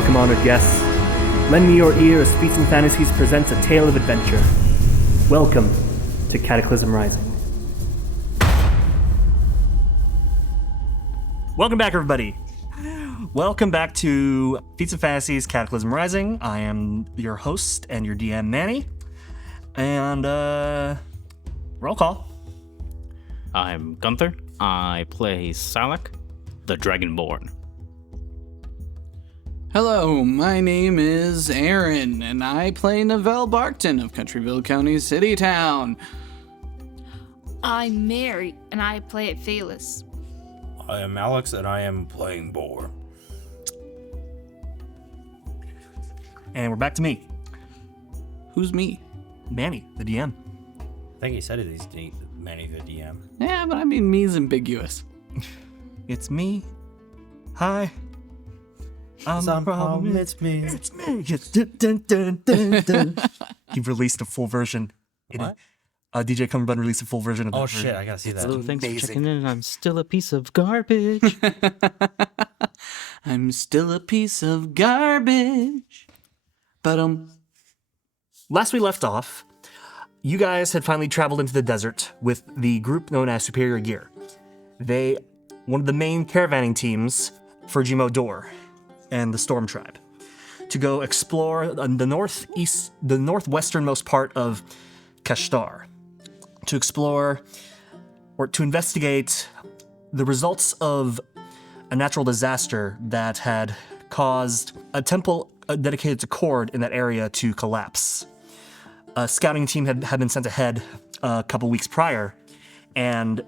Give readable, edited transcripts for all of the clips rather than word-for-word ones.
Welcome, honored guests. Lend me your ear as Feats Fantasies presents a tale of adventure. Welcome to Cataclysm Rising. Welcome back, everybody. Welcome back to Feats Fantasies, Cataclysm Rising. I am your host and your DM, Manny. And, roll call. I'm Gunther. I play Salak, the Dragonborn. Hello, my name is Aaron, and I play Novell Barkton of Countryville County City Town. I'm Mary, and I play Athelas. I am Alex, and I am playing Boar. And we're back to me, Who's me? Manny, the DM. I think he said it is Manny the DM. Yeah, but I mean, me's ambiguous. It's me. Hi. I'm the problem. It's me. It's me. It's dun, dun, dun, dun, dun. He released a full version. What? DJ Cumberbund released a full version of Oh that shit, version. I gotta see that. Hello, thanks amazing. for checking in. I'm still a piece of garbage. I'm still a piece of garbage. But Last we left off, you guys had finally traveled into the desert with the group known as Superior Gear. One of the main caravanning teams for Jimodor and the Storm Tribe, to go explore the northwesternmost part of Kashtar, to explore or to investigate the results of a natural disaster that had caused a temple dedicated to Kord in that area to collapse. A scouting team had been sent ahead a couple weeks prior, and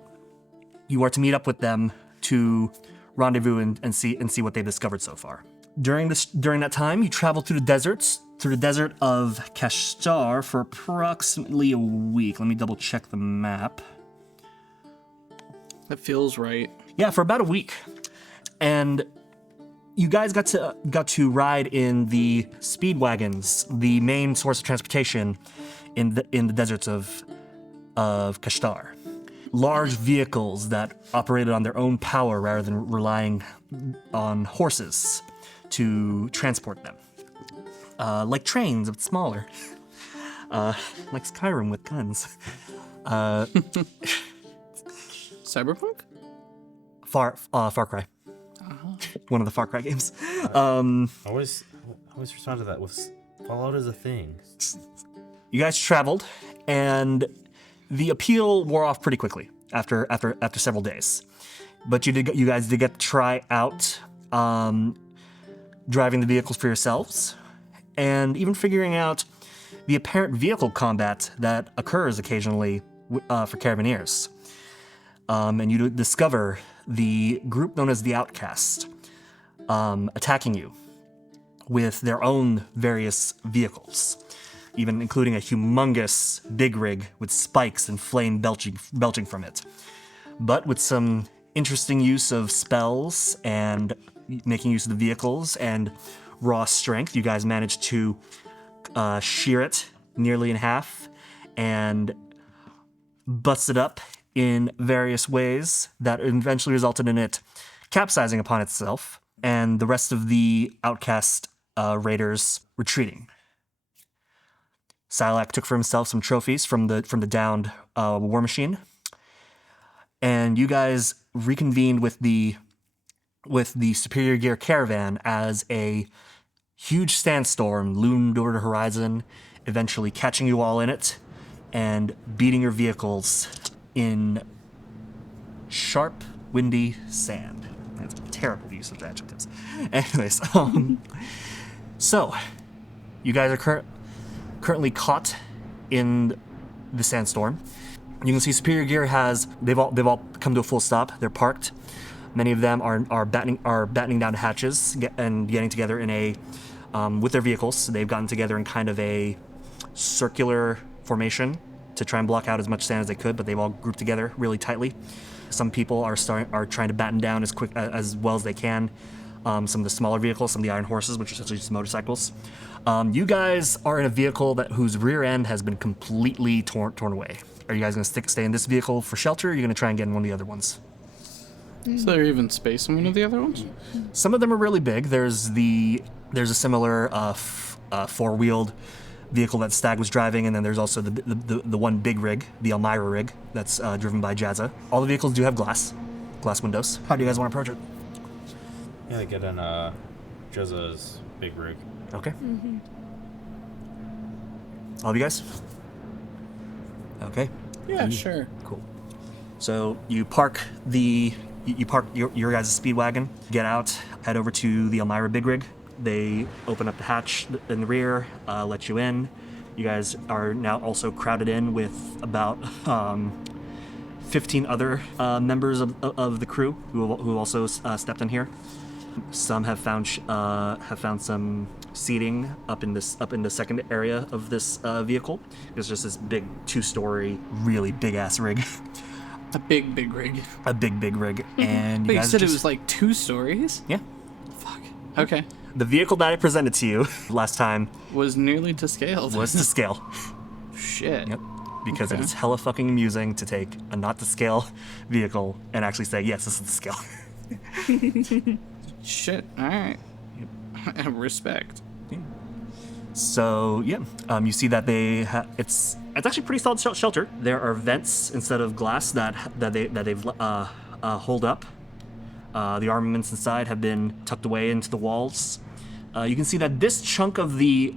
you are to meet up with them to rendezvous and see what they've discovered so far. During that time, you traveled through the desert of Kashtar for approximately a week. Let me double check the map. that feels right. Yeah, for about a week. And you guys got to ride in the speed wagons, the main source of transportation in the deserts of Kashtar. Large vehicles that operated on their own power rather than relying on horses to transport them. Like trains, but smaller. Like Skyrim with guns. Cyberpunk? Far Cry. One of the Far Cry games. I always respond to that with Fallout is a thing. You guys traveled, and the appeal wore off pretty quickly after several days. But you guys did get to try out driving the vehicles for yourselves, and even figuring out the apparent vehicle combat that occurs occasionally for Caravanseers. And you discover the group known as the Outcast attacking you with their own various vehicles, even including a humongous big rig with spikes and flame belching from it. But with some interesting use of spells and making use of the vehicles and raw strength, you guys managed to shear it nearly in half and bust it up in various ways that eventually resulted in it capsizing upon itself and the rest of the outcast raiders retreating. Salak took for himself some trophies from the downed war machine, and you guys reconvened with the Superior Gear caravan as a huge sandstorm loomed over the horizon, eventually catching you all in it and beating your vehicles in sharp, windy sand. That's a terrible use of adjectives. Anyways, so you guys are currently caught in the sandstorm. You can see Superior Gear they've all come to a full stop. They're parked. Many of them are battening down hatches and getting together in a with their vehicles. So they've gotten together in kind of a circular formation to try and block out as much sand as they could, but they've all grouped together really tightly. Some people are trying to batten down as well as they can. Some of the smaller vehicles, some of the iron horses, which are essentially just motorcycles. You guys are in a vehicle whose rear end has been completely torn away. Are you guys going to stay in this vehicle for shelter, or are you going to try and get in one of the other ones? Is there even space in one of the other ones? Some of them are really big. There's a similar four-wheeled vehicle that Stag was driving, and then there's also the one big rig, the Elmira rig, that's driven by Jazza. All the vehicles do have glass windows. How do you guys want to approach it? Yeah, get in Jezza's big rig. Okay. All of you guys? Okay. Yeah, sure. Cool. So you park you park your guys' speedwagon, get out, head over to the Elmira big rig. They open up the hatch in the rear, let you in. You guys are now also crowded in with about 15 other members of the crew who also stepped in here. Some have found some seating up in the second area of this vehicle. It's just this big 2-story, really big ass rig. A big rig. A big rig, and Wait, you you guys said just, it was like 2 stories? yeah. Fuck. Okay. The vehicle that I presented to you last time Was nearly to scale. was to scale. Shit. Yep. Because Okay. it's hella fucking amusing to take a not to scale vehicle and actually say, yes, this is the scale. Shit. Alright. Respect. So yeah, you see that it's actually pretty solid shelter. There are vents instead of glass that they've holed up. The armaments inside have been tucked away into the walls. You can see that this chunk of the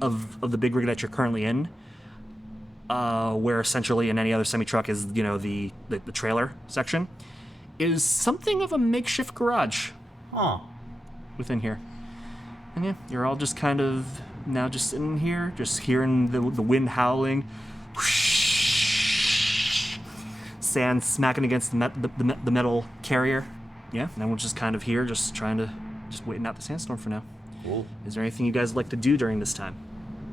big rig that you're currently in, where essentially in any other semi-truck is the trailer section, is something of a makeshift garage Huh. within here. And yeah, you're all just kind of now just sitting here, just hearing the wind howling, sand smacking against the metal carrier. Yeah, and we're just kind of here, just waiting out the sandstorm for now. Cool. Is there anything you guys would like to do during this time?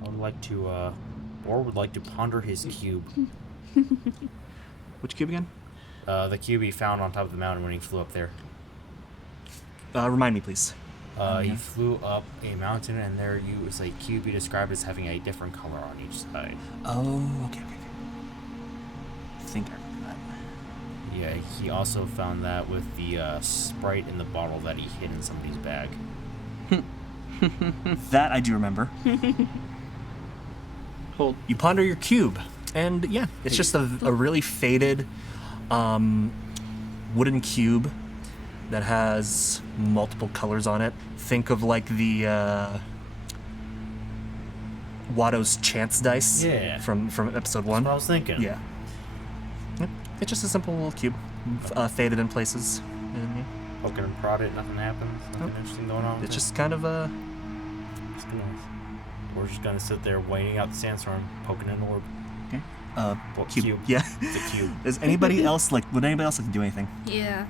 I would like to, or would like to ponder his cube. Which cube again? The cube he found on top of the mountain when he flew up there. Remind me, please. He flew up a mountain, and there it's a cube he described as having a different color on each side. Oh, okay. I think I remember that. Yeah, he also found that with the Sprite in the bottle that he hid in somebody's bag. That I do remember. Hold. You ponder your cube, and yeah, it's just a really faded wooden cube that has multiple colors on it. Think of like the Watto's Chance dice from episode 1. That's what I was thinking. Yeah. Yep. It's just a simple little cube, faded in places. And, yeah, Poking and prod it, nothing happens. Nothing Nope. interesting going on. with it's it. just kind of It's nice. We're just gonna sit there waiting out the sandstorm, poking an orb. Well, cube. Yeah. It's a cube. Would anybody else like to do anything? Yeah.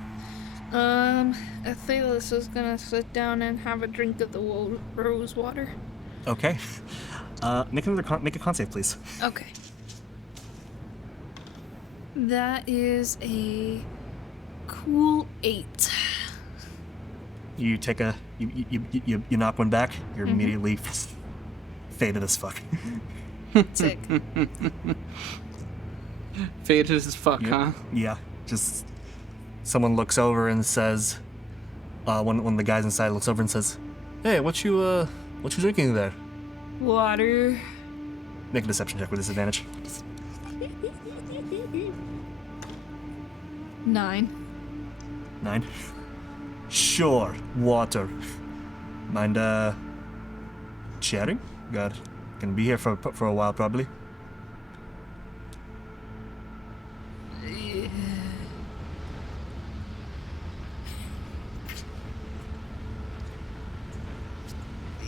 Athelas is gonna sit down and have a drink of the rose water. Okay. Make a con save, please. Okay. That is a cool 8. You take you knock one back. You're immediately faded as fuck. Sick. Faded as fuck, huh? Yeah, just someone looks over and says, one of the guys inside looks over and says, "Hey, what you drinking there?" Water. Make a deception check with disadvantage. 9. 9. Sure, water. Mind chatting? God, gonna be here for a while probably.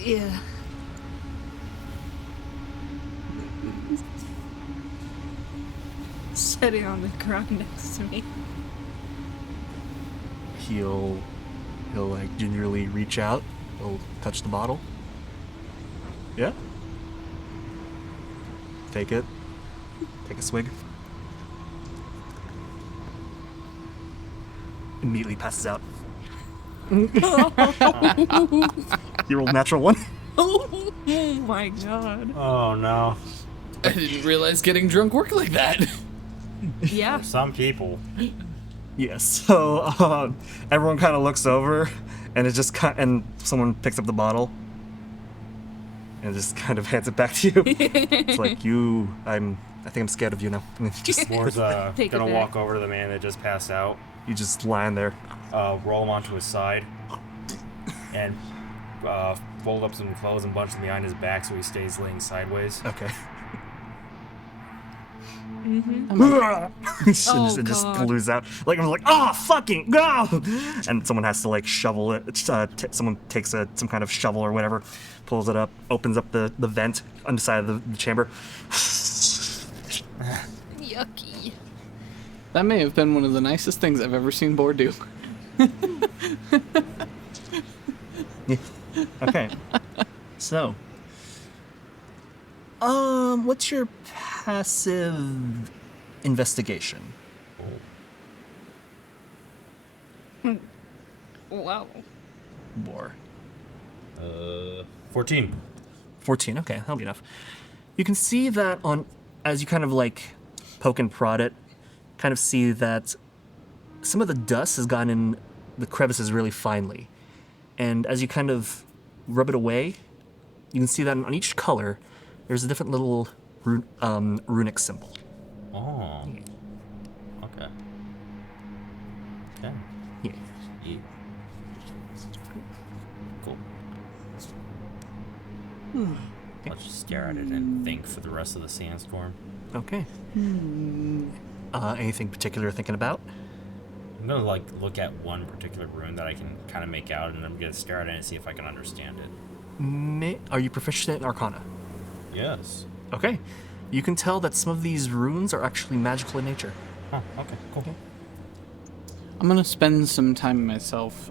Yeah. Set it on the ground next to me. He'll like gingerly reach out. He'll touch the bottle. Yeah. Take it. Take a swig. Immediately passes out. You rolled a natural 1. Oh my god. Oh no. I didn't realize getting drunk worked like that. Yeah. Some people. Yes. So everyone kind of looks over, and and someone picks up the bottle, and just kind of hands it back to you. It's like I think I'm scared of you now. Just Moore's Take it gonna back. walk over to the man that just passed out, you just lying there. roll him onto his side, and fold up some clothes and bunch them behind his back so he stays laying sideways. Okay. Oh, it just God. blues out. Like I'm like, oh fucking go! And someone has to like shovel it. Someone takes some kind of shovel or whatever, pulls it up, opens up the vent on the side of the chamber. Yucky. That may have been one of the nicest things I've ever seen Boar do. Okay. So, what's your passive investigation? Wow. War. 14. 14. Okay, that'll be enough. You can see that as you kind of like poke and prod it, kind of see that some of the dust has gotten in the crevices really finely. And as you kind of rub it away, you can see that on each color, there's a different little runic symbol. Oh. Okay. Okay. Yeah. Yeah. Cool. I'll just stare at it and think for the rest of the sandstorm. Okay. Anything particular you're thinking about? I'm gonna like look at one particular rune that I can kind of make out, and I'm gonna stare at it and see if I can understand it. Are you proficient in Arcana? Yes. Okay. You can tell that some of these runes are actually magical in nature. Huh. Okay. Cool. I'm gonna spend some time myself,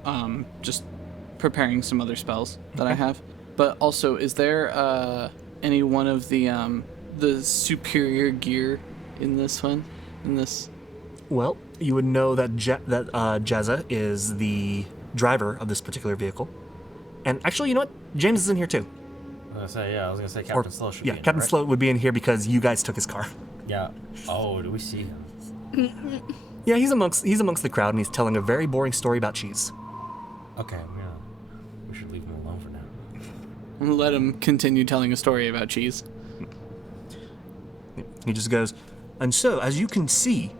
just preparing some other spells that I have. But also, is there any one of the superior gear in this one? In this? Well, you would know that Jazza is the driver of this particular vehicle. And actually, you know what? James is in here too. I was gonna say Captain Slow should be in Captain right? Slow would be in here because you guys took his car. Yeah. Oh, do we see him? Yeah, he's amongst the crowd, and he's telling a very boring story about cheese. Okay. We should leave him alone for now. I'm gonna let him continue telling a story about cheese. He just goes, and so, as you can see,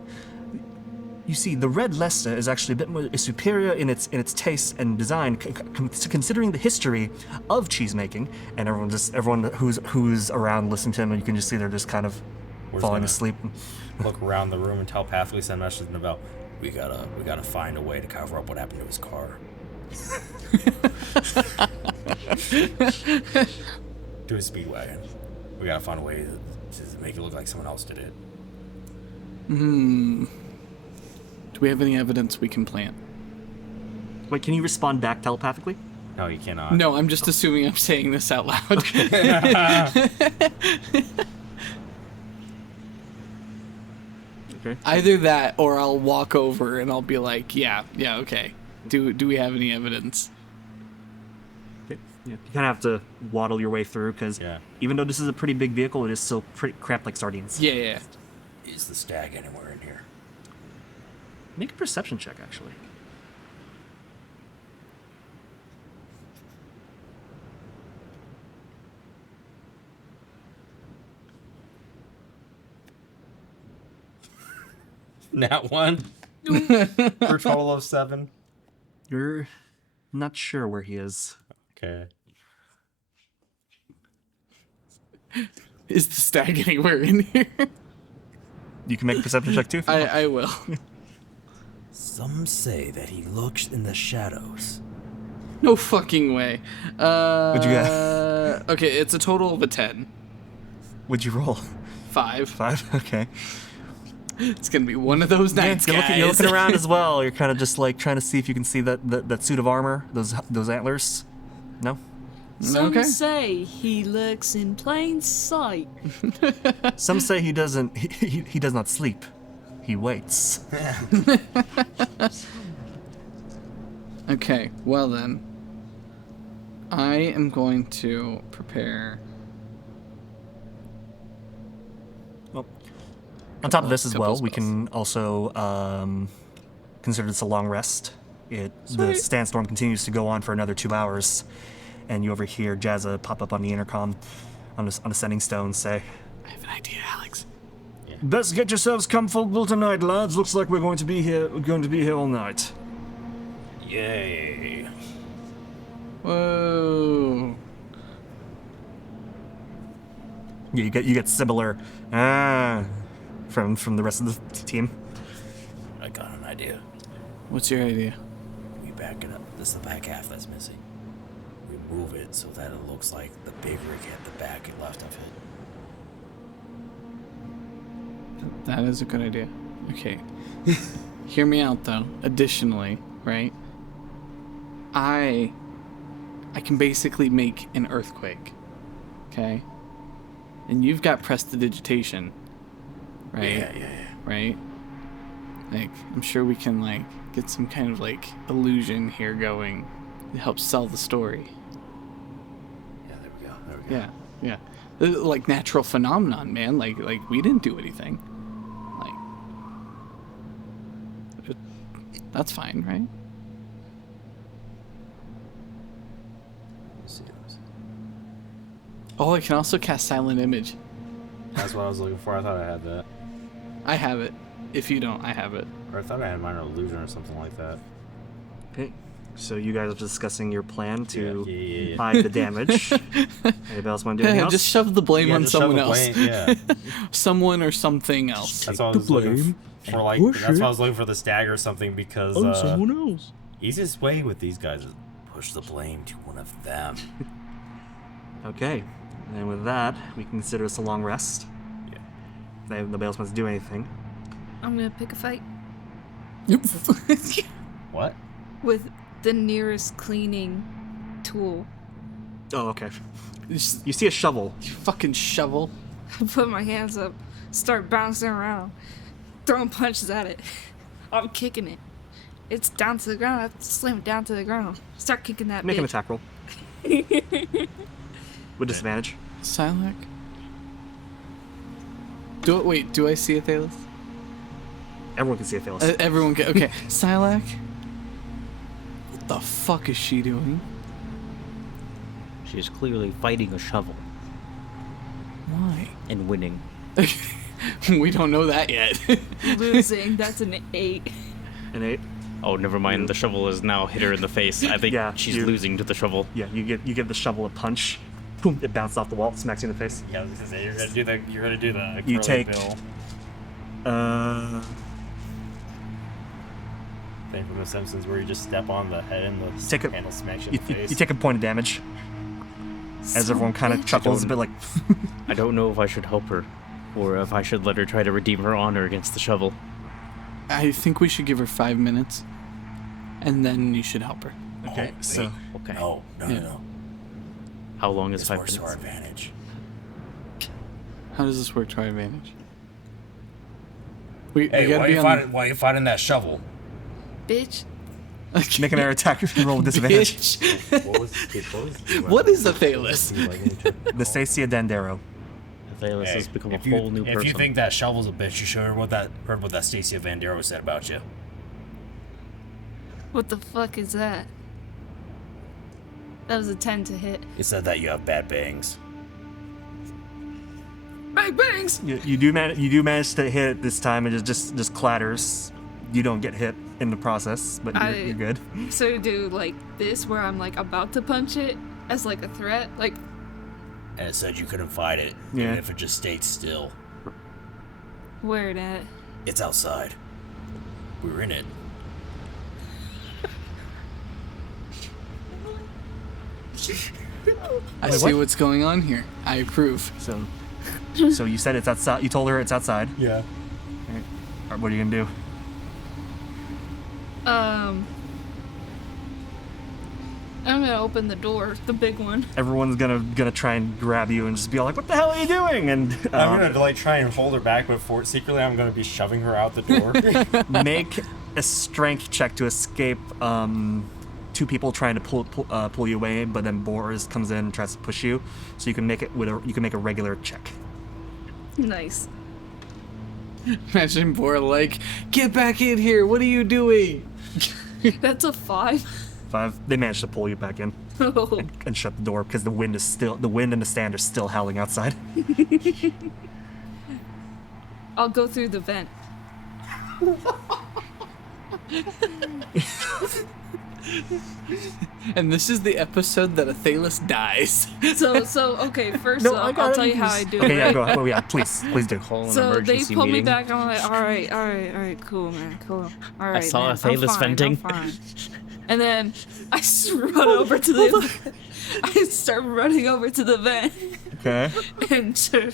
the red Leicester is actually a bit more superior in its taste and design, considering the history of cheese making. And everyone who's around listening to him, and you can just see they're just kind of We're just falling gonna asleep. Look around the room and telepathically send messages to Nobel. We gotta find a way to cover up what happened to his car. To his speedwagon. We gotta find a way to make it look like someone else did it. Do we have any evidence we can plant? Wait, can you respond back telepathically? No, you cannot. No, I'm just assuming I'm saying this out loud. Okay. Either that, or I'll walk over and I'll be like, yeah, okay. Do we have any evidence? Yeah. You kind of have to waddle your way through, because even though this is a pretty big vehicle, it is still pretty cramped like sardines. Yeah. Is the stag anywhere in here? Make a perception check, actually. Nat 1. For a total of 7. You're not sure where he is. Okay. Is the stag anywhere in here? You can make a perception check too. If you want. I will. Some say that he lurks in the shadows. No fucking way. What'd you get? Okay, it's a total of a 10. What'd you roll? 5. 5. Okay. It's gonna be one of those nights, guys. You're looking around as well. You're kind of just like trying to see if you can see that suit of armor, those antlers. No. Some Okay. say he lurks in plain sight. Some say he doesn't. He does not sleep. He waits. Okay, well then. I am going to prepare. Well, on top of this as Couple well, we spells. can also consider this a long rest. The sandstorm continues to go on for another 2 hours, and you overhear Jazza pop up on the intercom on a sending stone say, I have an idea, Alex. Best get yourselves comfortable tonight, lads. Looks like we're going to be here all night. Yay. Whoa. Yeah, you get similar from the rest of the team. I got an idea. What's your idea? We back it up. This is the back half that's missing. We move it so that it looks like the big rig hit the back and left of it. That is a good idea. Okay. Hear me out, though. Additionally, right? I can basically make an earthquake. Okay? And you've got prestidigitation. Right? Yeah. Right? Like, I'm sure we can, like, get some kind of, like, illusion here going to help sell the story. Yeah, there we go. Yeah. Like, natural phenomenon, man. Like we didn't do anything. Like, that's fine, right? Let's see. Oh, I can also cast Silent Image. That's what I was looking for. I thought I had that. I have it. If you don't, I have it. Or I thought I had minor illusion or something like that. Okay. So you guys are discussing your plan to Yeah. hide the damage. Anybody else want to do anything else? Just shove the blame on just shove someone the else. blame, yeah. Someone or something else. That's what I was looking for. Like, that's why I was looking for the stag or something because Someone else. easiest way with these guys is push the blame to one of them. Okay. And with that, we can consider this a long rest. Yeah. Nobody else wants to do anything. I'm gonna pick a fight What? with the nearest cleaning tool. Oh, okay. Just You see a shovel. fucking shovel. I put my hands up, start bouncing around, throwing punches at it. I'm kicking it. It's down to the ground. I have to slam it down to the ground. Start kicking that Make an bitch. attack roll. With disadvantage. Silak. Do I see Athelas? Everyone can see Athelas. Everyone can. Okay. Silak. What the fuck is she doing? She's clearly fighting a shovel Why? and winning. We don't know that yet. Losing. That's an 8. An 8. Oh, never mind. The shovel has now hit her in the face. I think Yeah, she's you- losing to the shovel. Yeah, you give the shovel a punch. Boom! It bounces off the wall, smacks you in the face. Yeah, I was gonna say you're gonna do the You curly take- bill thing from The Simpsons where you just step on the head and the Take a- handle smacks you You, in the you, face. you take a point of damage. As everyone kind of chuckles a bit like, I don't know if I should help her, or if I should let her try to redeem her honor against the shovel. I think we should give her 5 minutes, and then you should help her. okay, so Okay. No. How long is This 5 works to our minutes? advantage. How does this work to our advantage? We Hey, gotta be on. why you fighting that shovel? Bitch. make an air attack roll with disadvantage. Bitch. What was What is Athelas? The Stacia Dandero. Athelas has become a if whole new person. If you think that shovel's a bitch, you should have heard what that Stacia Vandero said about you. What the fuck is that? That was a 10 to hit. It said that you have bad bangs. Bang bangs! You do manage to hit it this time, and it just clatters. You don't get hit in the process, but you're good. So do like this where I'm like about to punch it as like a threat? Like, And it said you couldn't fight it, Yeah. even if it just stayed still. where it at? It's outside. We were in it. I Wait, see what? what's going on here. I approve. So you said it's outside. You told her it's outside. Yeah. Or what are you gonna do? I'm gonna open the door, the big one. Everyone's gonna try and grab you and just be like, "What the hell are you doing?" And I'm gonna like try and hold her back, but secretly I'm gonna be shoving her out the door. make a strength check to escape. Two people trying to pull you away, but then Boris comes in and tries to push you. So you can make it with you can make a regular check. Nice. Imagine Bora like, get back in here. What are you doing? That's a 5. 5. They managed to pull you back in Oh. and shut the door because the wind and the sand are still howling outside. I'll go through the vent. And this is the episode that Athelas dies. So okay, first No, off, I I'll gotta tell you how use- I do Okay, it. yeah, go ahead. Well, yeah, please do. Call an So they emergency pull me meeting. back. I'm like, all right, cool, man, cool. All right, saw man, I'm Athelas fine, venting. I'm fine. And then I run over to the. I start running over to the vent Okay. and to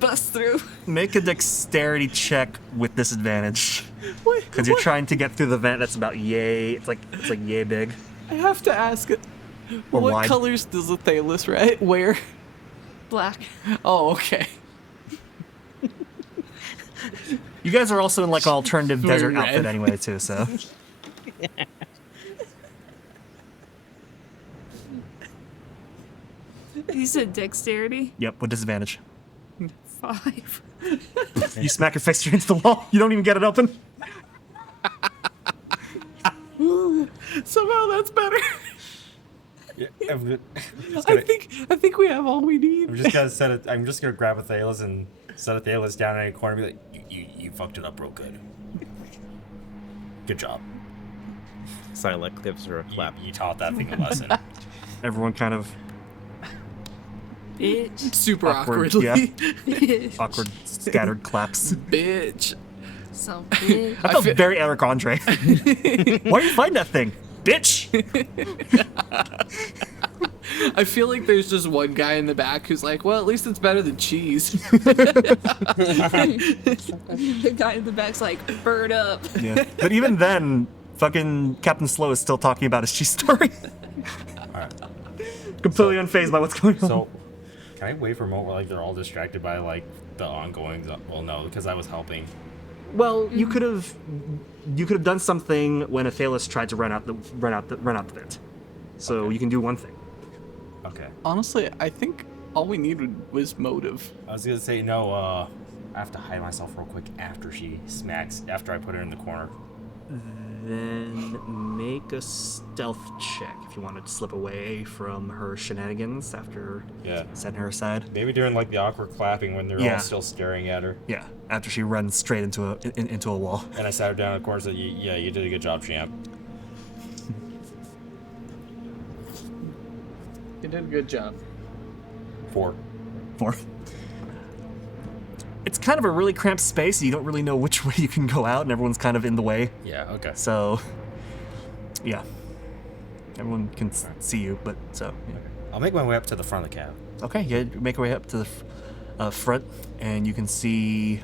bust through. Make a dexterity check with disadvantage. Because you're trying to get through the vent that's about yay. It's like yay big. I have to ask it. Or What wide. colors does Athelas wear? Black. Oh, okay. You guys are also in like an alternative desert Red. outfit anyway too, so. You said dexterity. Yep, with disadvantage. 5. You smack your face straight into the wall. You don't even get it open. Somehow that's better. Yeah, I'm just I gonna, think we have all we need. I'm just gonna set it. I'm just gonna grab Athelas and set Athelas down in a corner and be like, you fucked it up real good. Good job. Silex gives her a clap. You taught that thing a lesson. Everyone kind of Bitch. Super Awkward, awkwardly. awkward scattered claps. Bitch. So bitch. I felt very Eric Andre. Why are you fighting that thing? Bitch! I feel like there's just one guy in the back who's like, well, at least it's better than cheese. The guy in the back's like, bird up. Yeah. But even then, fucking Captain Slow is still talking about his cheese story. Alright. Completely unfazed by what's going on. So, can I wait for a moment where like they're all distracted by like the ongoing? Well, no, because I was helping. Well, you could have done something when Athelas tried to run out the vent. So Okay. you can do one thing. Okay. Honestly, I think all we needed was motive. I was gonna say no. I have to hide myself real quick after she smacks. After I put her in the corner. Then make a stealth check if you want to slip away from her shenanigans after Yeah. setting her aside. Maybe during like the awkward clapping when they're Yeah. all still staring at her. Yeah, after she runs straight into a wall. And I sat her down in the corner and said, "Yeah, you did a good job, champ." You did a good job. 4. 4. It's kind of a really cramped space. You don't really know which way you can go out, and everyone's kind of in the way. Yeah. Okay. So, yeah, everyone can see you, but so yeah. I'll make my way up to the front of the cab. Okay, yeah, make your way up to the front, and you can see,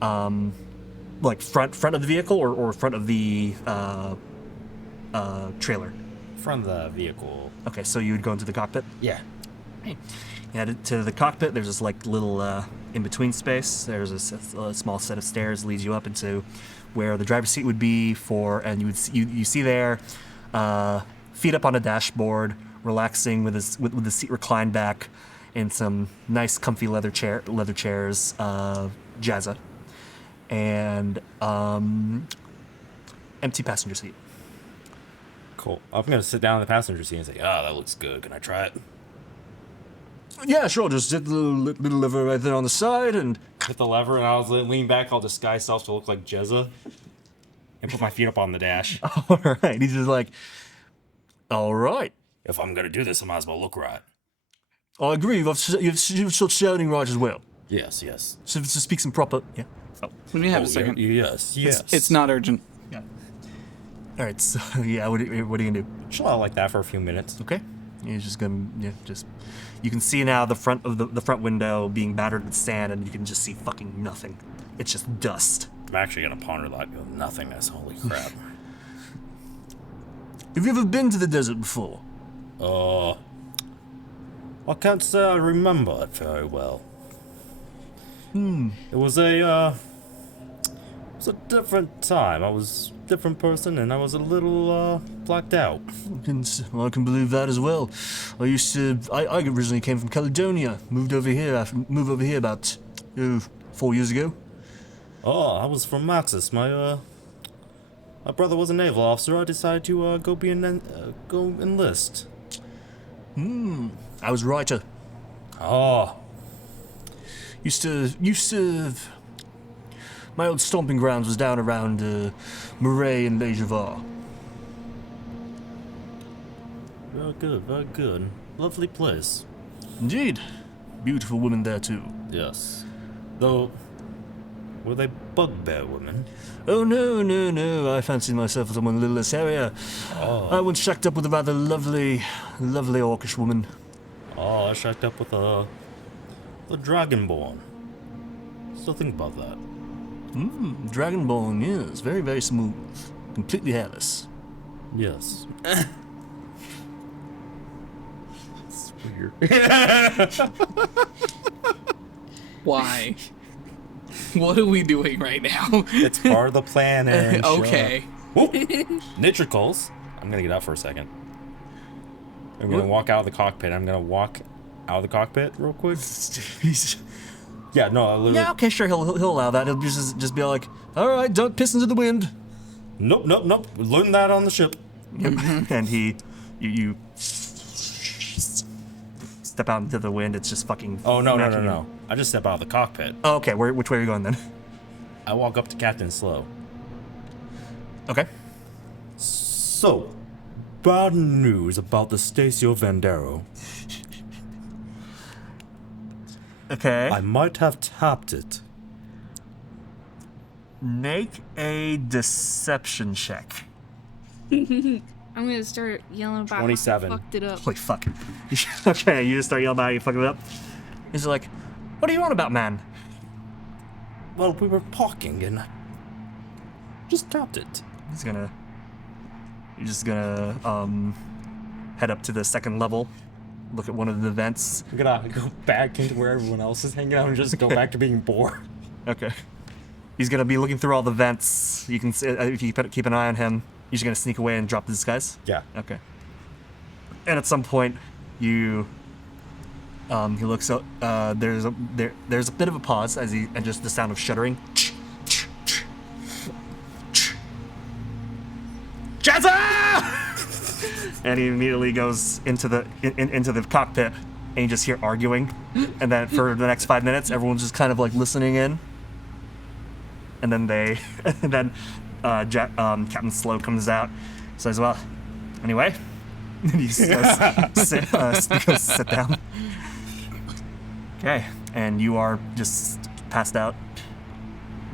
like front of the vehicle or front of the trailer. From the vehicle. Okay, so you would go into the cockpit. Yeah. Yeah, to the cockpit. There's this like little in between space. There's a small set of stairs leads you up into where the driver's seat would be for, and you would you see there, feet up on a dashboard, relaxing with the seat reclined back, in some nice comfy leather chairs, Jazza, and empty passenger seat. Cool. I'm gonna sit down in the passenger seat and say, "Ah, that looks good. Can I try it?" Yeah, sure. Just hit the little lever right there on the side and... Hit the lever, and I'll lean back. I'll disguise self to look like Jezza, and put my feet up on the dash. All right, he's just like, all right. If I'm gonna do this, I might as well look right. I agree. You've shot shouting right as well. Yes. Yes. So to speak some proper... Yeah. Oh, Let me have a second. Yes. Yes. It's not urgent. yeah. All right, so yeah, what are you gonna do? Chill out like that for a few minutes. Okay. You're just gonna, you can see now the front of the front window being battered with sand, and you can just see fucking nothing. It's just dust. I'm actually gonna ponder that nothingness. Holy crap. Have you ever been to the desert before? I can't say I remember it very well. It was a different time. I was a different person, and I was a little blacked out. I can believe that as well. I originally came from Caledonia. Moved over here about 4 years ago. Oh, I was from Maxis. My brother was a naval officer. I decided to go enlist. I was writer. Oh, Used to. My old stomping grounds was down around Murray and Lazarvosk. very good, very good. Lovely place. Indeed. Beautiful women there too. Yes. Though, were they bugbear women? Oh no, I fancied myself someone a little less area. Oh. I once shacked up with a rather lovely orcish woman. Oh, I shacked up with the Dragonborn. Still think about that. Dragonborn, yes, very, very smooth. Completely hairless. Yes. It's weird. Why? What are we doing right now? It's part of the plan, and Okay. Nitricles. I'm gonna get out for a second. I'm gonna walk out of the cockpit. I'm gonna walk out of the cockpit real quick. Yeah, no, I literally. Yeah, okay, sure, he'll allow that. He'll just be like, all right, don't piss into the wind. Nope. Learned that on the ship. And you step out into the wind. It's just fucking. Oh no. smacking you. I just step out of the cockpit. Oh, okay, which way are you going then? I walk up to Captain Slow. Okay. So, bad news about the Stasio Vandero. Okay. I might have tapped it. Make a deception check. I'm gonna start yelling about 27. how I fucked it up. Holy fuck. Okay, you just start yelling about how you fucking it up. He's like, what are you on about, man? Well, we were talking and I just tapped it. You're just gonna head up to the second level, look at one of the vents. I'm gonna go back into where everyone else is hanging out and just go back to being bored. Okay. He's gonna be looking through all the vents. You can see, if you keep an eye on him, you're just gonna sneak away and drop the disguise. Yeah. Okay. And at some point, he looks up. There's a bit of a pause and just the sound of shuddering. Jazza! And he immediately goes into the cockpit, and you just hear arguing. And then for the next 5 minutes, everyone's just kind of like listening in. And then Captain Slow comes out, says, "Well, anyway," and he goes, sit down. Okay, and you are just passed out.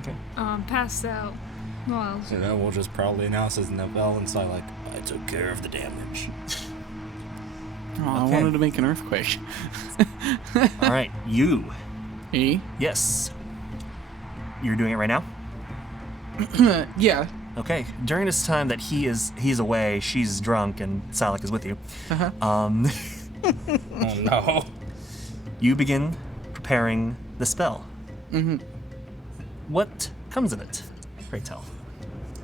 Okay. Passed out. Well, And then we'll just proudly announce as Neville inside, like, I took care of the damage. Oh, I Okay. wanted to make an earthquake. All right, you. Me? Yes. You're doing it right now? Yeah. Okay. During this time that he's away, she's drunk, and Salak is with you. Oh no. You begin preparing the spell. Mm-hmm. What comes of it? Pray tell.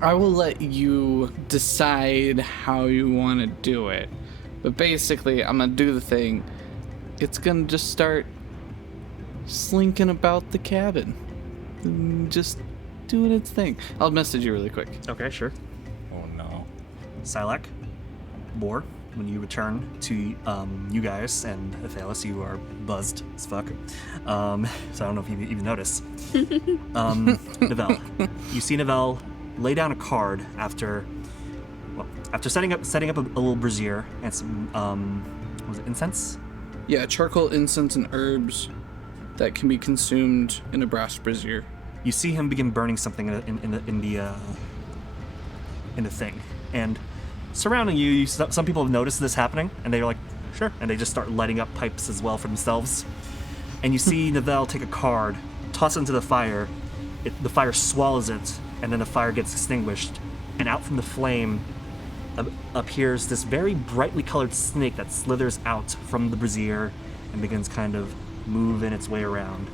I will let you decide how you want to do it. But basically, I'm going to do the thing. It's going to just start slinking about the cabin. And just doing its thing. I'll message you really quick. Okay, sure. Oh no. Silak, Boar, when you return to you guys and Athelas, you are buzzed as fuck. So I don't know if you even notice. Nivelle. You see Nivelle lay down a card after setting up a little brazier and some was it incense? Yeah, charcoal, incense, and herbs that can be consumed in a brass brazier. You see him begin burning something in the thing, and surrounding you, some people have noticed this happening, and they're like, sure, and they just start lighting up pipes as well for themselves. And you see Nivelle take a card, toss it into the fire. The fire swallows it, and then the fire gets extinguished, and out from the flame appears this very brightly colored snake that slithers out from the brazier and begins kind of moving its way around.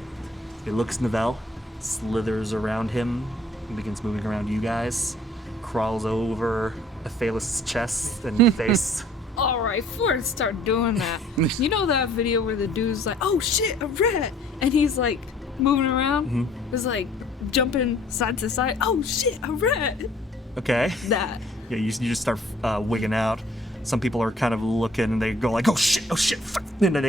It looks Nivelle, slithers around him, and begins moving around you guys, crawls over Athelas' chest and face. alright, before I start doing that, you know that video where the dude's like, oh shit, a rat! And he's like moving around? It's like, jumping side to side. Oh shit, a rat! Okay. That. Yeah, you just start wigging out. Some people are kind of looking and they go like, oh shit, fuck. And then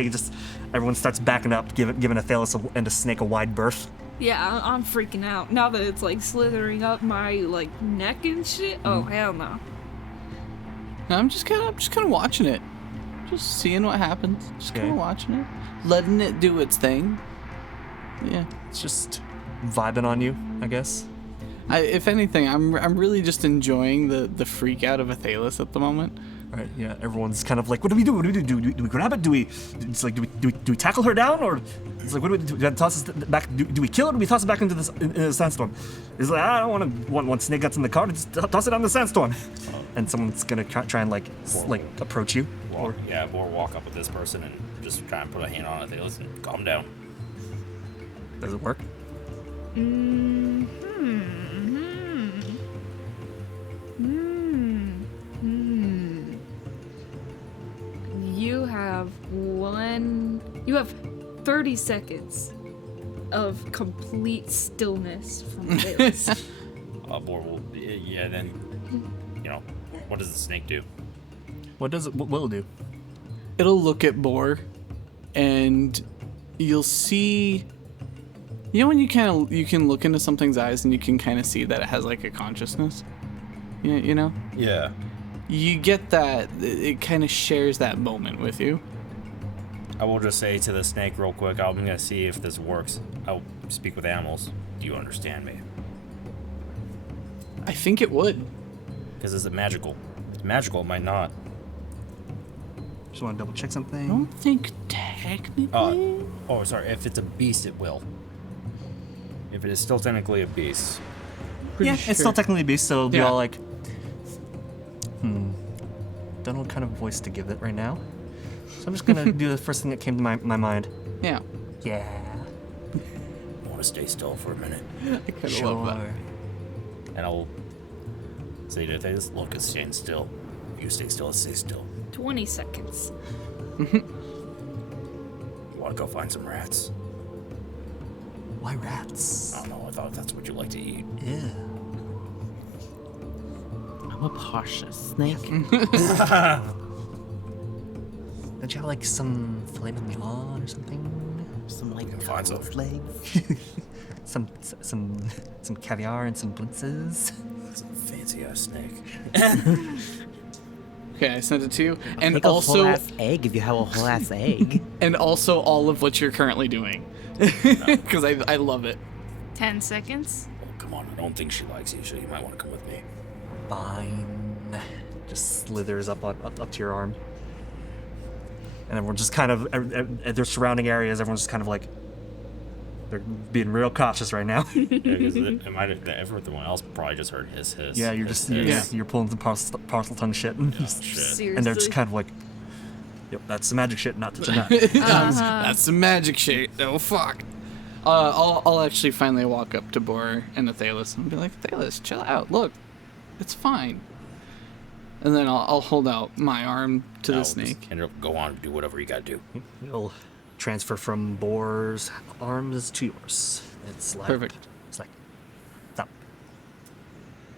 everyone starts backing up, giving Athelas and a snake a wide berth. Yeah, I'm freaking out. Now that it's like slithering up my like neck and shit. Oh hell no. No, I'm just kind of watching it. Just seeing what happens. Just kind Okay. of watching it. Letting it do its thing. Yeah. It's just vibing on you, I guess. If anything, I'm really just enjoying the freak out of Athelas at the moment. Right, yeah, everyone's kind of like, what do we do? Do we grab it? Do we tackle her down? Or it's like, what do we do? Do we toss it back? Do we kill it or do we toss it back into the sandstorm? It's like, I don't want snake guts in the car. Just toss it on the sandstorm. And someone's gonna try and like approach you. Or walk up with this person and just try and put a hand on it. They listen, calm down. Does it work? You have 30 seconds of complete stillness from this. Yeah, then, what does the snake do? What will it do? It'll look at Boar, and you'll see. You know when you can look into something's eyes and you can kind of see that it has like a consciousness. You know. Yeah. You get that it kind of shares that moment with you. I will just say to the snake real quick, I'm going to see if this works. I'll speak with animals. Do you understand me? I think it would. Because is it magical? If it's magical, it might not. Just want to double check I something. don't think technically. Sorry. If it's a beast, it will. If it is still technically a beast. Pretty Yeah, sure. it's still technically a beast, so it'll be Yeah. all like, don't know what kind of voice to give it right now. So I'm just gonna do the first thing that came to my mind. Yeah. Yeah. I want to stay still for a minute. I kind of love that. And I'll say to this, look, it's staying still. If you stay still, it stays still. 20 seconds. Want to go find some rats? Why rats? I don't know, I thought that's what you like to eat. Yeah. I'm a cautious snake. Don't you have like some filet mignon or something? Some like find some. devil's legs. some caviar and some blintzes. It's a fancy ass snake. Okay, I sent it to you, and Make a whole also ass egg if you have a whole ass egg. and also all of what you're currently doing, because I love it. 10 seconds. Oh, come on, I don't think she likes you, so you might want to come with me. Fine. Just slithers up to your arm. And everyone just kind of, at their surrounding areas, everyone's just kind of like, they're being real cautious right now. Yeah, because everyone else probably just heard hiss. Yeah, you're hiss, just, hiss. you're pulling some parcel tongue shit. And, Oh, shit. Seriously. and they're just kind of like, yep, that's the magic shit, not touching that. That's some magic shit. Oh fuck. I'll actually finally walk up to Bor and Athelas and be like, Athelas, chill out. Look, it's fine. And then I'll hold out my arm to the snake. And go on, do whatever you gotta do. It'll transfer from Boar's arms to yours. It's like, Perfect. It's like, stop.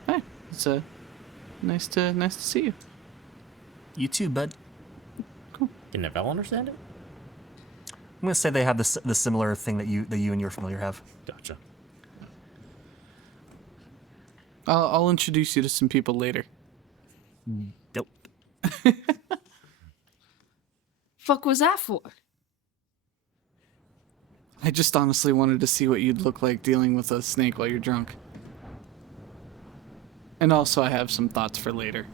Hey, it's nice to see you. You too, bud. Can Neville understand it? I'm gonna say they have the similar thing that you and your familiar have. Gotcha. I'll introduce you to some people later. Dope. Fuck was that for? I just honestly wanted to see what you'd look like dealing with a snake while you're drunk. And also, I have some thoughts for later.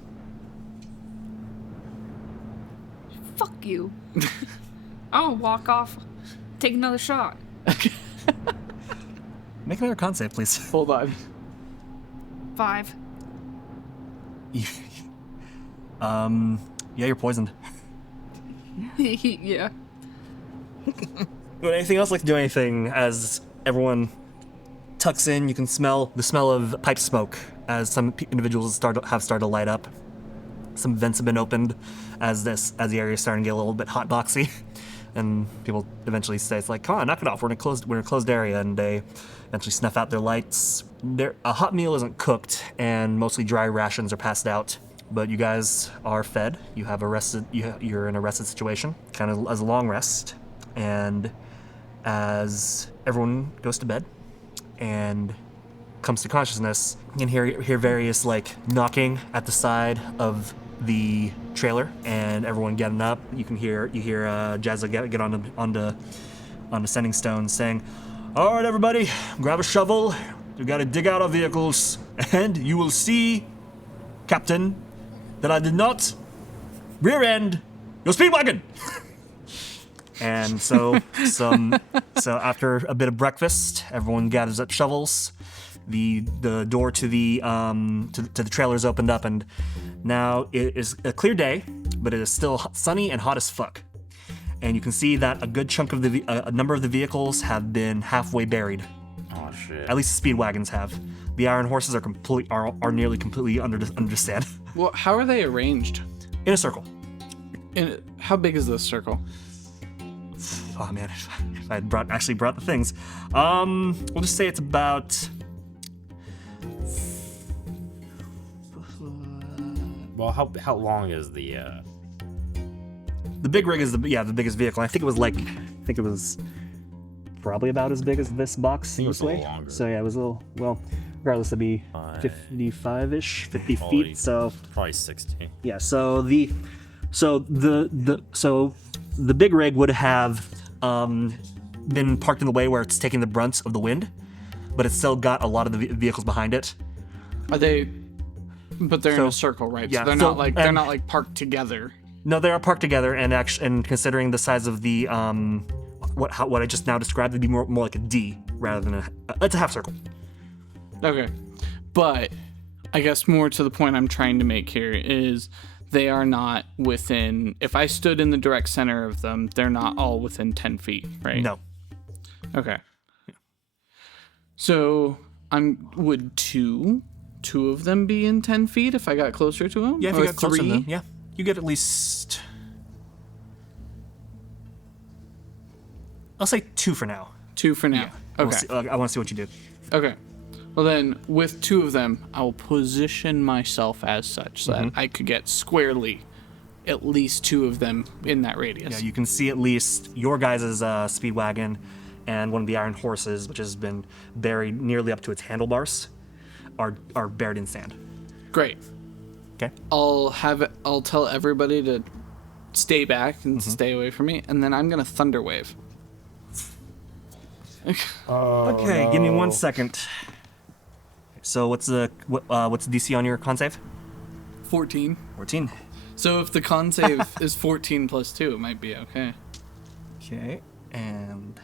Fuck you. I'll walk off. Take another shot. Make another con save, please. Hold on. 5. Yeah, you're poisoned. Yeah. Would anything else like to do anything as everyone tucks in? You can smell the smell of pipe smoke as some individuals have started to light up. Some vents have been opened as the area is starting to get a little bit hot boxy. And people eventually say, it's like, come on, knock it off. We're in a closed area, and they eventually snuff out their lights. A hot meal isn't cooked, and mostly dry rations are passed out. But you guys are fed. You have you're in a rested situation, kind of as a long rest. And as everyone goes to bed and comes to consciousness, you can hear various like knocking at the side of the trailer, and everyone getting up. You hear Jazza get onto Sending Stone saying, "All right, everybody, grab a shovel. We got to dig out our vehicles, and you will see, Captain, that I did not rear end your speed wagon." And so after a bit of breakfast, everyone gathers up shovels. The door to the trailer is opened up, and now it is a clear day, but it is still sunny and hot as fuck. And you can see that a good chunk of a number of the vehicles have been halfway buried. Oh shit. At least the speed wagons have. The iron horses are nearly completely under sand. Well, how are they arranged? In a circle. How big is this circle? Oh man, if I had brought the things. We'll just say it's about. Well, how long is the? The big rig is the biggest vehicle. I think it was probably about as big as this box it was this a way. little longer. So yeah, it was a little. Well, regardless, it'd be 55-ish, 50 Probably- feet. So Probably 60. yeah. So the big rig would have been parked in the way where it's taking the brunt of the wind, but it's still got a lot of the vehicles behind it. Are they? But they're in So- a circle, right? yeah, So they're so- not like and- parked together. No, they are parked together, and considering the size of the what I just now described, it'd be more like a D rather than it's a half circle. Okay. But I guess more to the point I'm trying to make here is they are not within, if I stood in the direct center of them, they're not all within 10 feet, right? No. Okay. So would two of them be in 10 feet if I got closer to them? Yeah, if Or you got closer to three? them, yeah, you get at least. I'll say 2 for now. 2 for now. Okay. I want to see what you do. Okay. Well then, with 2 of them, I will position myself as such so that I could get squarely at least 2 of them in that radius. Yeah, you can see at least your guys' speedwagon and one of the iron horses, which has been buried nearly up to its handlebars, are buried in sand. Great. Okay. I'll tell everybody to stay back and stay away from me, and then I'm gonna thunder wave. Okay, give me 1 second. So what's the DC on your con save? 14. 14. So if the con save is 14 plus 2, it might be okay. Okay, and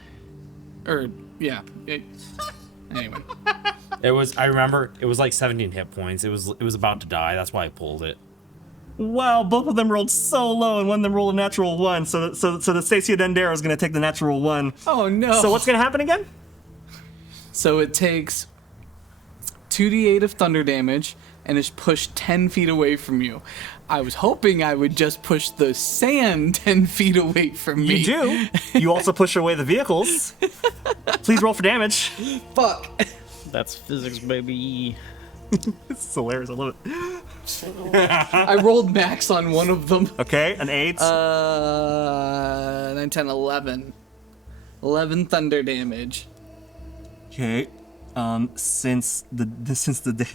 Or yeah. Anyway. I remember it was like 17 hit points. It was about to die. That's why I pulled it. wow, both of them rolled so low, and one of them rolled a natural 1. So the Stacia Dendera is going to take the natural 1. Oh no. So what's going to happen again? So it takes 2d8 of thunder damage and is pushed 10 feet away from you. I was hoping I would just push the sand 10 feet away from me. You do. You also push away the vehicles. Please roll for damage. Fuck. That's physics, baby. It's hilarious. I love it. I rolled max on one of them. Okay, an 8. 9, 10, 11. 11 thunder damage. Okay. Since the day.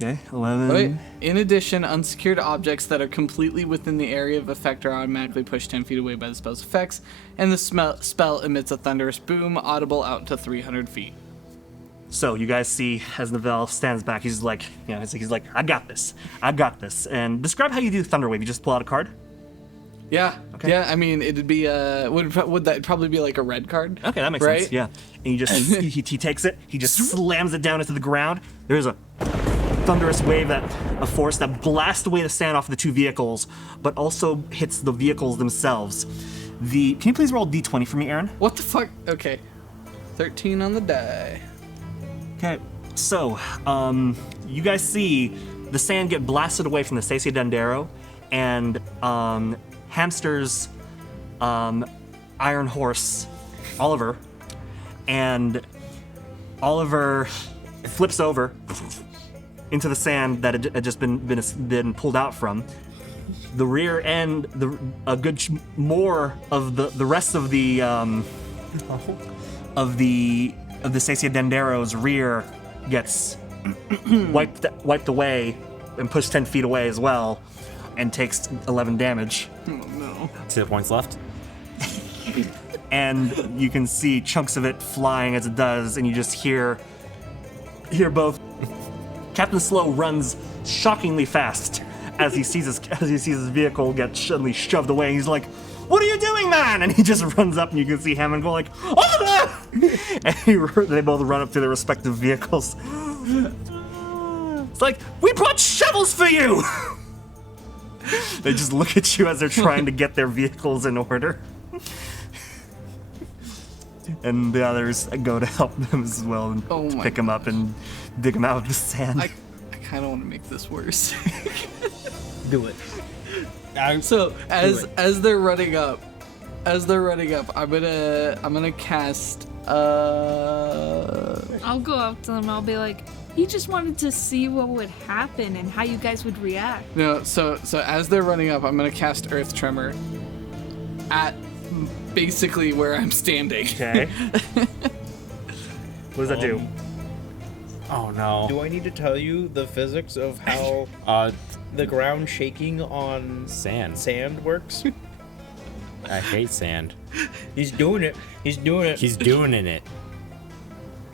Okay, 11. Wait. In addition, unsecured objects that are completely within the area of effect are automatically pushed 10 feet away by the spell's effects, and the spell emits a thunderous boom, audible out to 300 feet. So you guys see as Nivelle stands back, he's like, he's like, I got this. And describe how you do Thunderwave. You just pull out a card? Yeah. Okay. Yeah, I mean, it'd be, would that probably be like a red card? Okay, that makes Right? sense. Yeah. And you just, he takes it, he just slams it down into the ground. There's a thunderous wave a force that blasts away the sand off the 2 vehicles, but also hits the vehicles themselves. Can you please roll D20 for me, Aaron? What the fuck? Okay. 13 on the die. Okay, so, you guys see the sand get blasted away from the Stacia Dendero, and Hamster's iron horse, Oliver, and Oliver flips over into the sand that had just been pulled out from. The rear end, more of the rest of the Sacia Dendero's rear gets wiped away and pushed 10 feet away as well, and takes 11 damage. Oh no. 2 points left. And you can see chunks of it flying as it does, and you just hear both. Captain Slow runs shockingly fast as he sees his vehicle get suddenly shoved away. He's like, "What are you doing, man?" And he just runs up, and you can see Hammond go like, "Oh no!" And they both run up to their respective vehicles. It's like, "We brought shovels for you!" They just look at you as they're trying to get their vehicles in order. And the others go to help them as well and Oh pick them up and dig them out of the sand. I kind of want to make this worse. Do it. So as they're running up, I'm gonna cast. I'll go up to them. I'll be like, He just wanted to see what would happen and how you guys would react. No, so as they're running up, I'm gonna cast Earth Tremor at basically where I'm standing. Okay. What does that do? Oh no. Do I need to tell you the physics of how the ground shaking on Sand. works? I hate sand. He's doing it. He's doing it. He's doing it.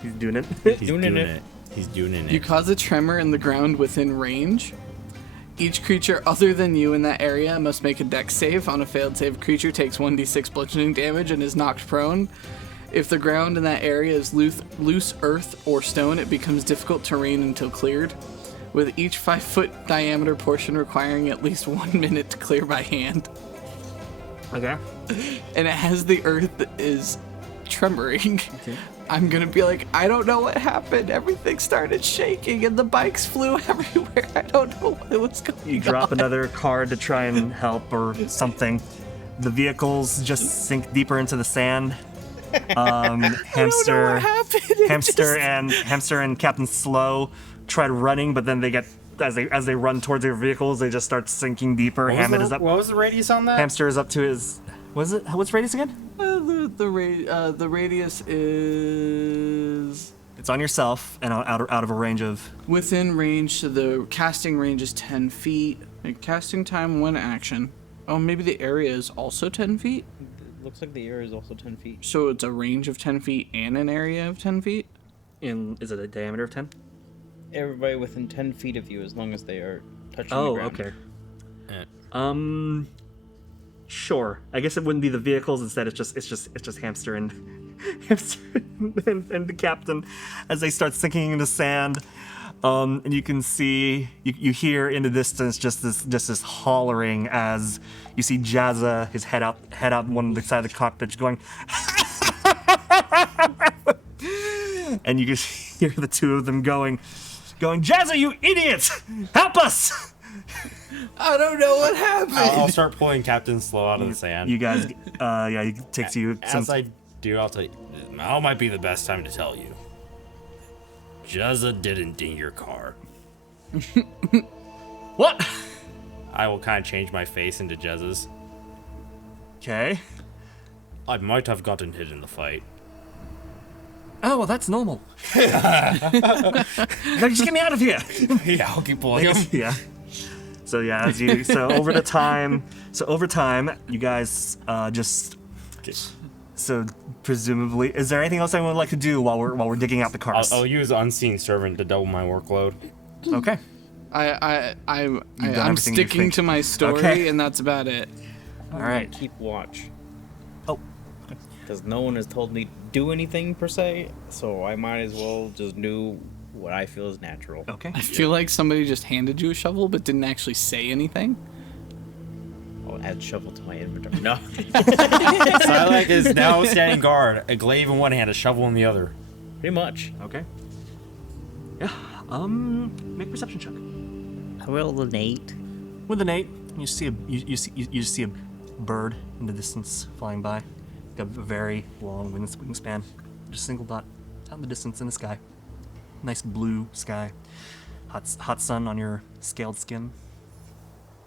He's doing it. He's doing it. He's doing it. You cause a tremor in the ground within range. Each creature other than you in that area must make a dex save. On a failed save, creature takes 1d6 bludgeoning damage and is knocked prone. If the ground in that area is loose earth or stone, it becomes difficult terrain until cleared, with each 5-foot diameter portion requiring at least 1 minute to clear by hand. Okay. And it has the earth that is tremoring. Okay. I'm gonna be like, I don't know what happened. Everything started shaking and the bikes flew everywhere. I don't know what was going on. You drop another card to try and help or something. The vehicles just sink deeper into the sand. Hamster and Captain Slow tried running, but then they get as they run towards their vehicles, they just start sinking deeper. Hammond is up. What was the radius on that? Hamster is up to his. What's radius again? The radius is It's on yourself and out of a range of. within range, so the casting range is 10 feet. And casting time 1 action. Oh, maybe the area is also 10 feet? Looks like the area is also 10 feet. So it's a range of 10 feet and an area of 10 feet? Is it a diameter of 10? Everybody within 10 feet of you, as long as they are touching the Oh, ground. okay. Sure. I guess it wouldn't be the vehicles. Instead, it's just Hamster and and the captain as they start sinking into sand. And you can see you hear in the distance just this hollering as you see Jazza, his head out one of the side of the cockpit, going. And you just hear the two of them going, Jazza, you idiot! Help us! I don't know what happened. I'll start pulling Captain Slow out of the sand. You guys, it takes you some. As I do, I'll tell you. Now might be the best time to tell you. Jazza didn't ding your car. What? I will kind of change my face into Jezza's. Okay. I might have gotten hit in the fight. Oh, well, that's normal. Just get me out of here. Yeah, I'll keep pulling him. Yeah. So yeah, over time, you guys just. Okay. So presumably, is there anything else anyone would like to do while we're digging out the cars? I'll use Unseen Servant to double my workload. Okay. I'm everything you sticking think. to my story, Okay. and that's about it. All right. Keep watch. Oh. Because no one has told me to do anything per se, so I might as well just do what I feel is natural. Okay. I feel like somebody just handed you a shovel, but didn't actually say anything. I'll add shovel to my inventory. No. Silac is now standing guard, a glaive in one hand, a shovel in the other. Pretty much. Okay. Yeah. Make a perception check. I will the Nate. With an 8, you see a bird in the distance flying by. Got a very long wingspan. Just a single dot out in the distance in the sky. Nice blue sky. Hot sun on your scaled skin.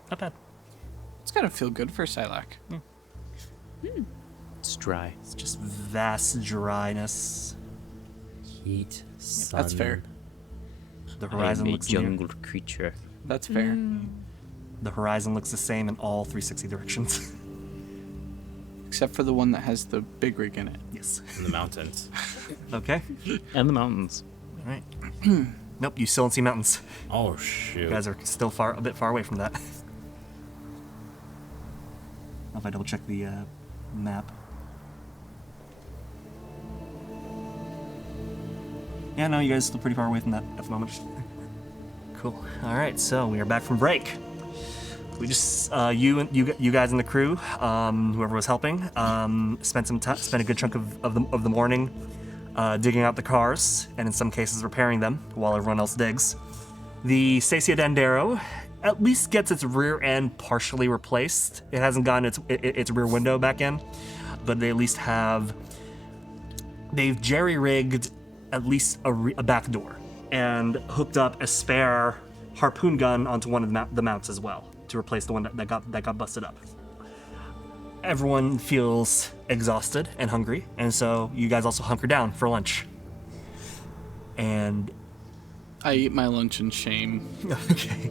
Not bad. It's gotta feel good for Silac. It's dry. It's just vast dryness. Heat, sun. That's fair. The horizon I'm a looks near. jungle creature. That's fair. The horizon looks the same in all 360 directions. Except for the one that has the big rig in it. Yes. In the mountains. Okay. And the mountains. All right. Nope, you still don't see mountains. Oh, shoot. You guys are still a bit far away from that. If I double check the map. Yeah, no, you guys are still pretty far away from that at the moment. Cool. All right, so we are back from break. We just you guys in the crew, whoever was helping, spent a good chunk of the morning digging out the cars, and in some cases repairing them while everyone else digs. The Stacia Dandero at least gets its rear end partially replaced. It hasn't gotten its rear window back in, but they at least they've jerry-rigged at least a back door and hooked up a spare harpoon gun onto one of the mounts as well to replace the one that got busted up. Everyone feels exhausted and hungry, and so you guys also hunker down for lunch. And I eat my lunch in shame. okay,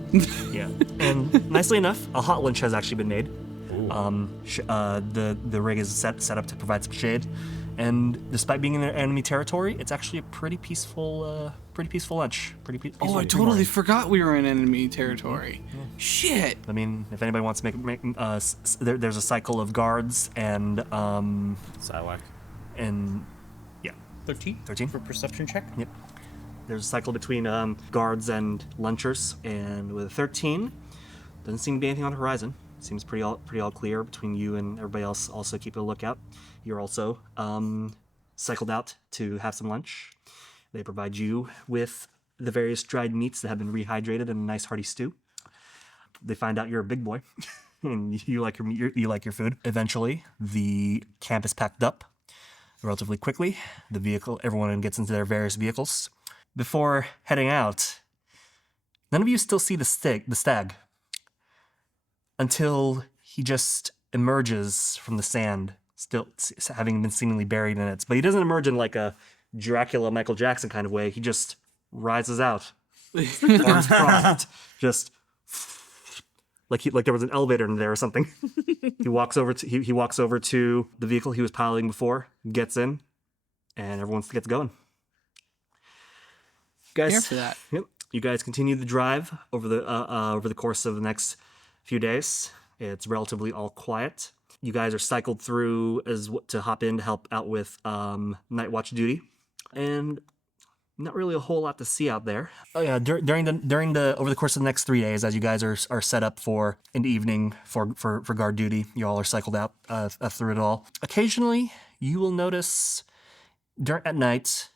yeah. And nicely enough, a hot lunch has actually been made. The rig is set up to provide some shade, and despite being in enemy territory, it's actually a pretty peaceful lunch. Oh, I totally forgot we were in enemy territory. Shit. I mean, if anybody wants to make there's a cycle of guards and Silac. and yeah, 13 for perception check. Yep. There's a cycle between guards and lunchers, and with a 13, doesn't seem to be anything on the horizon. Seems pretty all clear between you and everybody else. Also keeping a lookout. You're also cycled out to have some lunch. They provide you with the various dried meats that have been rehydrated in a nice hearty stew. They find out you're a big boy, and you like you like your food. Eventually, the camp is packed up relatively quickly. Everyone gets into their various vehicles. Before heading out, none of you still see the stag until he just emerges from the sand, still having been seemingly buried in it. But he doesn't emerge in like a Dracula, Michael Jackson kind of way. He just rises out, arms crossed, just like there was an elevator in there or something. He walks over to the vehicle he was piloting before, gets in, and everyone gets going. Guys, Here for that. Yep. You guys continue the drive over the course of the next few days. It's relatively all quiet. You guys are cycled through to hop in to help out with night watch duty, and not really a whole lot to see out there. Oh yeah, during the over the course of the next 3 days, as you guys are set up for an evening for guard duty, you all are cycled out through it all. Occasionally, you will notice at night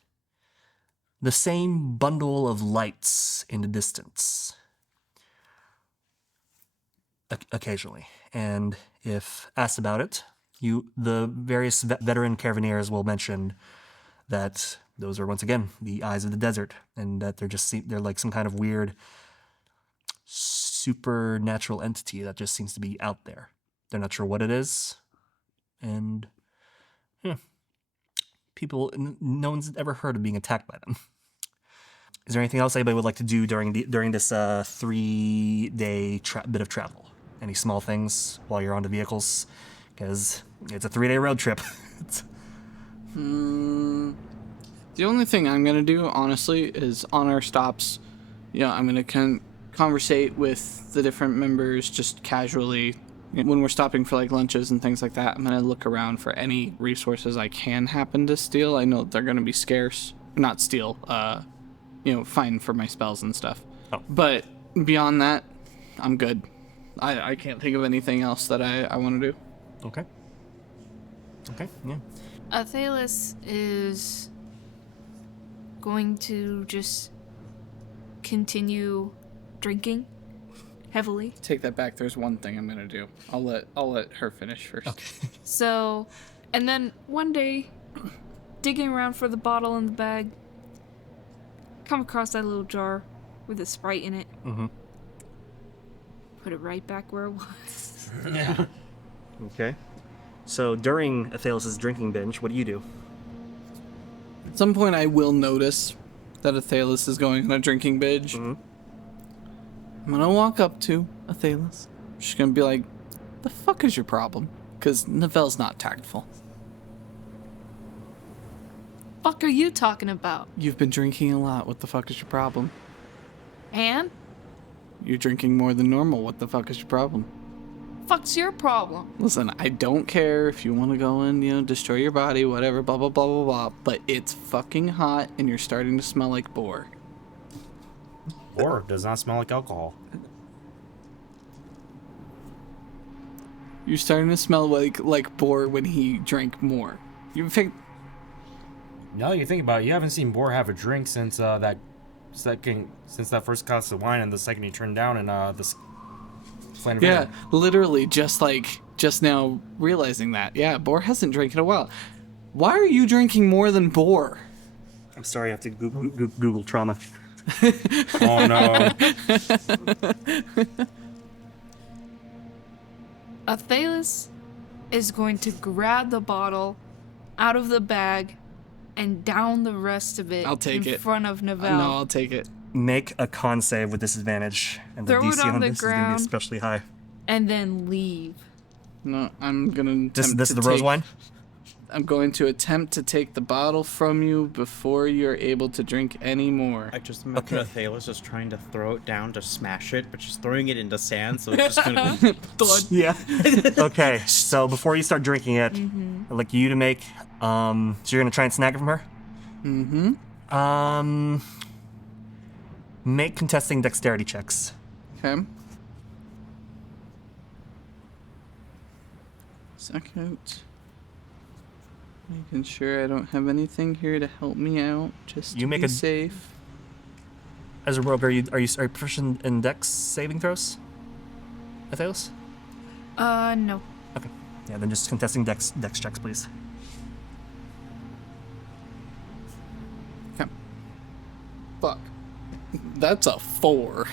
the same bundle of lights in the distance. Occasionally, and if asked about it, the various veteran caravaneers will mention that those are once again the eyes of the desert, and that they're like some kind of weird supernatural entity that just seems to be out there. They're not sure what it is, and no one's ever heard of being attacked by them. Is there anything else anybody would like to do during this 3-day bit of travel? Any small things while you're on the vehicles? Because it's a 3-day road trip. The only thing I'm going to do, honestly, is on our stops, I'm going to conversate with the different members just casually. When we're stopping for like lunches and things like that, I'm going to look around for any resources I can happen to steal. I know they're going to be scarce. Not steal, find for my spells and stuff. Oh. But beyond that, I'm good. I can't think of anything else that I want to do. Okay, yeah. Athelas is going to just continue drinking heavily. Take that back. There's one thing I'm going to do. I'll let her finish first. Okay. So And then one day, digging around for the bottle in the bag, come across that little jar with a Sprite in it. Mm-hmm. Put it right back where it was. Okay. So during Athelas' drinking binge, what do you do? At some point, I will notice that Athelas is going on a drinking binge. Mhm. I'm gonna walk up to Athelas. She's gonna be like, "The fuck is your problem?" Because Nivelle's not tactful. Fuck are you talking about? You've been drinking a lot. What the fuck is your problem? And? You're drinking more than normal. What the fuck is your problem? Fuck's your problem? Listen, I don't care if you want to go and, destroy your body, whatever, blah, blah, blah, blah, blah, but it's fucking hot and you're starting to smell like boar. Or does not smell like alcohol. You're starting to smell like boar when he drank more. You think... Now that you think about it, you haven't seen Boar have a drink since that first glass of wine, and the second he turned down in this Flame of Yeah, Air. literally just now realizing that. Yeah, boar hasn't drank in a while. Why are you drinking more than boar? I'm sorry, I have to Google trauma. Oh no. Athelas is going to grab the bottle out of the bag and down the rest of it I'll take in it. front of Nivelle. No, I'll take it. Make a con save with disadvantage, and the Throw it DC on on the this is going to ground. be especially high. And then leave. No, I'm gonna This attempt is to the rose take- wine? I'm going to attempt to take the bottle from you before you're able to drink any more. I just imagine Athelas just trying to throw it down to smash it, but she's throwing it into sand, so it's just gonna be Yeah. Okay, so before you start drinking it, I'd like you to make, so you're going to try and snag it from her? Mm-hmm. Make contesting dexterity checks. Okay. Second. Making sure I don't have anything here to help me out, just You to make be a- safe. As a rogue, are you proficient in dex saving throws? Athelas? No. Okay. Yeah, then just contesting dex checks, please. Okay. Fuck. That's a 4.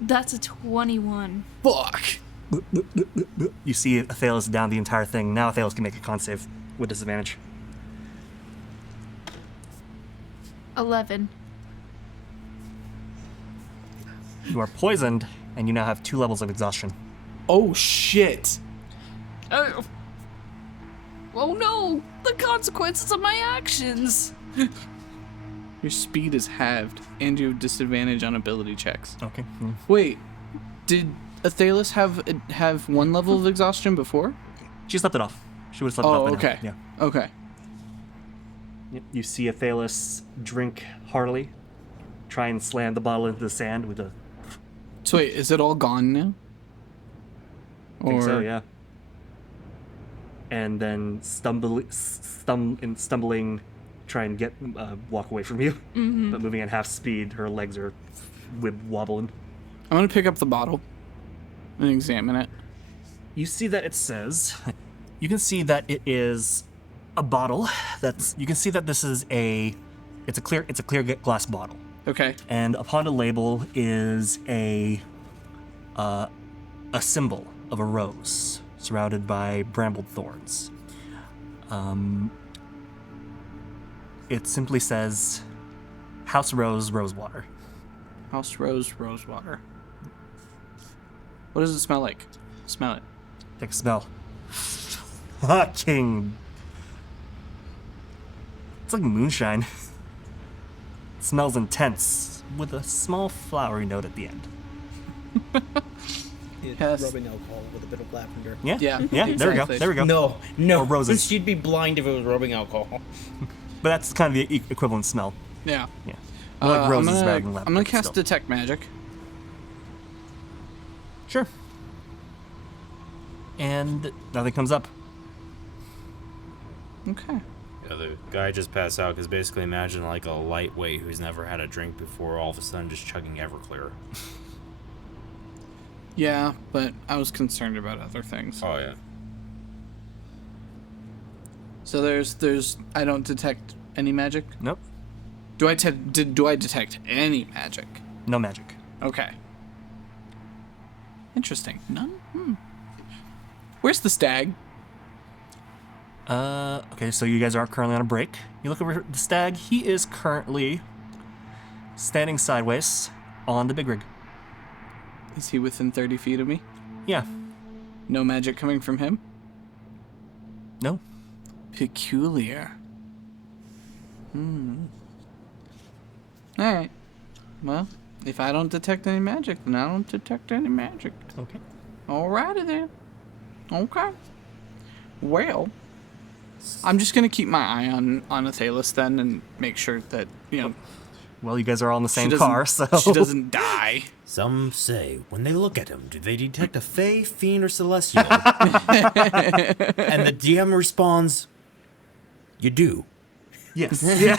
That's a 21. Fuck. You see Athelas down the entire thing. Now Athelas can make a con save with disadvantage. 11. You are poisoned, and you now have 2 levels of exhaustion. Oh shit. Oh. Oh no! The consequences of my actions! Your speed is halved, and you have disadvantage on ability checks. Okay. Wait, did Athelas have 1 level of exhaustion before? She slept it off. She would have slept it Oh, off by now. okay. Yeah. Okay. Yep. You see Athelas drink heartily, try and slam the bottle into the sand with a... So wait, is it all gone now? I think so, yeah. And then stumbling, try and walk away from you. Mm-hmm. But moving at half speed, her legs are wobbling. I'm gonna pick up the bottle and examine it. You see that it says... You can see that it is a bottle that's... You can see that this is it's a clear glass bottle. Okay. And upon the label is a symbol of a rose surrounded by bramble thorns. It simply says, House Rose, Rosewater. House rose, rosewater. What does it smell like? Smell it. Take a smell. King. It's like moonshine. It smells intense, with a small flowery note at the end. it's Yes. rubbing alcohol with a bit of lavender. Yeah? Yeah, Yeah, there we go. exactly. There we go. No. Or roses. She'd be blind if it was rubbing alcohol. But that's kind of the equivalent smell. Yeah. Yeah. More like roses rather than I'm lavender. gonna but cast still. detect magic. Sure. And nothing comes up. Okay. Yeah, the guy just passed out because basically imagine like a lightweight who's never had a drink before, all of a sudden just chugging Everclear. Yeah, but I was concerned about other things. Oh yeah. So there's I don't detect any magic. Nope. Do I detect any magic? No magic. Okay. Interesting. None. Where's the stag? Okay, so you guys are currently on a break. You look over the stag. He is currently standing sideways on the big rig. Is he within 30 feet of me? Yeah. No magic coming from him? No. Peculiar. Alright. Well, if I don't detect any magic, then I don't detect any magic. Okay. Alrighty then. Okay. Well, I'm just gonna keep my eye on Athelas then and make sure that, Well, you guys are all in the same doesn't- car, so she doesn't die. Some say when they look at him, do they detect a fey, fiend, or celestial? And the DM responds, "You do." yes. Yeah.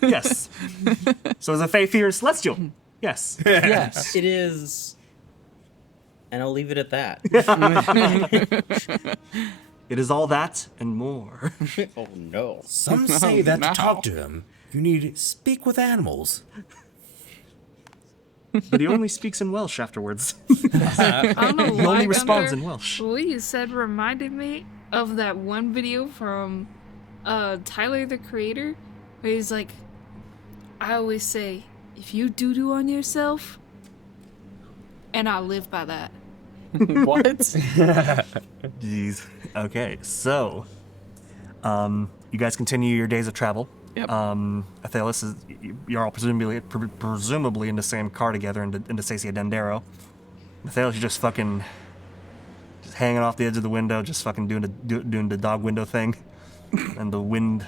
Yes. So is a Fey, Fear, Celestial? Yes. Yes. It is. And I'll leave it at that. It is all that and more. Oh no. Some say that no. to talk to him, you need to speak with animals. But he only speaks in Welsh afterwards. I don't know He why, only responds Gunther, in Welsh. what you said reminded me of that one video from Tyler the Creator, where he's like, I always say, if you doo-doo on yourself, and I live by that. What? Jeez. Okay, so you guys continue your days of travel. Yep. Athelas is you're all presumably in the same car together into Sacia Dendero. Athelas, you're just fucking just hanging off the edge of the window, just fucking doing the dog window thing, and the wind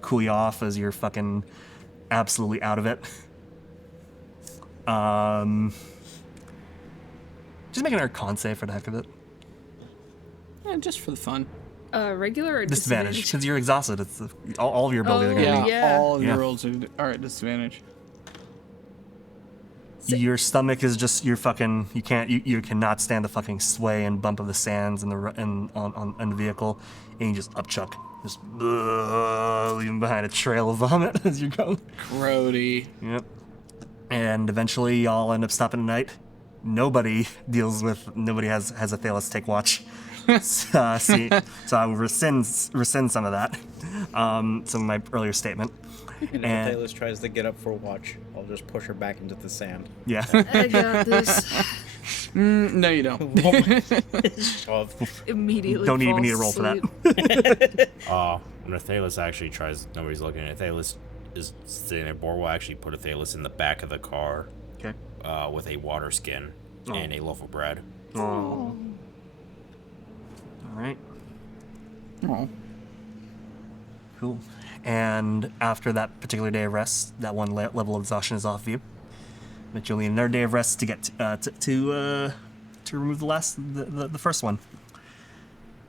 cool you off as you're fucking absolutely out of it. Just make an Arcana save for the heck of it. Yeah, just for the fun. Regular or Disadvantage, disadvantage? because you're exhausted. It's all of your abilities are gonna Yeah, Yeah. all of Yeah. your rolls are at disadvantage. be. Your stomach is just you cannot stand the fucking sway and bump of the sands and on the vehicle, and you just upchuck, just leaving behind a trail of vomit as you go. Grody. Yep. And eventually, y'all end up stopping at night. Nobody has Athelas take watch. So I will rescind some of that, some of my earlier statement. And if And- Athelas tries to get up for a watch, I'll just push her back into the sand. Yeah. I got this. No, you don't. Shove. Immediately Don't even falls need a roll for that. asleep. When Athelas actually tries, nobody's looking. Athelas is sitting there. Bor will actually put Athelas in the back of the car Okay. with a water skin and a loaf of bread. All right. Oh. Cool. And after that particular day of rest, that one level of exhaustion is off of you. But you'll need another day of rest to get to remove the first one.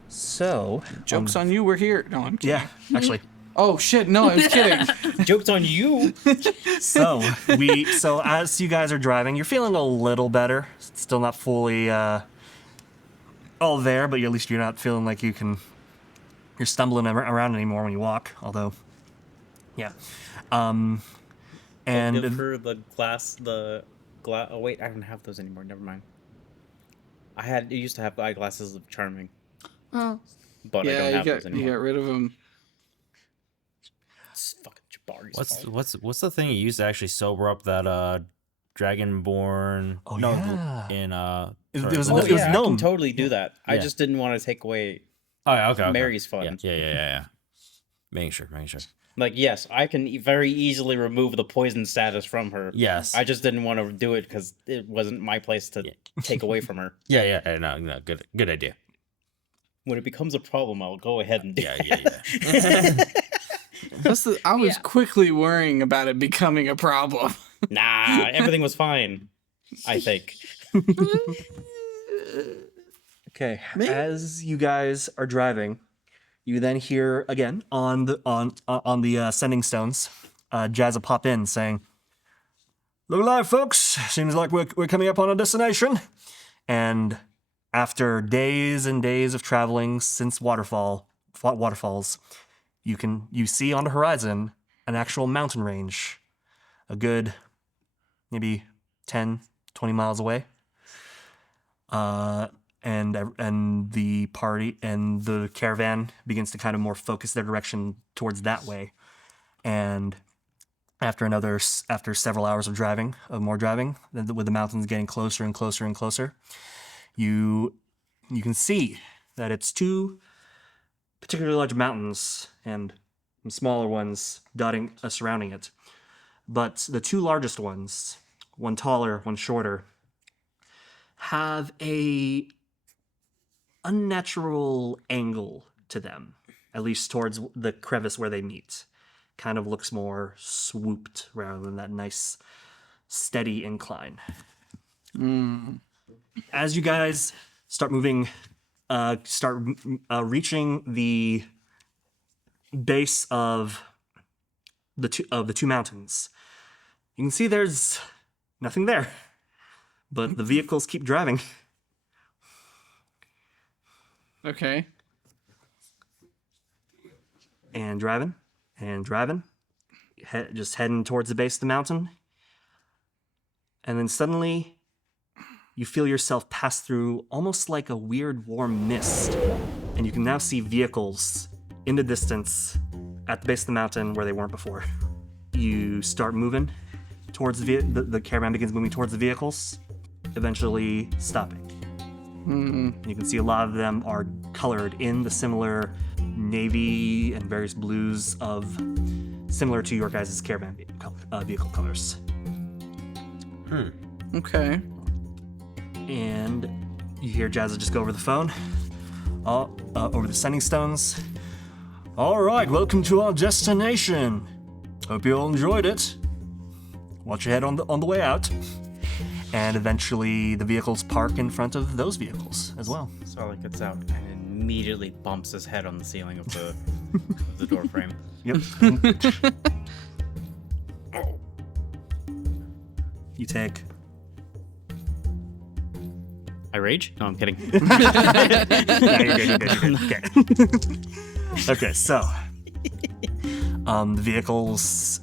So Joke's on you, we're here. No, I'm kidding. yeah, actually. Oh, shit, no, I was kidding. Joke's on you. So as you guys are driving, you're feeling a little better. Still not fully all there, but at least you're not feeling like you're stumbling around anymore when you walk. Although, yeah. And Give her the glass. Oh wait, I don't have those anymore. Never mind. I used to have eyeglasses of charming, Oh, but I Yeah, don't you have those got anymore. rid of them. It's fucking Jabari's fault. What's the thing you used to actually sober up that Dragonborn? Oh, no, yeah. in It was Oh, it was yeah, I gnome. can totally do that. I Yeah. just didn't want to take away Oh, yeah, okay. Mary's fun. Yeah. Making sure. Like, yes, I can very easily remove the poison status from her. Yes. I just didn't want to do it because it wasn't my place to take away from her. Yeah. No, good idea. When it becomes a problem, I'll go ahead and do Yeah. I was Yeah. quickly worrying about it becoming a problem. Nah, everything was fine. I think. Okay. As you guys are driving, you then hear again on the sending stones, Jazza pop in saying, "Look alive, folks! Seems like we're coming up on a destination." And after days and days of traveling since Waterfall, waterfalls, you see on the horizon an actual mountain range, a good maybe 10, 20 miles away. And the party and the caravan begins to kind of more focus their direction towards that way. And after several hours of more driving, with the mountains getting closer and closer and closer, you can see that it's two particularly large mountains and some smaller ones surrounding it. But the two largest ones, one taller, one shorter, have a unnatural angle to them, at least towards the crevice where they meet. Kind of looks more swooped rather than that nice, steady incline. As you guys start moving, reaching the base of the two mountains, you can see there's nothing there, but the vehicles keep driving. Okay. And driving, just heading towards the base of the mountain. And then suddenly, you feel yourself pass through almost like a weird warm mist. And you can now see vehicles in the distance at the base of the mountain where they weren't before. You start moving towards the caravan begins moving towards the vehicles, eventually stopping. And you can see a lot of them are colored in the similar navy and various blues similar to your guys' caravan vehicle colors. Okay. And you hear Jazza just go over the phone, over the sending stones. All right, welcome to our destination. Hope you all enjoyed it. Watch your head on the way out. And eventually the vehicles park in front of those vehicles as well. Sarlacc gets out and immediately bumps his head on the ceiling of the of the door frame. Yep. You take. I rage? No, I'm kidding. No, you're good. Okay. Okay, so the vehicles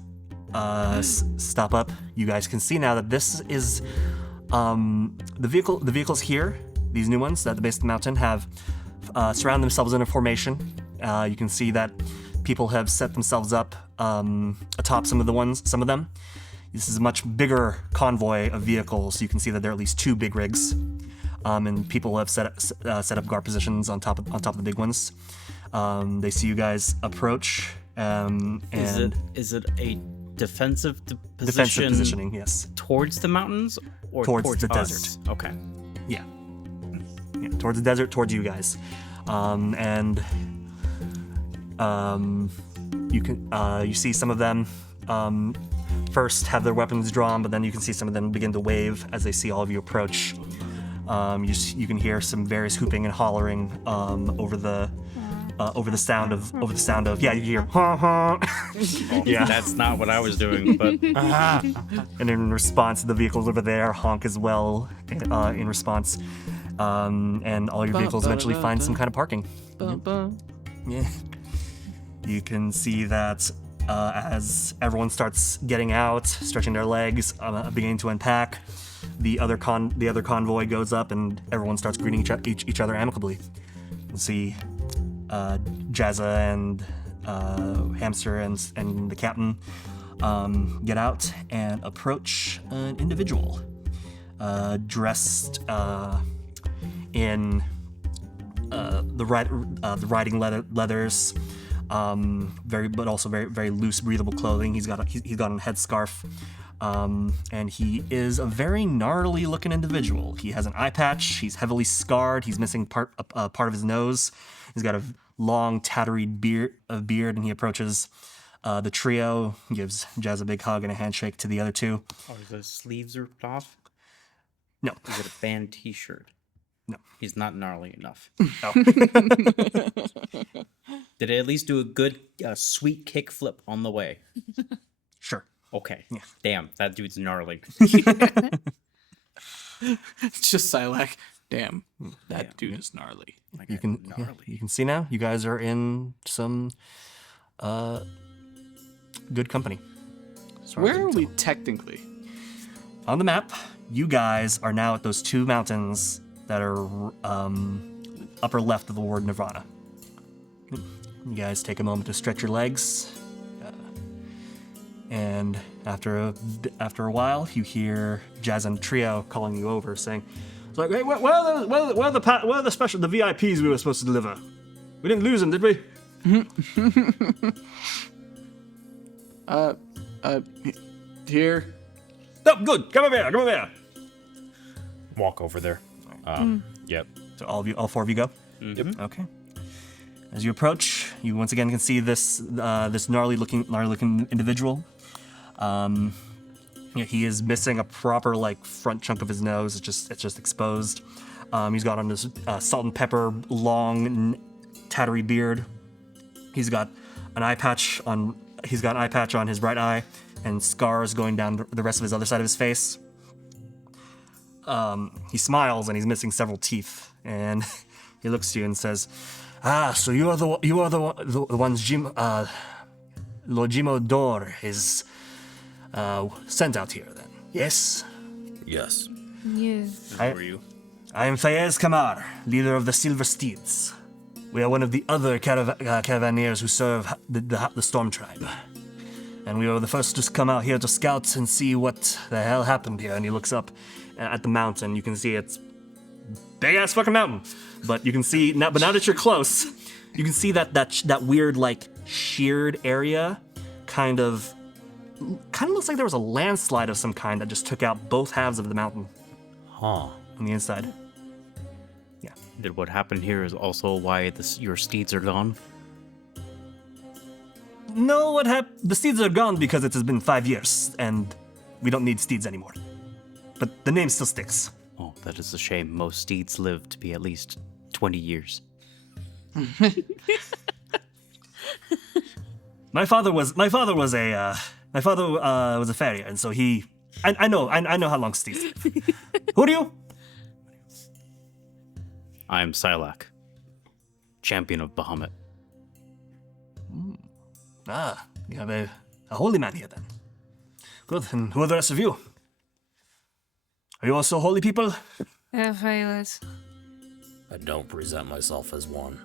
stop up. You guys can see now that this is the vehicles here. These new ones at the base of the mountain have surround themselves in a formation. You can see that people have set themselves up atop some of them. This is a much bigger convoy of vehicles. You can see that there are at least two big rigs, and people have set up guard positions on top of the big ones. They see you guys approach. Is it a defensive positioning? Yes. Towards the mountains or towards the us? desert. Okay. Yeah, towards the desert, towards you guys, you see some of them first have their weapons drawn, but then you can see some of them begin to wave as they see all of you approach. You can hear some various hooping and hollering over the sound of you hear ha ha. Yeah, That's not what I was doing, but and in response, the vehicles over there honk as well. In response, and all your vehicles eventually find some kind of parking. Yeah. You can see that as everyone starts getting out, stretching their legs, beginning to unpack, the other convoy goes up, and everyone starts greeting each other amicably. You see Jazza and Hamster and the captain get out and approach an individual dressed in the riding leathers, but also very loose, breathable clothing. He's got on a headscarf, and he is a very gnarly looking individual. He has an eye patch. He's heavily scarred. He's missing part of his nose. He's got a long, tattered beard, and he approaches the trio, gives Jazz a big hug and a handshake to the other two. oh, the sleeves ripped off. No. Is it a band T-shirt? No. He's not gnarly enough. No. Did it at least do a good sweet kick flip on the way? Sure. Okay. Yeah. Damn, that dude's gnarly. It's just Sarlacc. Damn, that dude is gnarly. My you can you can see now. You guys are in some good company. Where are we technically? On the map, you guys are now at those two mountains that are upper left of the word Nirvana. You guys take a moment to stretch your legs, and after a while, you hear Jazz and Trio calling you over, saying, It's like, hey, where are the special, the VIPs we were supposed to deliver? We didn't lose them, did we? Here. Oh, good. Come over here. Walk over there. Yep. So all four of you go? Yep. Okay. As you approach, you once again can see this gnarly looking individual. He is missing a proper front chunk of his nose. It's just exposed. He's got on this salt and pepper long tattery beard. He's got an eye patch on his right eye and scars going down the rest of his other side of his face. He smiles and he's missing several teeth, and he looks to you and says, so you are the ones Lord Jimo Dor is sent out here then? Yes? Yes. Yeah. Who are you? I am Fayez Kamar, leader of the Silver Steeds. We are one of the other caravanneers who serve the Storm Tribe. And we were the first to come out here to scout and see what the hell happened here. And he looks up at the mountain. You can see it's big ass fucking mountain. But you can see now. But now that you're close, you can see that weird sheared area, kind of looks like there was a landslide of some kind that just took out both halves of the mountain Huh. on the inside. Did what happened here is also why your steeds are gone? No, what happened? The steeds are gone because it has been 5 years, and we don't need steeds anymore. But the name still sticks. Oh, that is a shame. Most steeds live to be at least 20 years. My father was a farrier, and so I know how long steeds live. Who are you? I am Silak, champion of Bahamut. You have a holy man here then. Good, and who are the rest of you? Are you also holy people? Athelas. I don't present myself as one.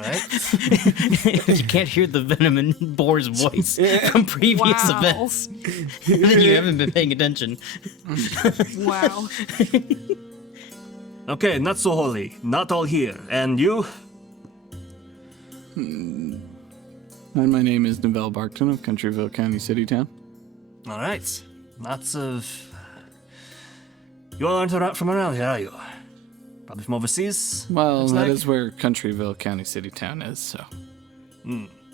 Right? You can't hear the venom in Boar's voice from previous Wow. events. You haven't been paying attention. Wow. Okay, not so holy. Not all here. And you? And my name is Manuel Barkton of Countryville County City Town. All right. Lots of... You all aren't from around here, are you? Probably from overseas? Well, looks that like. is where Countryville County City Town is, so.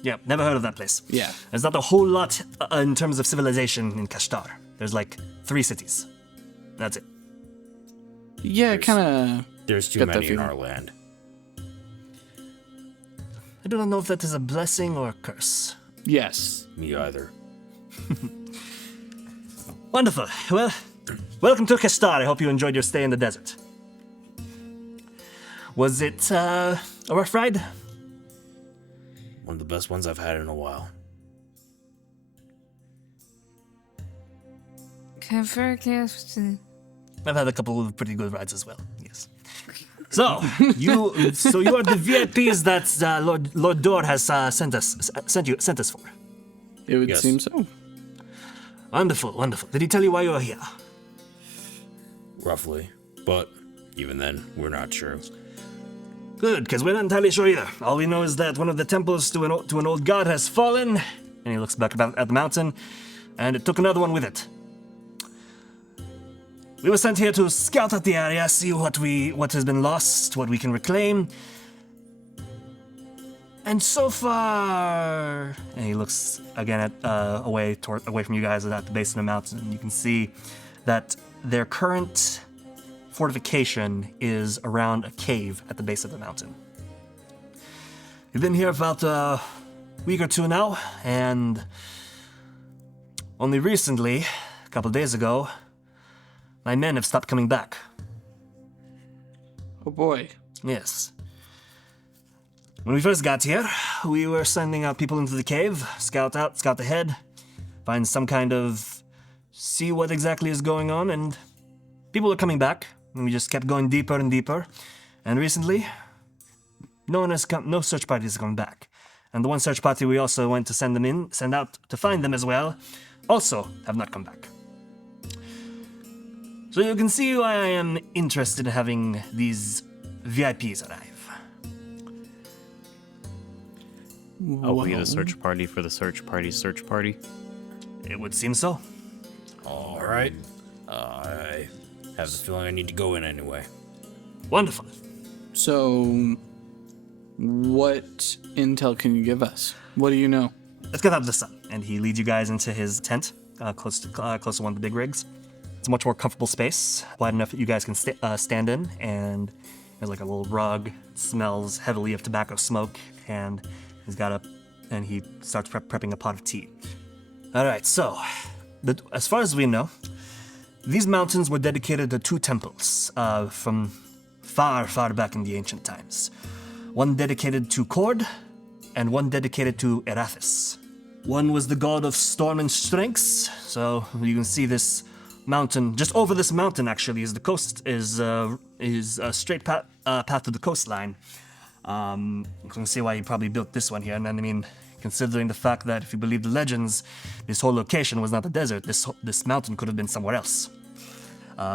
Yeah, never heard of that place. Yeah. There's not a whole lot in terms of civilization in Kashtar. There's 3 cities. That's it. Yeah, kind of. There's too Got that many in feeling. our land. I do not know if that is a blessing or a curse. Yes. Me either. Wonderful. Well, welcome to Kashtar. I hope you enjoyed your stay in the desert. Was it a rough ride? One of the best ones I've had in a while. Caverns. I've had a couple of pretty good rides as well. Yes. So you are the VIPs that Lord Dor has sent us for. It would Yes. seem so. Wonderful, wonderful. Did he tell you why you are here? Roughly. But even then, we're not sure. Good, because we're not entirely sure either. All we know is that one of the temples to an old god has fallen, and he looks back at the mountain, and it took another one with it. We were sent here to scout out the area, see what has been lost, what we can reclaim. And so far, and he looks again at away from you guys at the base of the mountain, and you can see that their current fortification is around a cave at the base of the mountain. We've been here about a week or two now, and only recently, a couple days ago, my men have stopped coming back. Oh boy. Yes. When we first got here, we were sending out people into the cave, scout ahead, find some kind of... see what exactly is going on, and people were coming back, and we just kept going deeper and deeper. And recently, no search parties have come back. And the one search party we also went to send out to find them as well, also have not come back. So you can see why I am interested in having these VIPs arrive. Are we the search party for the search party's search party? It would seem so. All right. I have the feeling I need to go in anyway. Wonderful. So, what intel can you give us? What do you know? Let's get out of the sun. And he leads you guys into his tent, close to one of the big rigs. It's a much more comfortable space, wide enough that you guys can stand in. And there's like a little rug. It smells heavily of tobacco smoke. And he starts prepping a pot of tea. All right, so as far as we know, these mountains were dedicated to two temples from far, far back in the ancient times. One dedicated to Cord, and one dedicated to Athelas. One was the god of storm and strengths, so you can see this mountain. Just over this mountain, actually, is the coast. Is a straight path to the coastline. You can see why he probably built this one here. And then, I mean, considering the fact that if you believe the legends, this whole location was not a desert. This mountain could have been somewhere else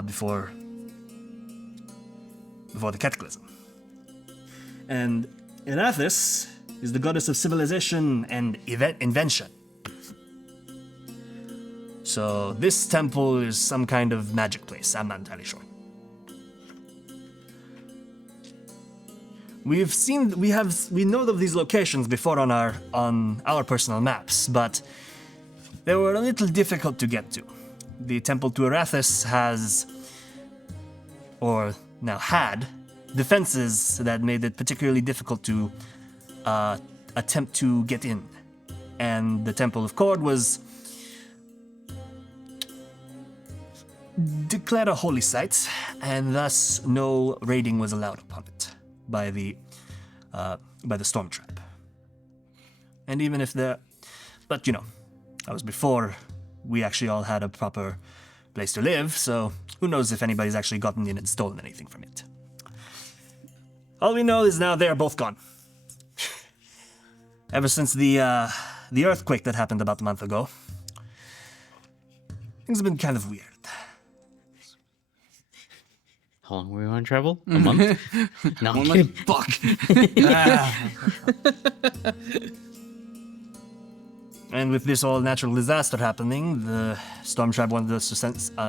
before the Cataclysm. And Athelas is the goddess of civilization and invention. So this temple is some kind of magic place. I'm not entirely sure. We know of these locations before on our personal maps, but they were a little difficult to get to. The temple to Athelas had defenses that made it particularly difficult to attempt to get in. And the Temple of Cord was declared a holy site, and thus no raiding was allowed upon it by the storm trap. And even if that was before we actually all had a proper place to live, so who knows if anybody's actually gotten in and stolen anything from it. All we know is now they're both gone. Ever since the earthquake that happened about a month ago, things have been kind of weird. How long were we on travel? A month? No, I'm kidding. Fuck. And with this whole natural disaster happening, the storm tribe wanted us to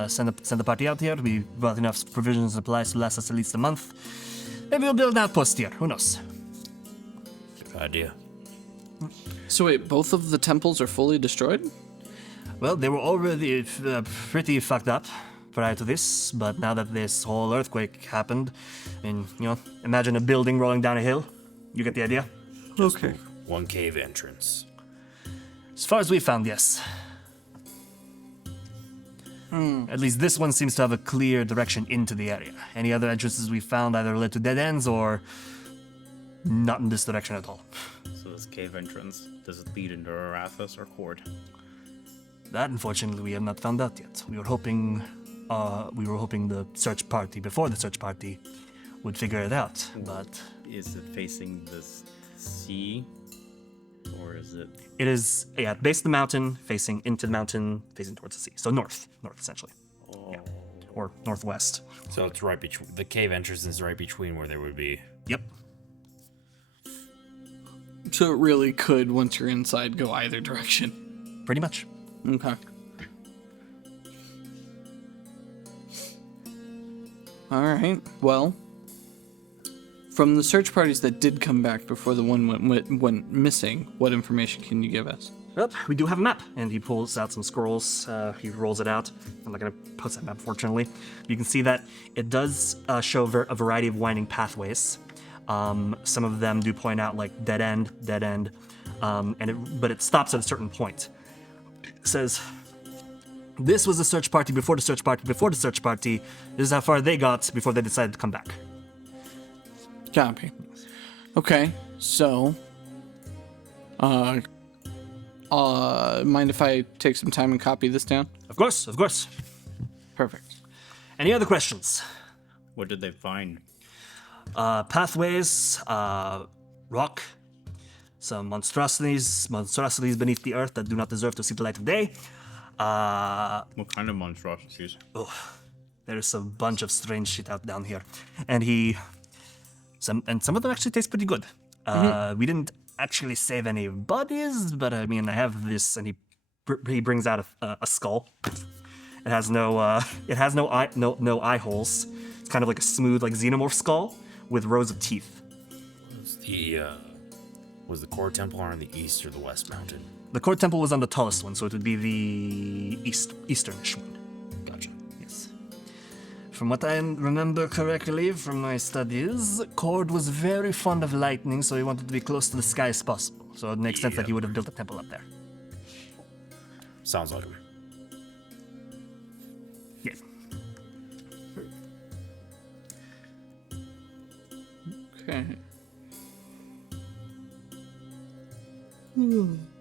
send a party out here. We brought enough provisions and supplies to last us at least a month. Maybe we'll build an outpost here. Who knows? Good idea. So wait, both of the temples are fully destroyed? Well, they were already pretty fucked up prior to this, but now that this whole earthquake happened, I mean, imagine a building rolling down a hill. You get the idea? Okay. One cave entrance. As far as we found, yes. At least this one seems to have a clear direction into the area. Any other entrances we found either led to dead ends or not in this direction at all. So this cave entrance, does it lead into Athelas or Cord? That, unfortunately, we have not found out yet. We were hoping the search party, before the search party, would figure it out, but... Is it facing the sea? Or is it... It is, base of the mountain, facing into the mountain, facing towards the sea. So north, essentially. Oh. Yeah. Or northwest. So it's right between the cave entrance is right between where there would be. Yep. So it really could, once you're inside, go either direction. Pretty much. Okay. All right. Well, from the search parties that did come back before the one went missing, what information can you give us? Well, we do have a map, and he pulls out some scrolls. He rolls it out. I'm not going to post that map, fortunately. You can see that it does show a variety of winding pathways. Some of them do point out like dead end, but it stops at a certain point. It says, this was the search party before the search party before the search party. This is how far they got before they decided to come back. Copy. Okay, so, mind if I take some time and copy this down? Of course, of course. Perfect. Any other questions? What did they find? Pathways, rock, some monstrosities beneath the earth that do not deserve to see the light of day. What kind of monstrosities? There's a bunch of strange shit out down here, and some of them actually taste pretty good. We didn't actually save any bodies, but I mean, I have this, and he brings out a skull. It has no eye holes. It's kind of like a smooth, like xenomorph skull with rows of teeth. Was the core temple on the east or the west mountain? The core temple was on the tallest one, so it would be the easternish one. Gotcha. Yes. From what I remember correctly from my studies, Cord was very fond of lightning, so he wanted to be close to the sky as possible. So it makes sense that he would have built a temple up there. Sounds like it. Yes. Okay.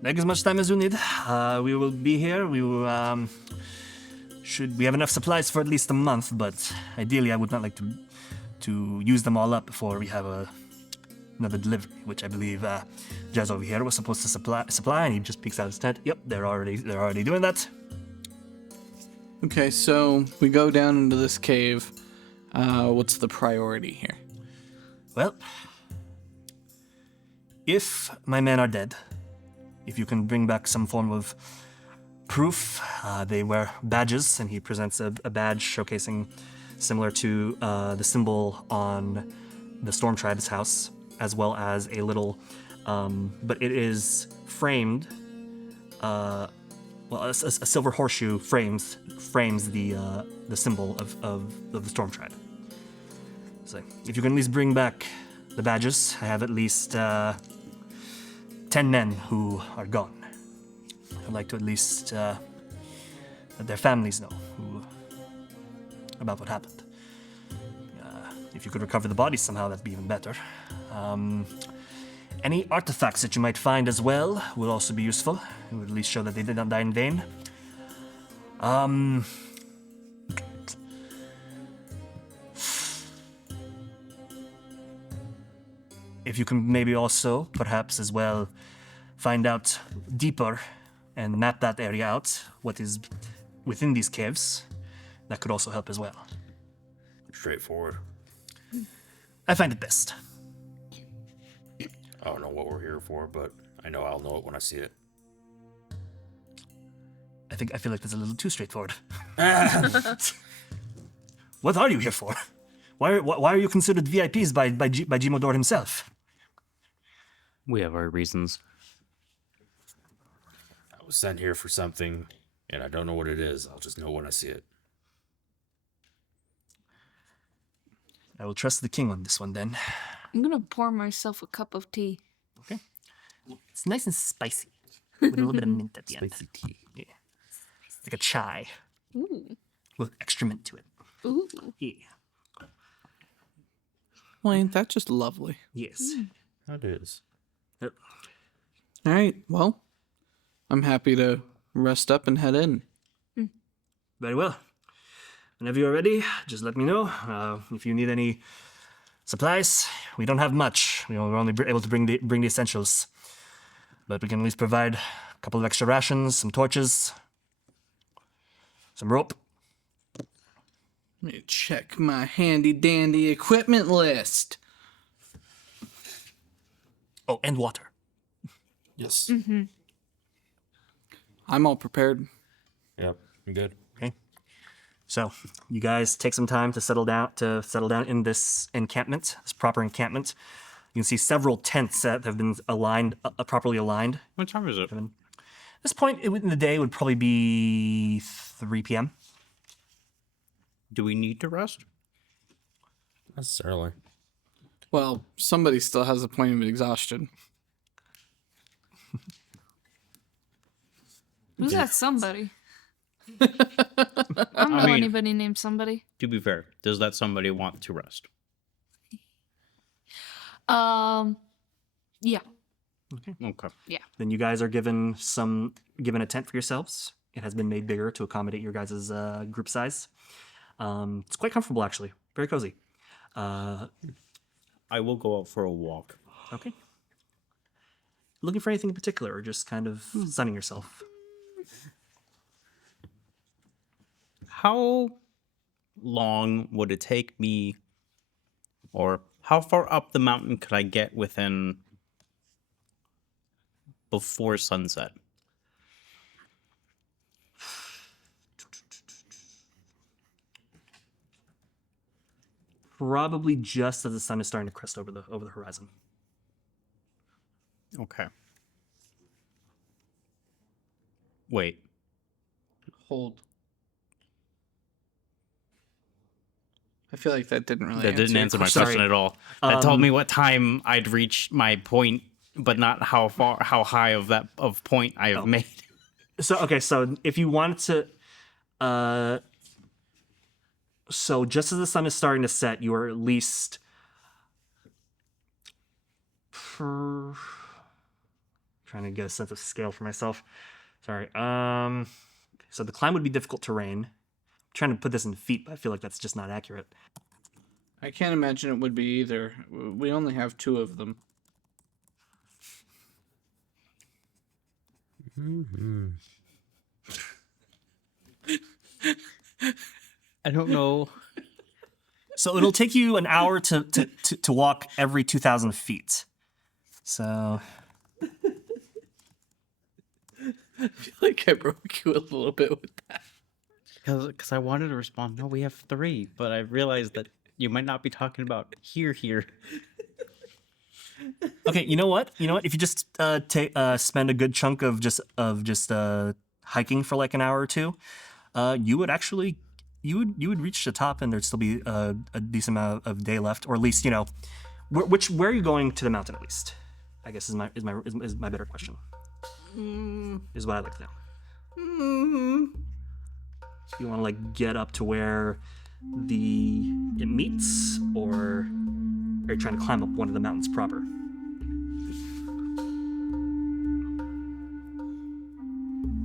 Take as much time as you need. We will be here. We will, we have enough supplies for at least a month, but ideally I would not like to use them all up before we have another delivery, which I believe Jazz over here was supposed to supply, and he just peeks out his tent. Yep, they're already doing that. Okay, so we go down into this cave. What's the priority here? Well, if my men are dead, if you can bring back some form of proof, they wear badges, and he presents a badge showcasing similar to the symbol on the Storm Tribe's house, as well as a little, but it is framed, a silver horseshoe frames the symbol of the Storm Tribe. So if you can at least bring back the badges, I have at least 10 men who are gone. I'd like to at least let their families know about what happened. If you could recover the bodies somehow, that'd be even better. Any artifacts that you might find as well will also be useful. It would at least show that they did not die in vain. If you can maybe also, perhaps as well, find out deeper and map that area out, what is within these caves, that could also help as well. Straightforward. I find it best. I don't know what we're here for, but I know I'll know it when I see it. I feel like that's a little too straightforward. What are you here for? Why are you considered VIPs by Gmodor himself? We have our reasons. I was sent here for something, and I don't know what it is. I'll just know when I see it. I will trust the king on this one then. I'm gonna pour myself a cup of tea. Okay. It's nice and spicy, with a little bit of mint at the end. Spicy tea. Yeah. It's like a chai. Ooh. With extra mint to it. Ooh. Yeah. Well, ain't that just lovely? Yes. That is. Yep. All right, well, I'm happy to rest up and head in. Very well. Whenever you're ready, just let me know. If you need any supplies, we don't have much. We're only able to bring the essentials. But we can at least provide a couple of extra rations, some torches, some rope. Let me check my handy dandy equipment list. Oh, and water. Yes. I'm all prepared. Yep. I'm good. Okay. So you guys take some time to settle down in this encampment, this proper encampment. You can see several tents that have been aligned, properly aligned. What time is it? At this point in the day, it would probably be 3 p.m. Do we need to rest? Not necessarily. Well, somebody still has a point of exhaustion. Who's that somebody? I don't know anybody named somebody. To be fair, does that somebody want to rest? Yeah. Okay. Then you guys are given a tent for yourselves. It has been made bigger to accommodate your guys' group size. It's quite comfortable, actually. Very cozy. I will go out for a walk. Okay. Looking for anything in particular, or just kind of sunning yourself? How long would it take me, or how far up the mountain could I get before sunset? Probably just as the sun is starting to crest over the horizon. Okay. Wait. Hold. I feel like that didn't really That didn't answer my Sorry. question at all. That told me what time I'd reach my point, but not how high of point I have made. So if you wanted to, so just as the sun is starting to set, you are at least trying to get a sense of scale for myself. Sorry. So the climb would be difficult terrain. I'm trying to put this in feet, but I feel like that's just not accurate. I can't imagine it would be either. We only have 2 of them. I don't know. So it'll take you an hour to walk every 2,000 feet. So I feel like I broke you a little bit with that. Because I wanted to respond, no, we have 3, but I realized that you might not be talking about here. okay, you know what? If you just spend a good chunk of just hiking for like an hour or 2, you would actually you would reach the top, and there'd still be a decent amount of day left, or at least where are you going to the mountain at least? I guess is my better question. Is what I'd like to know. You want to like get up to where it meets, or are you trying to climb up one of the mountains proper?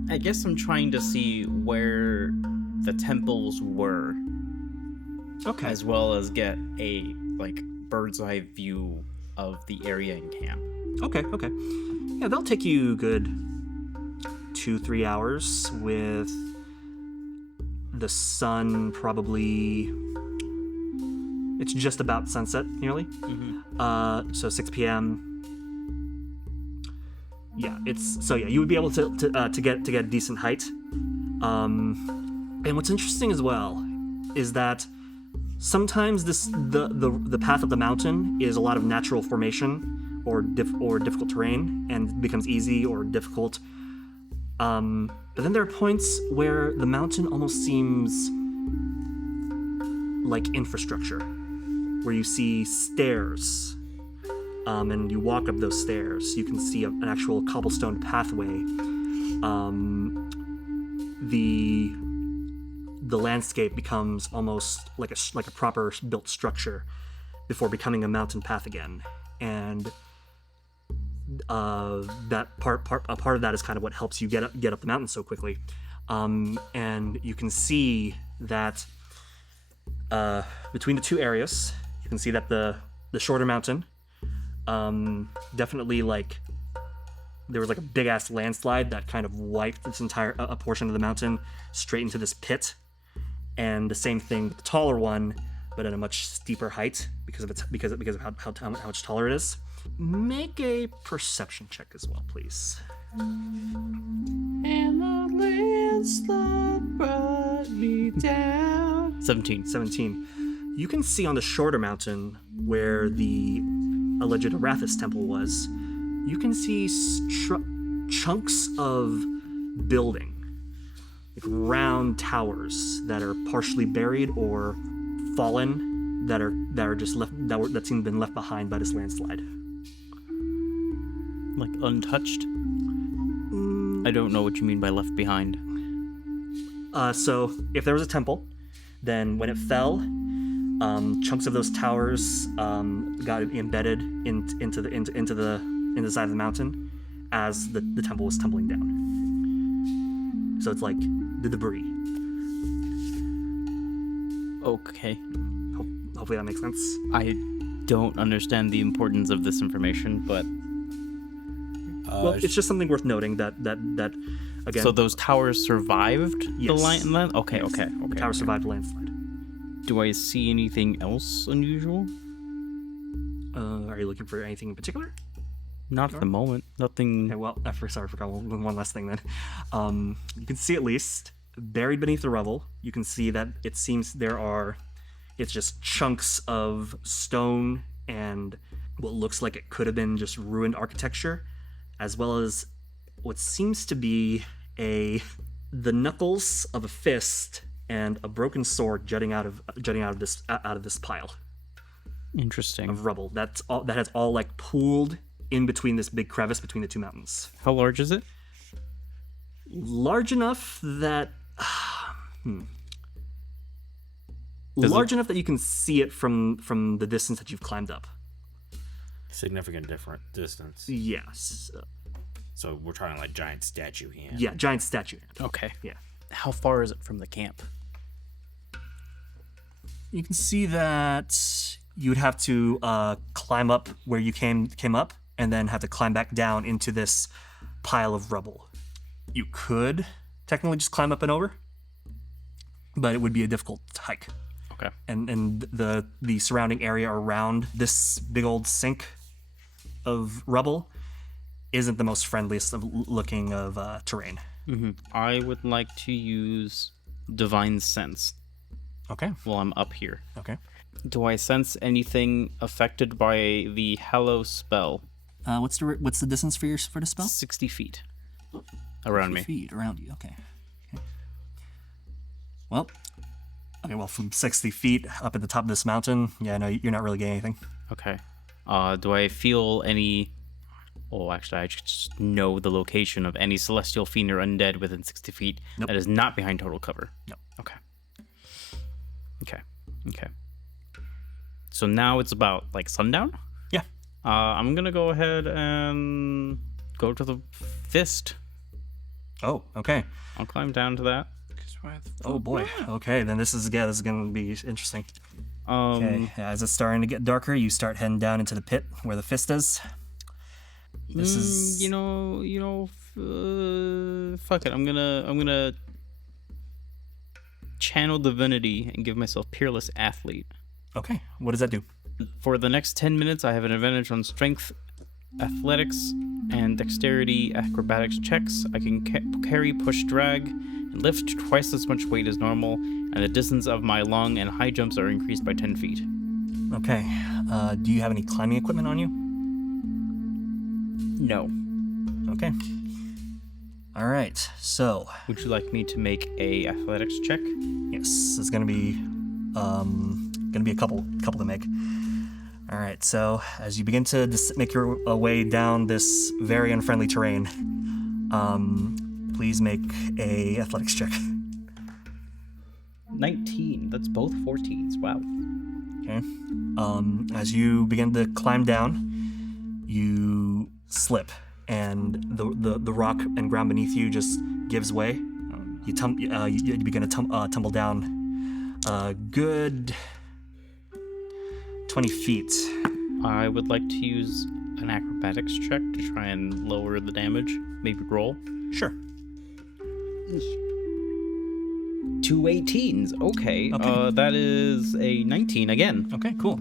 I guess I'm trying to see where the temples were. Okay. As well as get a bird's eye view of the area in camp. Okay. Yeah, they'll take you good 2-3 hours with the sun probably. It's just about sunset nearly. Mm-hmm. So 6 p.m. Yeah, you would be able to get a decent height. And what's interesting as well is that sometimes the path up the mountain is a lot of natural formation or difficult terrain, and becomes easy or difficult. But then there are points where the mountain almost seems like infrastructure, where you see stairs, and you walk up those stairs. You can see an actual cobblestone pathway. The landscape becomes almost like a proper built structure before becoming a mountain path again, and that a part of that is kind of what helps you get up the mountain so quickly. And you can see that between the 2 areas, you can see that the shorter mountain, definitely there was a big ass landslide that kind of wiped this entire a portion of the mountain straight into this pit. And the same thing with the taller one, but at a much steeper height because of how much taller it is. Make a perception check as well, please. And the landslide brought me down. 17. You can see on the shorter mountain where the alleged Arathis temple was, you can see chunks of building, round towers that are partially buried or fallen, that are just left that seem been left behind by this landslide. Untouched? I don't know what you mean by left behind. So if there was a temple, then when it fell, chunks of those towers got embedded into the side of the mountain as the temple was tumbling down. So it's like the debris. Okay. Hopefully that makes sense. I don't understand the importance of this information, but Well, it's just something worth noting that again. so those towers survived the Yes. land? Okay, Yes. okay. The tower survived the landslide. Do I see anything else unusual? Are you looking for anything in particular? Not at the moment. Nothing. Okay, well, I forgot one last thing then. You can see at least, buried beneath the rubble, you can see that it seems it's just chunks of stone and what looks like it could have been just ruined architecture, as well as what seems to be the knuckles of a fist and a broken sword jutting out of this pile Interesting. of rubble. That has all like pooled in between this big crevice between the two mountains. How large is it? Large enough that large enough that you can see it from the distance that you've climbed up. Significant different distance. Yes. So we're talking like giant statue hand. Yeah, giant statue. Okay. Yeah. How far is it from the camp? You can see that you would have to climb up where you came up, and then have to climb back down into this pile of rubble. You could technically just climb up and over, but it would be a difficult hike. Okay. And the surrounding area around this big old sink of rubble isn't the most friendliest of looking of terrain. Mm-hmm. I would like to use Divine Sense Okay. while I'm up here. Okay. Do I sense anything affected by the Hallow spell? What's the distance for the spell? 60 feet around me. Feet around you. Okay. Well, from 60 feet up at the top of this mountain, yeah, no, you're not really getting anything. Okay. Do I feel any... Oh, actually, I just know the location of any celestial fiend or undead within 60 feet Nope. that is not behind total cover. No. Okay. So now it's about, like, sundown? Yeah. I'm gonna go ahead and go to the fist. Oh, okay. I'll climb down to that. Oh boy. Okay, then this is going to be interesting. Um, Okay, as it's starting to get darker, you start heading down into the pit where the fist is. This is fuck it. I'm gonna channel divinity and give myself Peerless Athlete. okay. What does that do? For the next 10 minutes, I have an advantage on strength, athletics, and dexterity acrobatics checks. I can carry, push, drag, and lift twice as much weight as normal, and the distance of my long and high jumps are increased by 10 feet. Okay. Do you have any climbing equipment on you? No. Okay. All right. So Would you like me to make a athletics check? yes, it's gonna be a couple to make. All right. So as you begin to make your way down this very unfriendly terrain, please make a athletics check. 19. That's both 14s. Wow. Okay. As you begin to climb down, you slip, and the rock and ground beneath you just gives way. You begin to tumble down a good 20 feet. I would like to use an acrobatics check to try and lower the damage. Maybe roll. Sure. 2 18s. Okay. Okay. That is a 19 again. Okay. Cool.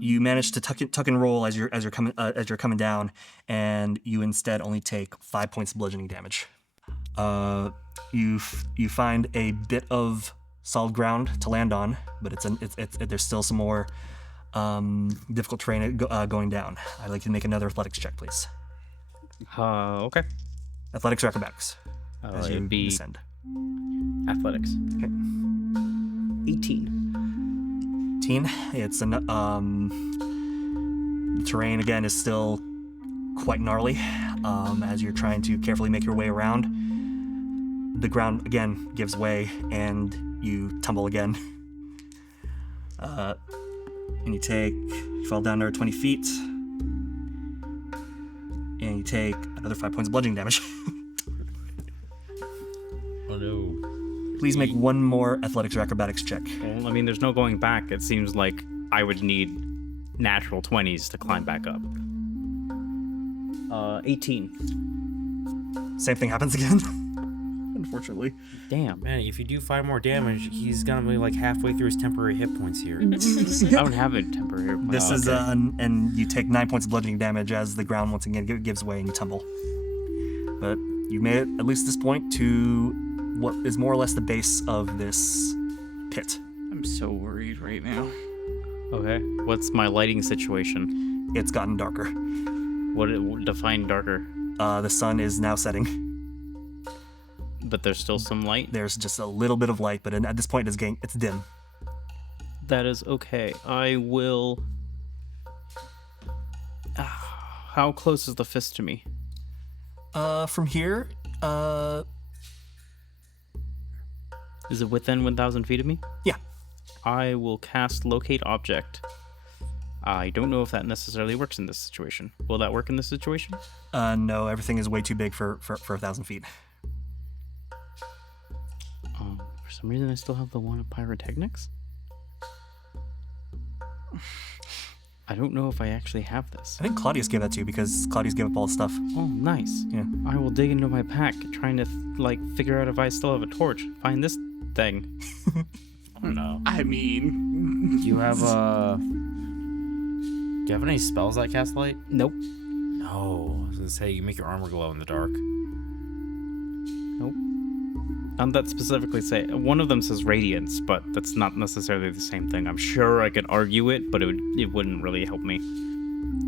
You manage to tuck and roll as you're coming down, and you instead only take 5 points of bludgeoning damage. You find a bit of solid ground to land on, but there's still some more difficult terrain going down. I'd like you to make another athletics check, please. Okay. Athletics or acrobatics as you It'd be descend. athletics. Okay. 18. 18. It's the terrain again is still quite gnarly. As you're trying to carefully make your way around, the ground again gives way and you tumble again. And you fall down to 20 feet. And you take another 5 points of bludgeoning damage. Oh no. Please make one more athletics or acrobatics check. Well, I mean, there's no going back. It seems like I would need natural 20s to climb back up. 18. Same thing happens again. Unfortunately. Damn. Man, if you do 5 more damage, he's gonna be like halfway through his temporary hit points here. I don't have a temporary point. This is and you take 9 points of bludgeoning damage as the ground once again gives way and you tumble. But you made it at least this point to what is more or less the base of this pit. I'm so worried right now. Okay. What's my lighting situation? It's gotten darker. What define darker? The sun is now setting. But there's still some light. There's just a little bit of light, but at this point it's dim. That is okay. I will. How close is the fist to me? From here, Is it within 1,000 feet of me? yeah. I will cast Locate Object. I don't know if that necessarily works in this situation. Will that work in this situation? No, everything is way too big for 1,000 feet. For some reason, I still have the one of Pyrotechnics. I don't know if I actually have this. I think Claudius gave that to you because Claudius gave up all the stuff. Oh, nice. Yeah. I will dig into my pack, trying to figure out if I still have a torch. Find this thing. Oh no. I mean, Do you have any spells that cast light? Nope. No. I was gonna say you make your armor glow in the dark. Nope. Not that specifically say. One of them says radiance, but that's not necessarily the same thing. I'm sure I could argue it, but it wouldn't really help me.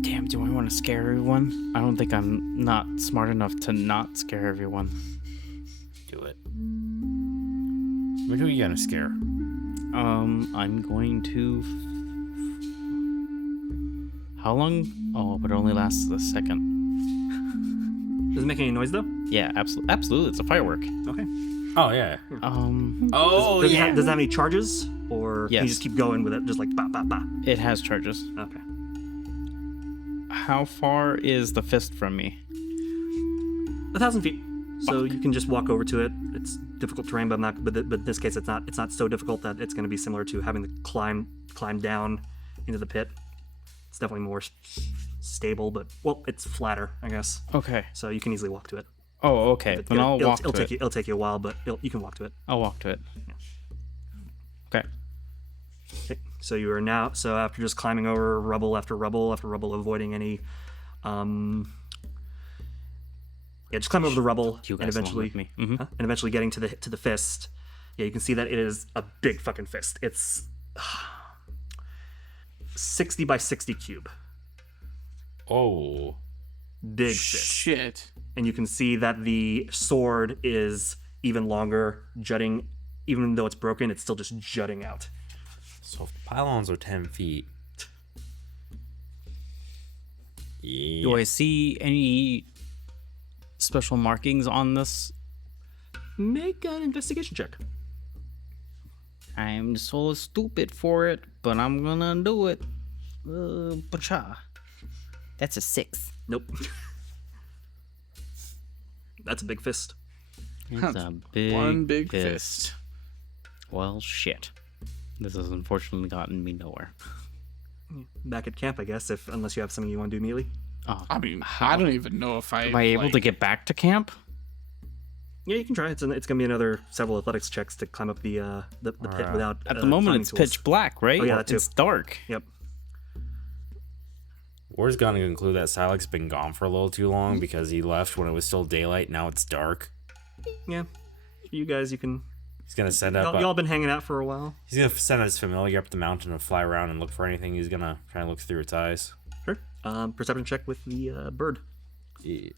Damn, do I want to scare everyone? I don't think I'm not smart enough to not scare everyone. Do it. But who are you gonna scare? I'm going to. How long? Oh, but it only lasts a second. Does it make any noise though? Yeah, absolutely. It's a firework. Okay. Oh yeah. Oh Does it yeah. have any charges, or can Yes. you just keep going with it, just like ba ba ba? It has charges. Okay. How far is the fist from me? 1,000 feet. So you can just walk over to it. It's difficult terrain, but but in this case, it's not so difficult that it's going to be similar to having to climb down into the pit. It's definitely more stable, but well, it's flatter, I guess. Okay. So you can easily walk to it. Oh, okay. Then I'll walk to it. It'll take you a while, but you can walk to it. I'll walk to it. Okay. Okay. So you are now. So after just climbing over rubble after rubble after rubble, avoiding any, just climb over the rubble You and guys eventually, along with me. Mhm. and eventually getting to the fist. Yeah, you can see that it is a big fucking fist. It's 60 by 60 cube. Oh. Big fist. shit. And you can see that the sword is even longer, jutting. Even though it's broken, it's still just jutting out. So if the pylons are 10 feet. Yeah. Do I see any special markings on this? Make an investigation check. I'm so stupid for it, but I'm gonna do it. Bacha. That's a 6. Nope. That's a big fist. It's a big, One big fist. fist. Well, shit. This has unfortunately gotten me nowhere. Back at camp, I guess, unless you have something you want to do immediately. Oh, I mean, I don't even know if am I able to get back to camp? Yeah, you can try. It's gonna be another several athletics checks to climb up the pit without. At the moment, climbing it's tools. pitch black, right? Oh, yeah, that too. It's dark. Yep. We're just gonna conclude that Silex's been gone for a little too long because he left when it was still daylight. Now it's dark. Yeah. You guys, you can. He's gonna send up. Y'all been hanging out for a while. He's gonna send his familiar up the mountain and fly around and look for anything. He's gonna try and look through its eyes. Sure. Perception check with the bird. Yeah.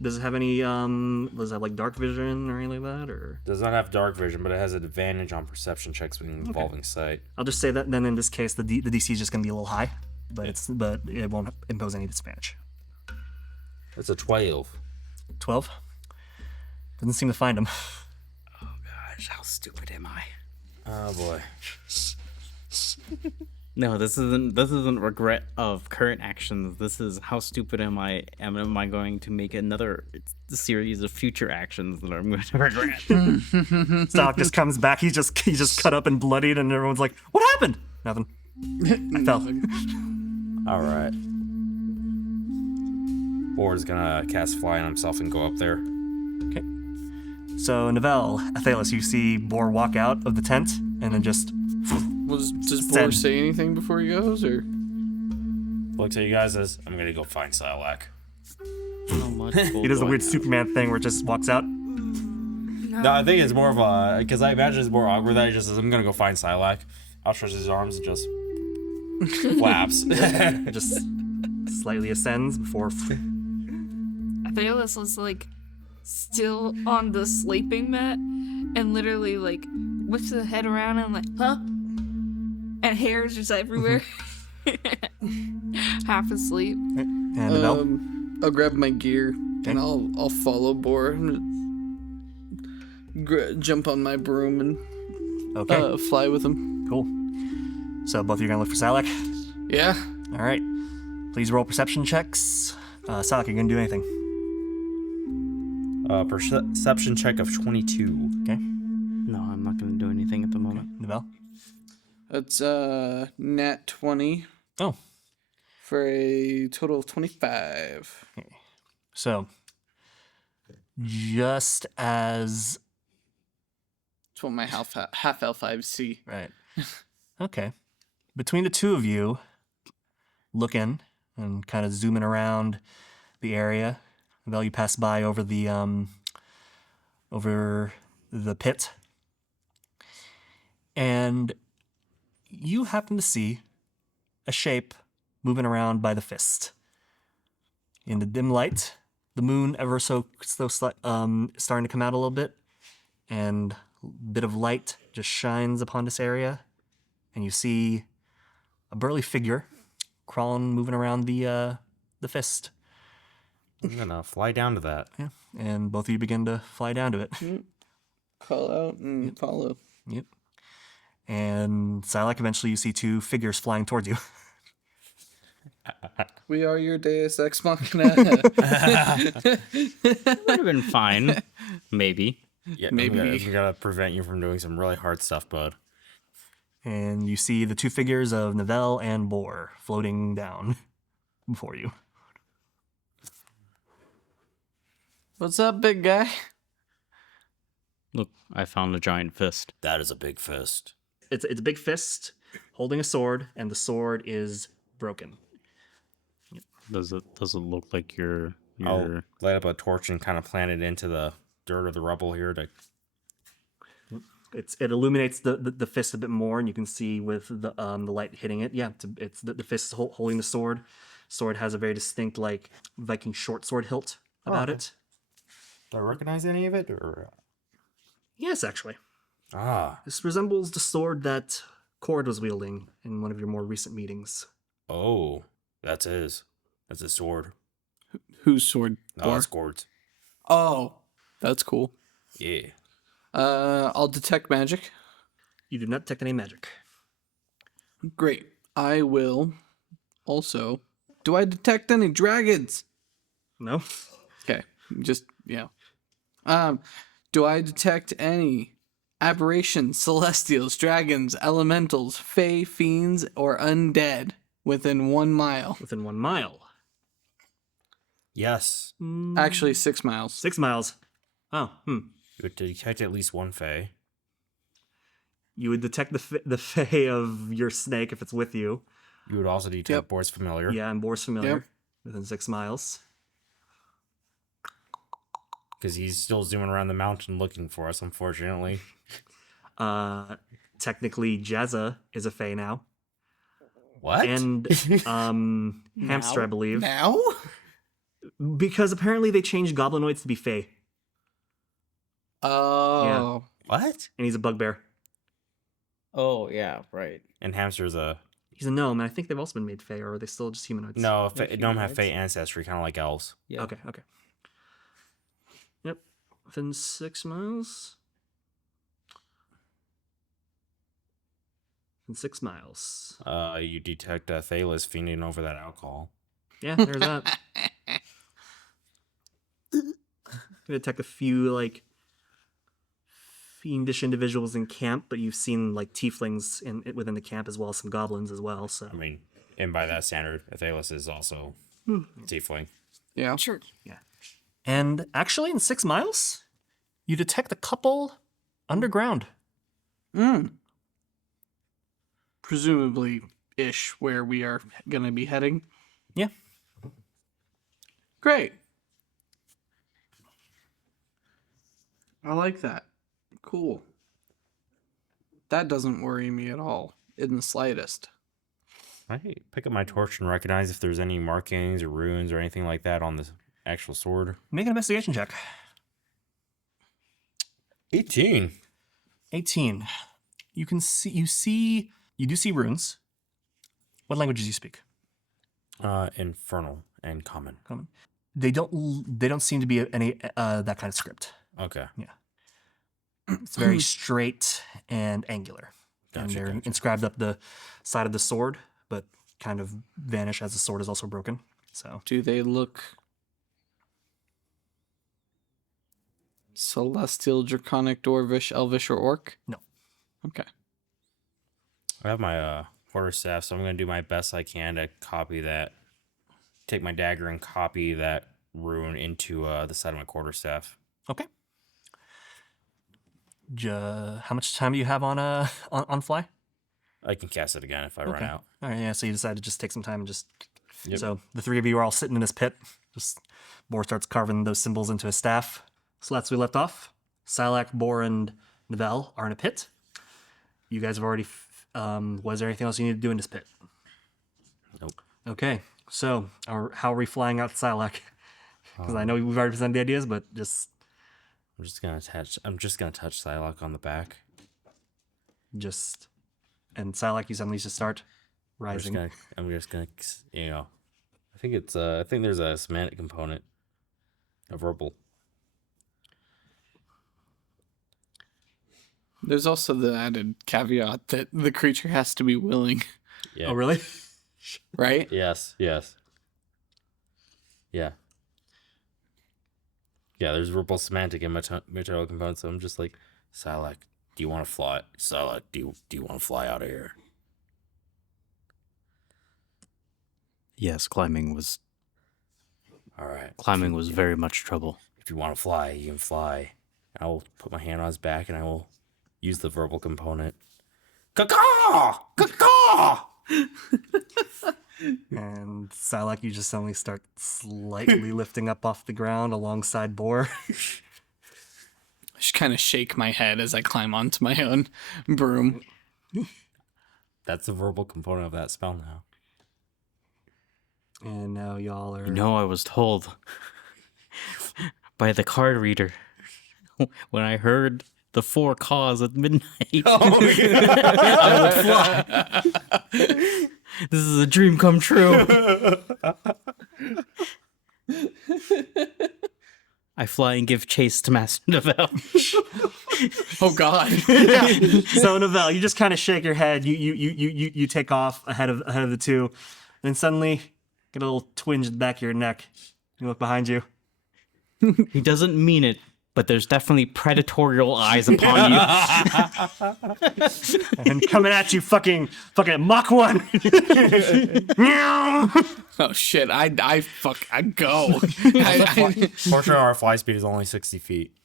Does it have any? Does it have like dark vision or anything like that? Or Does not have dark vision, but it has an advantage on perception checks when involving sight. I'll just say that then in this case the DC is just gonna be a little high, but it won't impose any disadvantage. It's a 12. 12. Doesn't seem to find him. Gosh, how stupid am I? Oh boy. No, this isn't regret of current actions. This is how stupid am I? Am I going to make another series of future actions that I'm going to regret? Stock just comes back. He's just cut up and bloodied, and everyone's like, "What happened?" Nothing. I fell. All right. Boar's gonna cast fly on himself and go up there. Okay. So Nivelle, Athelas, you see Boar walk out of the tent and then just. Does Boar say anything before he goes, or? Looks at you guys as I'm gonna go find Silac. How much He does the weird Superman thing where it just walks out. No, I think it's more of a because I imagine it's more awkward that he just says I'm gonna go find Silac. Outstretches his arms and just flaps. It just slightly ascends before. Athelas was like still on the sleeping mat and literally like whips the head around and like, huh? And hair's just everywhere. Half asleep. And Nivelle. I'll grab my gear and I'll follow Boar. Jump on my broom and fly with him. Cool. So both of you are gonna look for Silac? Yeah. All right. Please roll perception checks. Silac, you gonna do anything? Perception check of 22. Okay. No, I'm not going to do anything at the moment. Nivelle? That's nat 20 Oh. for a total of 25. So, just as... That's what my half elf eyes see. Right. Okay. Between the two of you, looking and kind of zooming around the area, Nivelle, you pass by over the pit, and you happen to see a shape moving around by the fist. In the dim light, the moon ever so starting to come out a little bit, and a bit of light just shines upon this area, and you see a burly figure crawling, moving around the fist. I'm gonna fly down to that. Yeah, and both of you begin to fly down to it. Call out and follow. Yep. And Silac, eventually you see two figures flying towards you. We are your Deus Ex Machina. Would have been fine. Maybe. Yeah, Maybe. we gotta prevent you from doing some really hard stuff, bud. And you see the two figures of Nivelle and Boar floating down before you. What's up, big guy? Look, I found a giant fist. That is a big fist. It's a big fist holding a sword, and the sword is broken. Does it look like your I'll light up a torch and kind of plant it into the dirt or the rubble here to. It illuminates the fist a bit more, and you can see with the light hitting it. Yeah, it's the fist holding the sword. Sword has a very distinct like Viking short sword hilt about it. Do I recognize any of it? Or Yes, actually. ah, This resembles the sword that Cord was wielding in one of your more recent meetings. oh, that's his. That's his sword. Whose sword? Oh, Boar? that's Gord's. Oh, that's cool. Yeah. I'll detect magic. You do not detect any magic. Great. I will also. Do I detect any dragons? No? Okay. Just, yeah. Do I detect any aberrations, celestials, dragons, elementals, fey, fiends, or undead within 1 mile? Within 1 mile. Yes. Actually, 6 miles. 6 miles. Oh, You would detect at least one fae. You would detect the fae of your snake if it's with you. You would also detect Yep. Boar's familiar. Yeah, and Boar's familiar. Yep. Within 6 miles. Because he's still zooming around the mountain looking for us, unfortunately. Technically, Jazza is a fae now. What? And Hamster, I believe. Now? Because apparently they changed goblinoids to be fae. Oh. What? And he's a bugbear. Oh yeah, right. And Hamster's a... He's a gnome, and I think they've also been made fae, or are they still just humanoids? No, They're gnome have humanoids. fae ancestry, kind of like elves. Yeah. Okay. Yep. Within 6 miles. in 6 miles. You detect Athelas fiending over that alcohol. Yeah, there's that. You detect a few, like, fiendish individuals in camp, but you've seen, like, tieflings within the camp as well as some goblins as well, so. I mean, and by that standard, Athelas is also tiefling. Yeah. Sure. Yeah. And actually, in 6 miles, you detect a couple underground. Presumably ish where we are going to be heading. Yeah. Great. I like that. Cool. That doesn't worry me at all, in the slightest. I pick up my torch and recognize if there's any markings or runes or anything like that on the actual sword. Make an investigation check. 18. 18. You do see runes. What languages do you speak? Infernal and common. Common. They don't seem to be any that kind of script. Okay. It's very straight and angular. And Gotcha, they're gotcha. inscribed up the side of the sword, but kind of vanish as the sword is also broken. So Do they look celestial, draconic, dwarvish, elvish, or orc? No. Okay. I have my quarterstaff, so I'm going to do my best I can to copy that. Take my dagger and copy that rune into the side of my quarterstaff. okay. How much time do you have on fly? I can cast it again if I run out. All right, yeah. So you decide to just take some time and just. Yep. So the three of you are all sitting in this pit. Just Boar starts carving those symbols into his staff. So that's where we left off. Silak, Boar, and Nivelle are in a pit. You guys have already. Was there anything else you need to do in this pit? Nope. Okay. So how are we flying out to Silak? Because I know we've already presented the ideas, but just I'm just gonna touch Psylocke on the back. and Silak, you suddenly just start rising. I'm just gonna, I think there's a semantic component, a verbal. There's also the added caveat that the creature has to be willing, Yeah. Oh, really? right? Yes. Yeah. Yeah, there's verbal, semantic, and material components. So I'm just like, Psylocke, do you want to fly? Psylocke, do you want to fly out of here? Yes, climbing was All right. very much trouble. If you want to fly, you can fly. I will put my hand on his back and I will use the verbal component. Caw-caw! Caw-caw! And Silak, you just suddenly start slightly lifting up off the ground alongside Boar. I just kind of shake my head as I climb onto my own broom. That's the verbal component of that spell now. And now y'all are. You know, I was told by the card reader when I heard the 4 caws at midnight. I would fly. This is a dream come true. I fly and give chase to Master Nivelle. Oh God! So Nivelle, you just kind of shake your head. You take off ahead of the two, and then suddenly get a little twinge in the back of your neck. You look behind you. He doesn't mean it, but there's definitely predatorial eyes upon you. And coming at you, fucking Mach 1. Oh shit! I go. Fortunately, our fly speed is only 60 feet.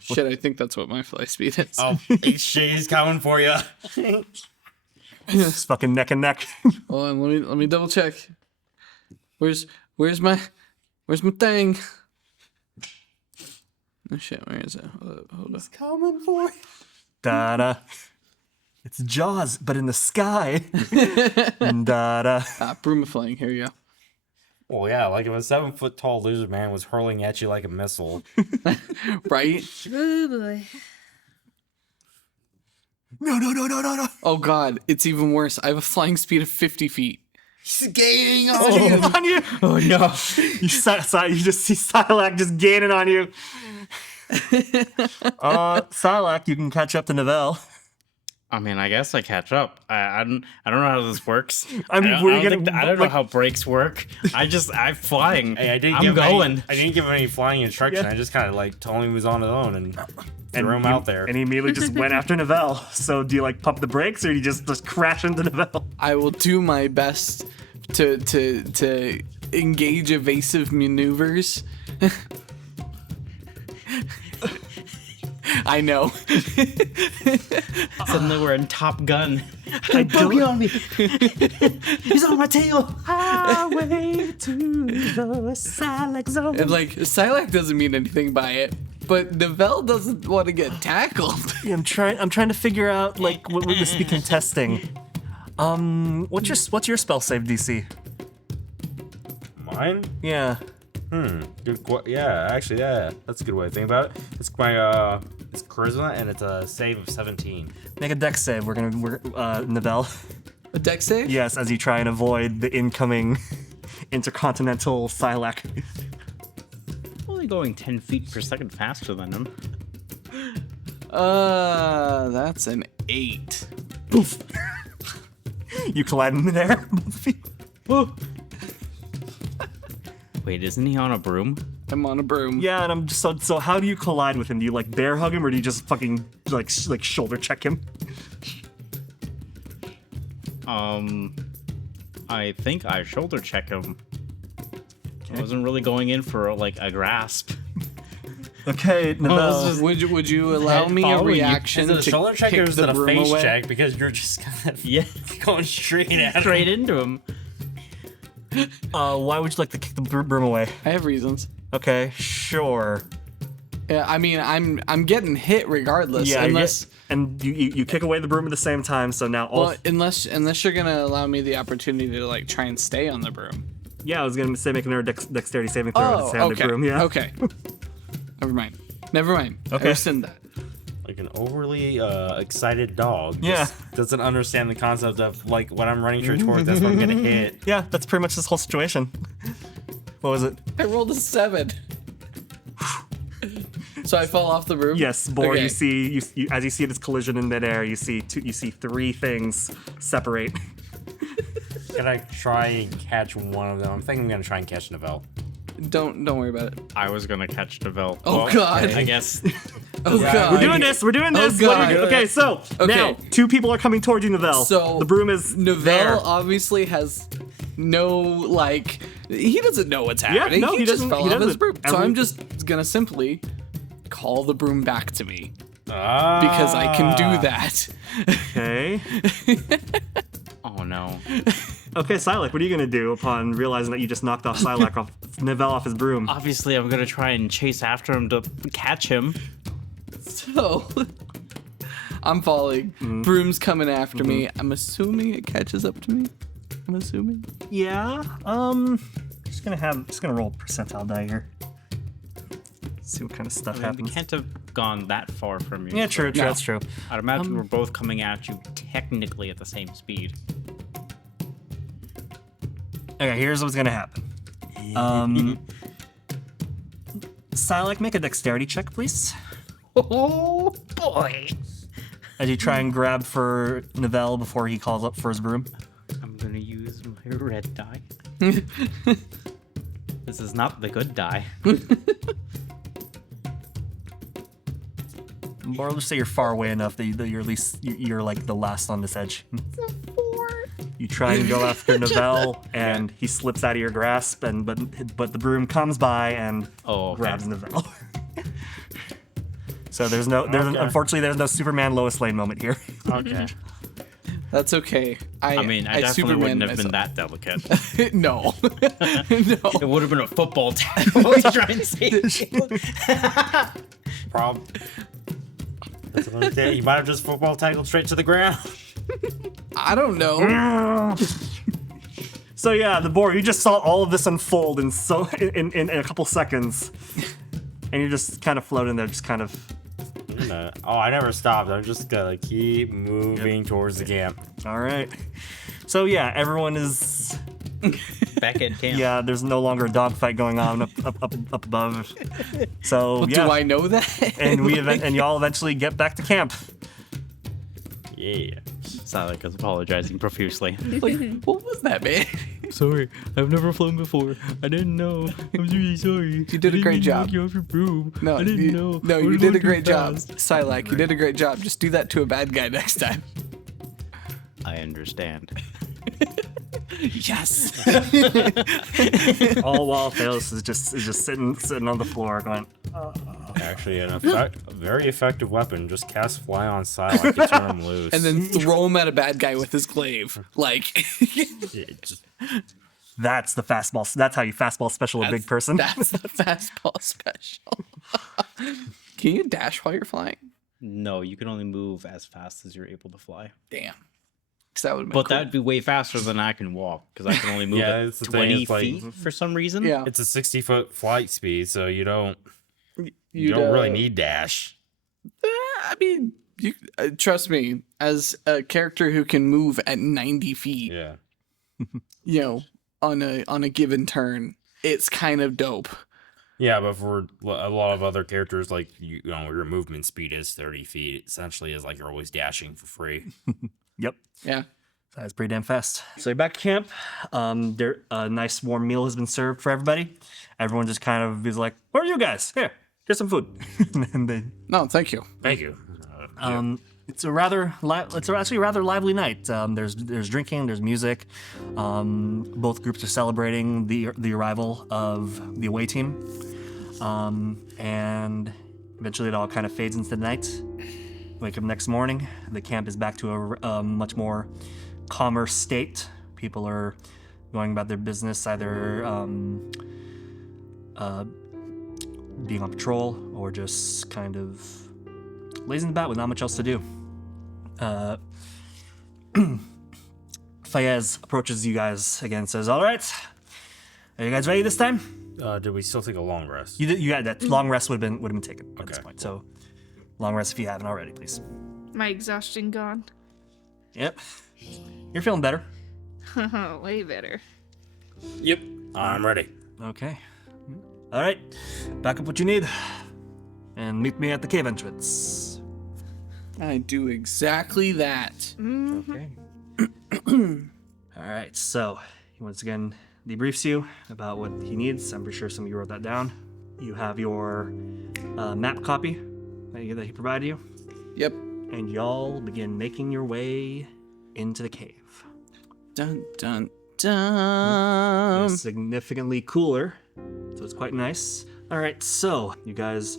Shit, I think that's what my fly speed is. Oh, shit, he's coming for you. It's fucking neck and neck. Hold on, let me double check. Where's my thing? Oh shit, where is it? Hold up. Coming for you. Da-da. It's Jaws, but in the sky. Da-da. Broom of flying. Here you go. Well, yeah, like if a 7-foot-tall lizard man was hurling at you like a missile. Right? Oh boy. No. Oh God, it's even worse. I have a flying speed of 50 feet. He's gaining on you. On you. Oh no. You just see Silak just gaining on you. Silak, you can catch up to Nivelle. I mean, I guess I catch up. I don't know how this works. I mean, I don't know how brakes work. I'm flying. Hey, I didn't I'm going. I didn't give him any flying instruction. Yeah. I just kind of like told him he was on his own and threw him out there. And he immediately just went after Nivelle. So do you like pump the brakes or do you just crash into Nivelle? I will do my best to engage evasive maneuvers. I know. Suddenly we're in Top Gun. I don't on me. He's on my tail. highway to the Silac zone. And like Silac doesn't mean anything by it, but Nivelle doesn't want to get tackled. Yeah, I'm trying to figure out like what would this be contesting. What's your spell save DC? Mine? Yeah. Yeah, actually, yeah. That's a good way to think about it. It's my, it's charisma, and it's a save of 17. Make a dex save. We're Nivelle. A dex save? Yes, as you try and avoid the incoming intercontinental Silac. Only going 10 feet per second faster than him. That's an 8. Poof. You collide in midair. Wait, isn't he on a broom? I'm on a broom. Yeah, and I'm just so how do you collide with him? Do you like bear hug him or do you just fucking like shoulder check him? I think I shoulder check him. I wasn't really going in for like a grasp. Okay, Nivelle. Would you allow me a following you. reaction Is it a to shoulder check kick or is the it a broom face away? check? Because you're just kind of Yeah, going straight at him. straight into him. Why would you like to kick the broom away? I have reasons. Okay, sure. Yeah, I mean, I'm getting hit regardless. Yeah, unless and you kick away the broom at the same time. So now all well, unless you're gonna allow me the opportunity to like try and stay on the broom. yeah, I was gonna say make another dexterity saving throw to stay on the broom. Yeah. Okay. Never mind. Okay. I rescind that. Like an overly excited dog. Yeah. Just doesn't understand the concept of like when I'm running straight towards, that's when I'm gonna hit. Yeah, that's pretty much this whole situation. What was it? I rolled a 7. So I fall off the broom. Yes, Boar. Okay. You see, you as you see this collision in midair, you see three things separate. Can I try and catch one of them? I'm thinking I'm gonna try and catch Nivelle. Don't worry about it. I was gonna catch Nivelle. Oh, God. I guess. Oh God. We're doing this. We're doing this. Oh, What are God. you okay, so now 2 people are coming toward you, Nivelle. So the broom is Nivelle there. obviously has no like. He doesn't know what's happening. no, he just doesn't- fell he off his doesn't. broom. So Every- I'm just gonna simply call the broom back to me Ah. because I can do that. Okay. Oh no. Okay, Silac, what are you gonna do upon realizing that you just knocked off Nivelle off his broom? Obviously, I'm gonna try and chase after him to catch him. So I'm falling. Broom's coming after me. I'm assuming it catches up to me. I'm assuming. Yeah. Just gonna roll a percentile die here. See what kind of stuff They happens. can't have gone that far from you. Yeah, true. No. That's true. I'd imagine we're both coming at you technically at the same speed. Okay, here's what's gonna happen. Silac, make a dexterity check, please. Oh boy! As you try and grab for Nivelle before he calls up for his broom. I'm gonna use my red die. This is not the good die. Or let's say you're far away enough that you're at least you're like the last on this edge. You try and go after Nivelle, and he slips out of your grasp, but the broom comes by and grabs Nivelle. So unfortunately there's no Superman Lois Lane moment here. Okay. That's okay. I mean, I definitely Superman wouldn't have been myself. that delicate. No. No. It would have been a football tackle to try and save you. That's what I'm saying. You might have just football tackled straight to the ground. I don't know. So yeah, the boar, you just saw all of this unfold in a couple seconds. And you're just kind of floating there, just kind of. Oh, I never stopped. I'm just gonna keep moving towards the camp. All right. So yeah, everyone is. Back at camp. Yeah, there's no longer a dogfight going on up above. So Well, yeah. do I know that? And y'all eventually get back to camp. Yeah. Silek is apologizing profusely. Like, what was that, man? Sorry, I've never flown before. I didn't know. I'm really sorry. You did a great job. You off your broom. No, I didn't you, know. No, I you was did a going too great job. fast. Silek, you did a great job. Just do that to a bad guy next time. I understand. Yes. All while Athelas is just sitting on the floor going, Actually, a very effective weapon. Just cast Fly on Psylocke to turn him loose. And then throw him at a bad guy with his glaive. Like, Yeah, just, that's the fastball. That's how you fastball special a big person. that's the fastball special. Can you dash while you're flying? No, you can only move as fast as you're able to fly. Damn. 'Cause that would have been But cool. that'd be way faster than I can walk because I can only move Yeah, at it's the thing, 20 it's like- feet for some reason. Yeah. it's a 60-foot flight speed, so you don't You'd, really need dash. I mean, you trust me, as a character who can move at 90 feet, Yeah. you know, on a given turn, it's kind of dope. Yeah, but for a lot of other characters, like, you know, your movement speed is 30 feet. It essentially is like you're always dashing for free. Yep. Yeah. That's pretty damn fast. So you're back at camp. There, a nice warm meal has been served for everybody. Everyone just kind of is like, "Where are you guys? Here, get some food." And they, No, thank you. Thank you. it's actually a rather lively night. There's drinking, there's music. Both groups are celebrating the arrival of the away team, and eventually it all kind of fades into the night. Wake up next morning, the camp is back to a much more calmer state. People are going about their business, either being on patrol or just kind of lazing about with not much else to do. Fayez approaches you guys again and says, "All right, are you guys ready this time?" Did we still take a long rest? You had that long rest would have been taken at this Okay. point. So long rest if you haven't already, please. My exhaustion gone. Yep. You're feeling better. Way better. Yep. I'm ready. Okay. All right. Back up what you need. And meet me at the cave entrance. I do exactly that. Okay. All right. So, he once again debriefs you about what he needs. I'm pretty sure some of you wrote that down. You have your map copy that he provided you. Yep. And y'all begin making your way into the cave. Dun dun dun. It's significantly cooler, so it's quite nice. All right, so you guys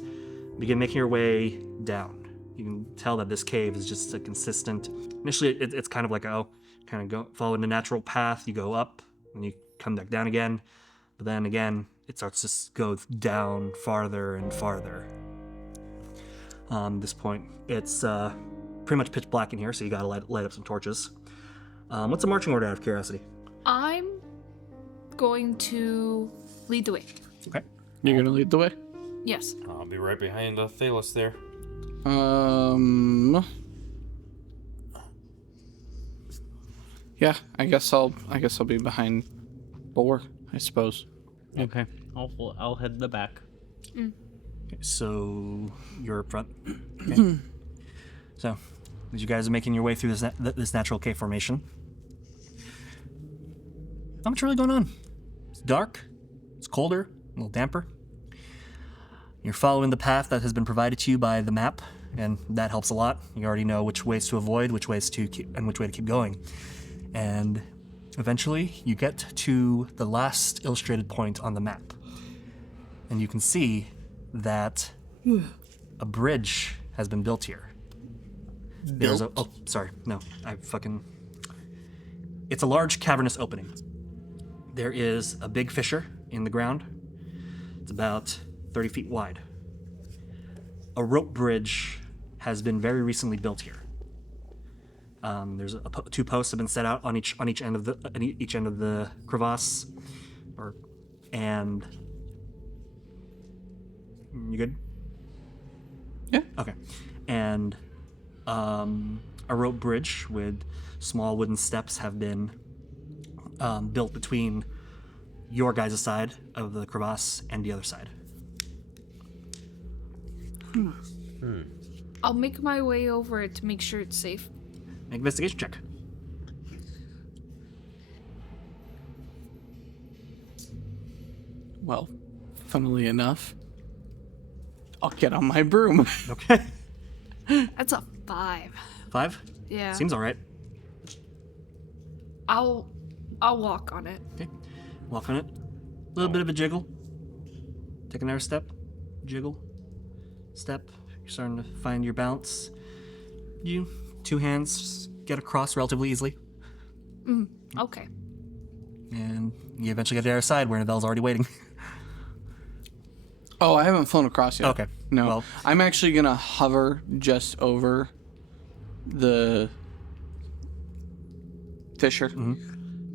begin making your way down. You can tell that this cave is just a consistent. Initially, it's kind of like following the natural path. You go up, and you come back down again, but then again, it starts to go down farther and farther. At this point, it's pretty much pitch black in here, so you gotta light up some torches. What's the marching order out of curiosity? I'm going to lead the way. Okay. You're gonna lead the way. Yes. I'll be right behind Athelas there. Yeah, I guess I'll be behind Bulwark, I suppose. Okay. I'll head to the back. Okay, so you're up front. Okay. So, as you guys are making your way through this natural cave formation, not much really going on. It's dark. It's colder. A little damper. You're following the path that has been provided to you by the map, and that helps a lot. You already know which ways to avoid, which way to keep going. And eventually, you get to the last illustrated point on the map, and you can see that a bridge has been built here. It's a large cavernous opening. There is a big fissure in the ground. It's about 30 feet wide. A rope bridge has been very recently built here. There's two posts have been set out on each end of the crevasse, and you good? Yeah. Okay. And a rope bridge with small wooden steps have been built between your guys' side of the crevasse and the other side. I'll make my way over it to make sure it's safe. Make an investigation check. Well, funnily enough, I'll get on my broom. Okay. That's a 5. 5? Yeah. Seems all right. I'll walk on it. Okay. Walk on it. A little bit of a jiggle. Take another step. Jiggle. Step. You're starting to find your balance. You, 2 hands, get across relatively easily. Okay. And you eventually get to the other side where Navelle's already waiting. Oh, I haven't flown across yet. Okay. No. Well- I'm actually going to hover just over the fissure,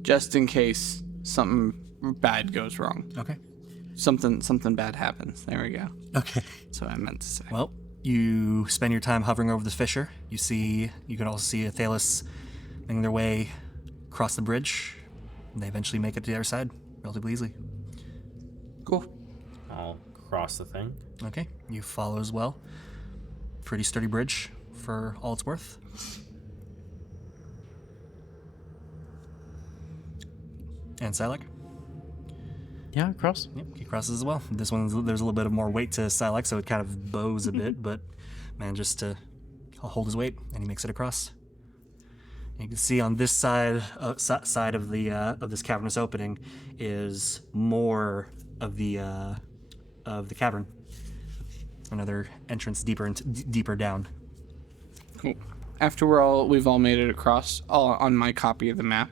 just in case something bad goes wrong. Okay. Something bad happens. There we go. Okay. That's what I meant to say. Well, you spend your time hovering over this fissure. You can also see Athelas making their way across the bridge. And they eventually make it to the other side relatively easily. Cool. I'll cross the thing. Okay. You follow as well. Pretty sturdy bridge for all it's worth. And Silac? Yeah, across. Yep, he crosses as well. This one, there's a little bit of more weight to Silac, so it kind of bows a bit, but manages to hold his weight, and he makes it across. And you can see on this side of this cavernous opening is more of the cavern. Another entrance deeper down. Cool. After we've all made it across, on my copy of the map,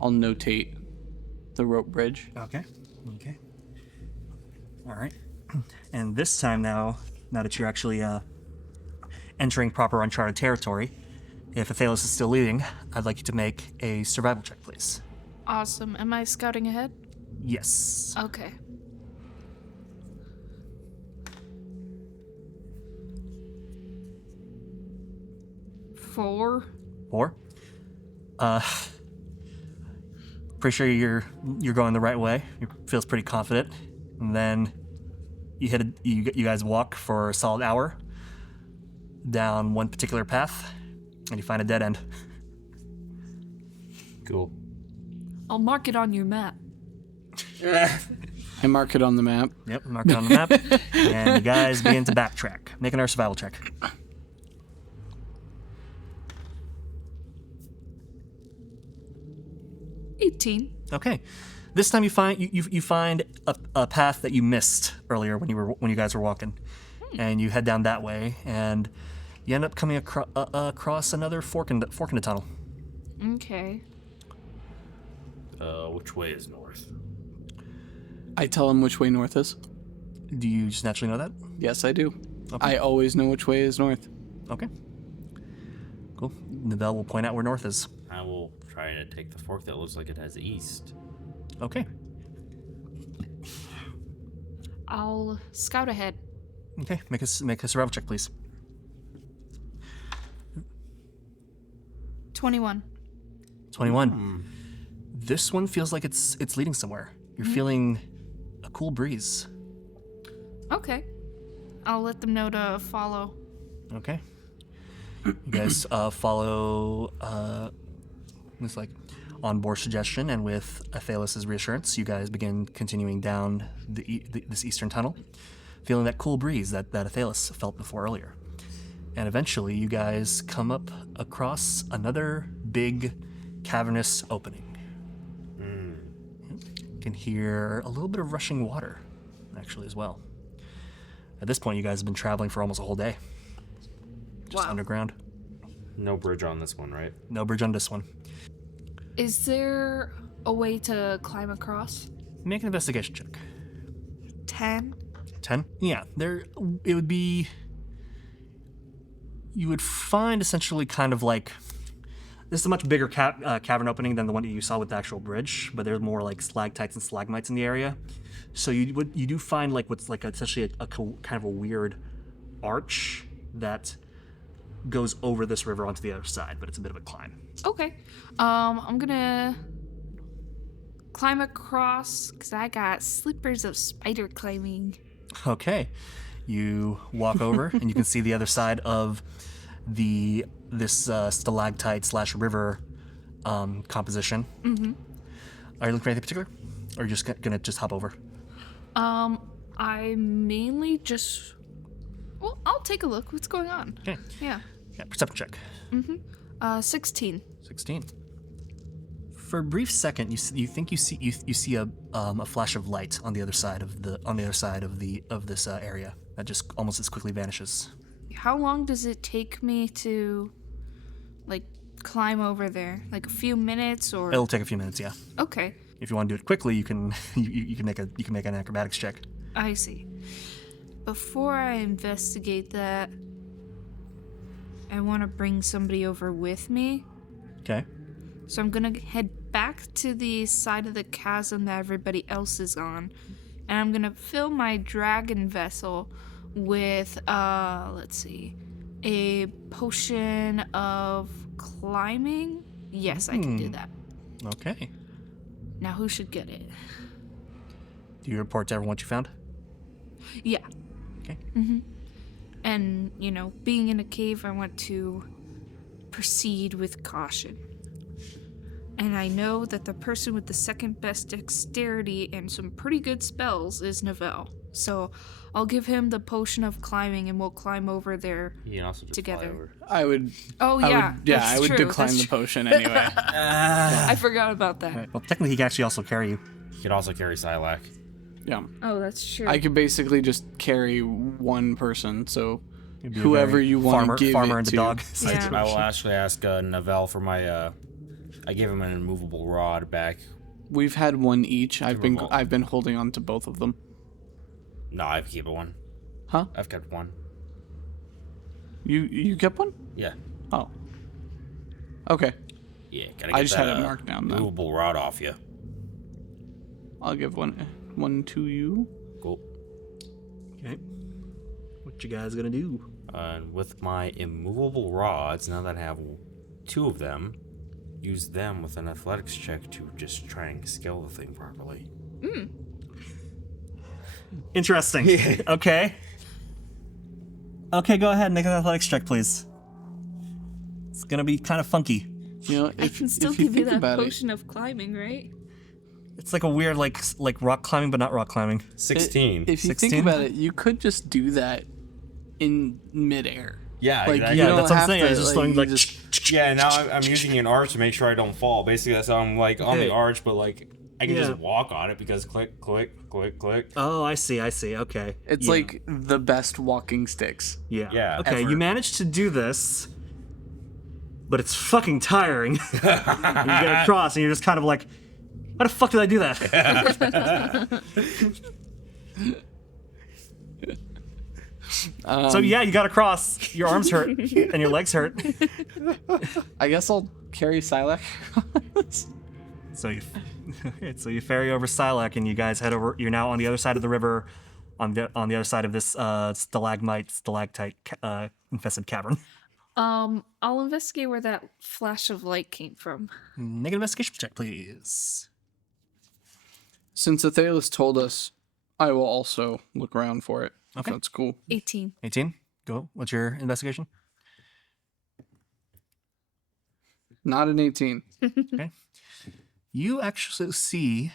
I'll notate the rope bridge. Okay. All right. And this time now that you're actually entering proper uncharted territory, if Athelas is still leading, I'd like you to make a survival check, please. Awesome. Am I scouting ahead? Yes. Okay. Four. 4. Pretty sure you're going the right way. You feels pretty confident, and then you guys walk for a solid hour down one particular path, and you find a dead end. Cool. I'll mark it on your map. I mark it on the map. Yep, mark it on the map, and you guys begin to backtrack. Make another survival check. 18. Okay. This time you find a path that you missed earlier when you guys were walking, and you head down that way, and you end up coming across another fork in the tunnel. Okay. Which way is north? I tell him which way north is. Do you just naturally know that? Yes, I do. Okay. I always know which way is north. Okay. Cool. Nivelle will point out where north is. I will try to take the fork that looks like it has east. Okay. I'll scout ahead. Okay. Make a survival check, please. 21. 21. This one feels like it's leading somewhere. You're feeling a cool breeze. Okay. I'll let them know to follow. Okay. You guys follow this on-board suggestion, and with Athelas' reassurance, you guys begin continuing down this eastern tunnel, feeling that cool breeze that Athelas felt before earlier. And eventually, you guys come up across another big cavernous opening. You can hear a little bit of rushing water, actually, as well. At this point, you guys have been traveling for almost a whole day. Just underground. No bridge on this one, right? No bridge on this one. Is there a way to climb across? Make an investigation check. 10? 10? Yeah, it would be... You would find essentially kind of like... This is a much bigger cavern opening than the one that you saw with the actual bridge, but there's more like stalactites and stalagmites in the area. So you do find like what's like essentially a kind of a weird arch that goes over this river onto the other side, but it's a bit of a climb. Okay. I'm gonna climb across because I got slippers of spider climbing. Okay. You walk over and you can see the other side of this stalactite / river composition. Mm-hmm. Are you looking for anything particular, or are you just gonna just hop over? I mainly just. Well, I'll take a look. What's going on? Okay. Yeah. Yeah, perception check. 16. 16. For a brief second, you think you see a flash of light on the other side of this area that just almost as quickly vanishes. How long does it take me to, like, climb over there? Like a few minutes, or? It'll take a few minutes, yeah. Okay, If you want to do it quickly, you can you can make an acrobatics check. I see. Before I investigate that, I want to bring somebody over with me. Okay. So I'm gonna head back to the side of the chasm that everybody else is on, and I'm gonna fill my dragon vessel with let's see, a potion of climbing. Yes, I can do that. Okay. Now who should get it? Do you report to everyone what you found? Yeah. Okay. And, being in a cave, I want to proceed with caution. And I know that the person with the second best dexterity and some pretty good spells is Nivelle. So I'll give him the potion of climbing and we'll climb over there You can also just together. fly over. I would. Oh, I yeah. would, yeah, that's I would true, decline that's the true. potion anyway. I forgot about that. Right. Well, technically, he can actually also carry you. You could also carry Silac. Yeah. Oh, that's true. I could basically just carry one person, so You'd be a whoever very you want to give farmer it and to. the dog. Yeah. I will actually ask Nivelle for my. I gave him an immovable rod back. We've had one each. I've been Immovable. holding on to both of them. No, I've kept one. Huh? I've kept one. You kept one? Yeah. Oh. Okay. Yeah, gotta get I just that, had it marked down though. movable rod off you. I'll give one to you. Cool. Okay. What you guys gonna do? And with my immovable rods, now that I have 2 of them, use them with an athletics check to just try and scale the thing properly. Interesting. Okay. Okay, go ahead and make an athletics check, please. It's gonna be kind of funky. You know, I can still if you give you think that about it, potion of climbing, right? It's like a weird like rock climbing, but not rock climbing. 16. if you 16? think about it, you could just do that in midair. Yeah, Like, exactly. you Yeah, don't that's what I'm have saying. to, I was just like, throwing you like. just- Yeah, now I'm using an arch to make sure I don't fall. Basically, that's how I'm like on Okay. the arch, but like I can Yeah. just walk on it because click, click, click, click. Oh, I see. Okay. It's Yeah. like the best walking sticks. Yeah. Yeah. Okay, Ever. you managed to do this, but it's fucking tiring. You get across, and you're just kind of like, how the fuck did I do that? So yeah, you got across. Your arms hurt, and your legs hurt. I guess I'll carry Silac. So you ferry over Silac, and you guys head over. You're now on the other side of the river, on the other side of this stalactite infested cavern. I'll investigate where that flash of light came from. Make an investigation check, please. Since Athelas told us, I will also look around for it. Okay. If that's cool. 18. 18. Go. What's your investigation? Not an 18. Okay. You actually see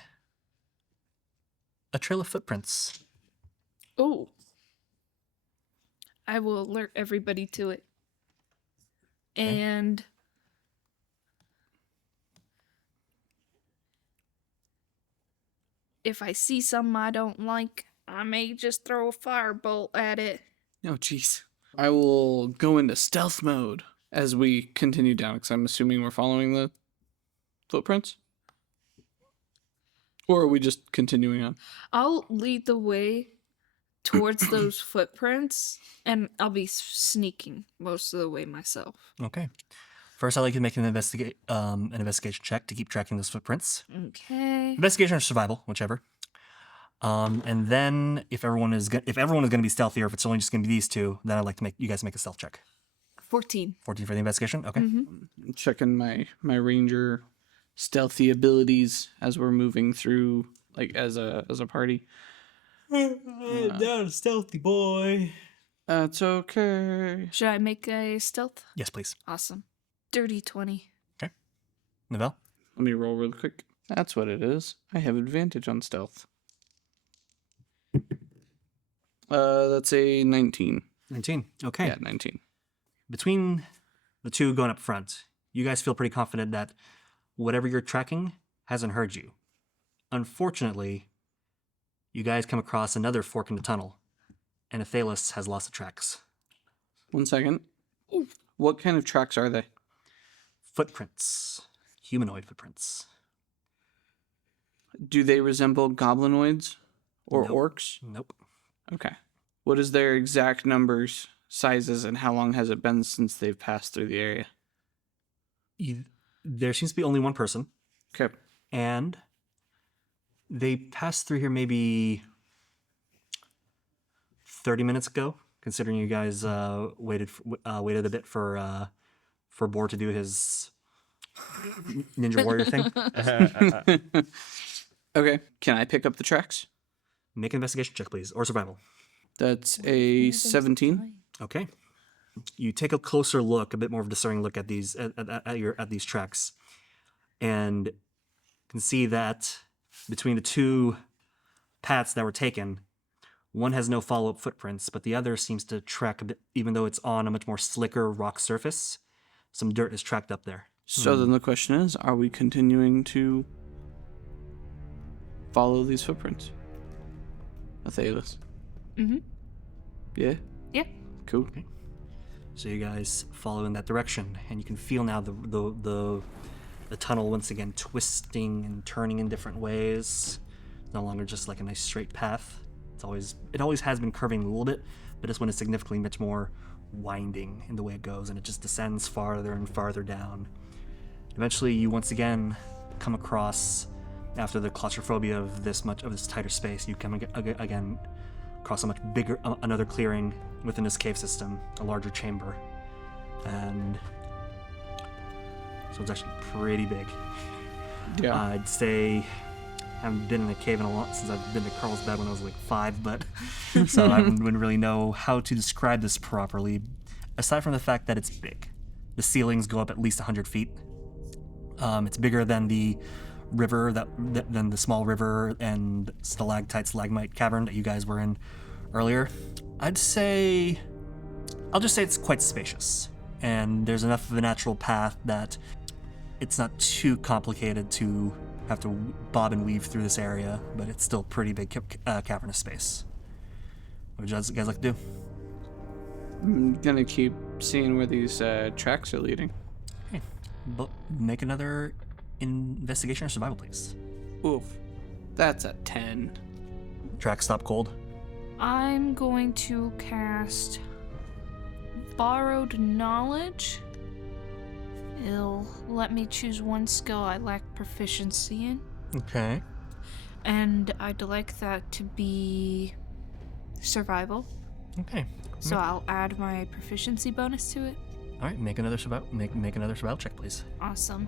a trail of footprints. Oh. I will alert everybody to it. And if I see something I don't like, I may just throw a firebolt at it. Oh, jeez. I will go into stealth mode as we continue down, because I'm assuming we're following the footprints? Or are we just continuing on? I'll lead the way towards those footprints, and I'll be sneaking most of the way myself. Okay. First, I'd like you to make an investigation check to keep tracking those footprints. Okay. Investigation or survival, whichever. And then, if everyone is going to be stealthy, or if it's only just going to be these two, then I'd like to make you guys make a stealth check. 14. 14 for the investigation. Okay. Checking my ranger stealthy abilities as we're moving through, like, as a party. Down, stealthy boy. That's okay. Should I make a stealth? Yes, please. Awesome. Dirty 20. Okay. Novell? Let me roll real quick. That's what it is. I have advantage on stealth. That's a 19. 19. Okay. Yeah, 19. Between the two going up front, you guys feel pretty confident that whatever you're tracking hasn't heard you. Unfortunately, you guys come across another fork in the tunnel, and Athelas has lost the tracks. 1 second. What kind of tracks are they? Footprints. Humanoid footprints. Do they resemble goblinoids or Nope. orcs? Nope. Okay. What is their exact numbers, sizes, and how long has it been since they've passed through the area? There seems to be only one person, Okay. and they passed through here maybe 30 minutes ago, considering you guys waited a bit for Boar to do his Ninja Warrior thing. Okay. Can I pick up the tracks? Make an investigation check, please, or survival. That's a 17. Okay. You take a closer look, a bit more of a discerning look at these at these tracks, and can see that between the two paths that were taken, one has no follow-up footprints, but the other seems to track a bit, even though it's on a much more slicker rock surface. Some dirt is tracked up there. So then the question is, are we continuing to follow these footprints? Athelas. Mm-hmm. Yeah? Yeah. Cool. So you guys follow in that direction, and you can feel now the tunnel once again twisting and turning in different ways. It's no longer just like a nice straight path. It always has been curving a little bit, but this one is significantly much more winding in the way it goes, and it just descends farther and farther down. Eventually, you once again come across, after the claustrophobia of this tighter space, you come again across a much bigger, another clearing within this cave system, a larger chamber, and so it's actually pretty big. Yeah. I'd say I haven't been in a cave in a long since I've been to Carlsbad when I was like 5, but so I wouldn't really know how to describe this properly, aside from the fact that it's big. The ceilings go up at least 100 feet. It's bigger than the river than the small river and stalagmite cavern that you guys were in earlier. I'll just say it's quite spacious, and there's enough of a natural path that it's not too complicated to have to bob and weave through this area, but it's still pretty big cavernous space. What would you guys like to do? I'm gonna keep seeing where these tracks are leading. Okay, but make another investigation or survival, please. Oof. That's a 10. Tracks stop cold. I'm going to cast Borrowed Knowledge. It'll let me choose one skill I lack proficiency in. Okay. And I'd like that to be Survival. Okay. So I'll add my proficiency bonus to it. All right. Make another survival. Make another survival check, please. Awesome.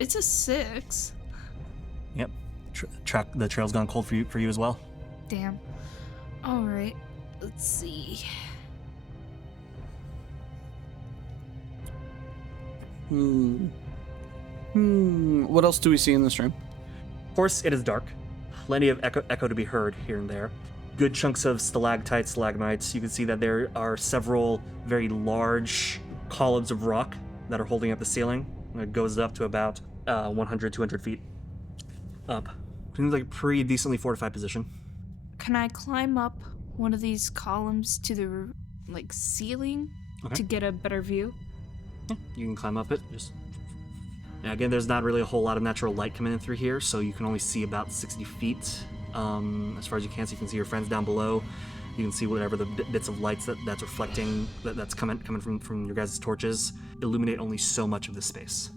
It's a 6. Yep. The trail's gone cold for you as well. Damn. Alright. Let's see. What else do we see in this room? Of course, it is dark. Plenty of echo to be heard here and there. Good chunks of stalactites, stalagmites. You can see that there are several very large columns of rock that are holding up the ceiling. It goes up to about 100, 200 feet up. Seems like a pretty decently fortified position. Can I climb up one of these columns to the ceiling Okay. to get a better view? You can climb up it. Now, again, there's not really a whole lot of natural light coming in through here, so you can only see about 60 feet as far as you can. So you can see your friends down below. You can see whatever the bits of lights that's reflecting, that's coming from your guys' torches, illuminate only so much of this space.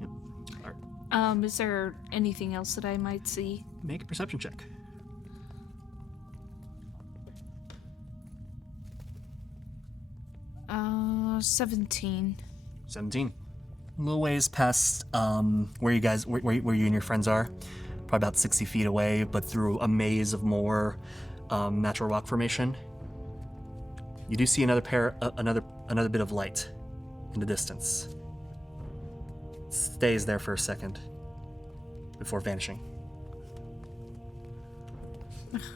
Yep. All right. Is there anything else that I might see? Make a perception check. Uh, 17. 17. A little ways past where you and your friends are, probably about 60 feet away, but through a maze of more natural rock formation, you do see another bit of light in the distance. It stays there for a second before vanishing.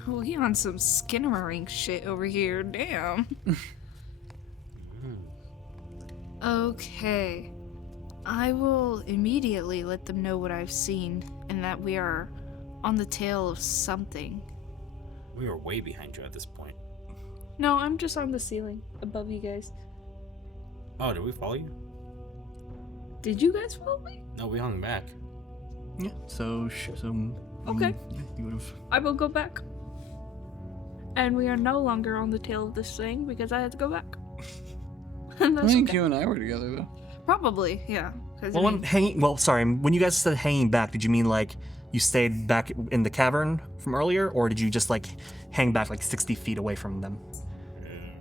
We on some Skinnamarink shit over here. Damn. Okay. I will immediately let them know what I've seen and that we are on the tail of something. We were way behind you at this point. No, I'm just on the ceiling above you guys. Oh, did we follow you? Did you guys follow me? No, we hung back. Yeah. So Okay. you would have. I will go back. And we are no longer on the tail of this thing because I had to go back. And I that's think okay. you and I were together though. Probably, yeah. 'Cause, I Well, mean, sorry. When you guys said hanging back, did you mean like you stayed back in the cavern from earlier, or did you just like hang back like 60 feet away from them?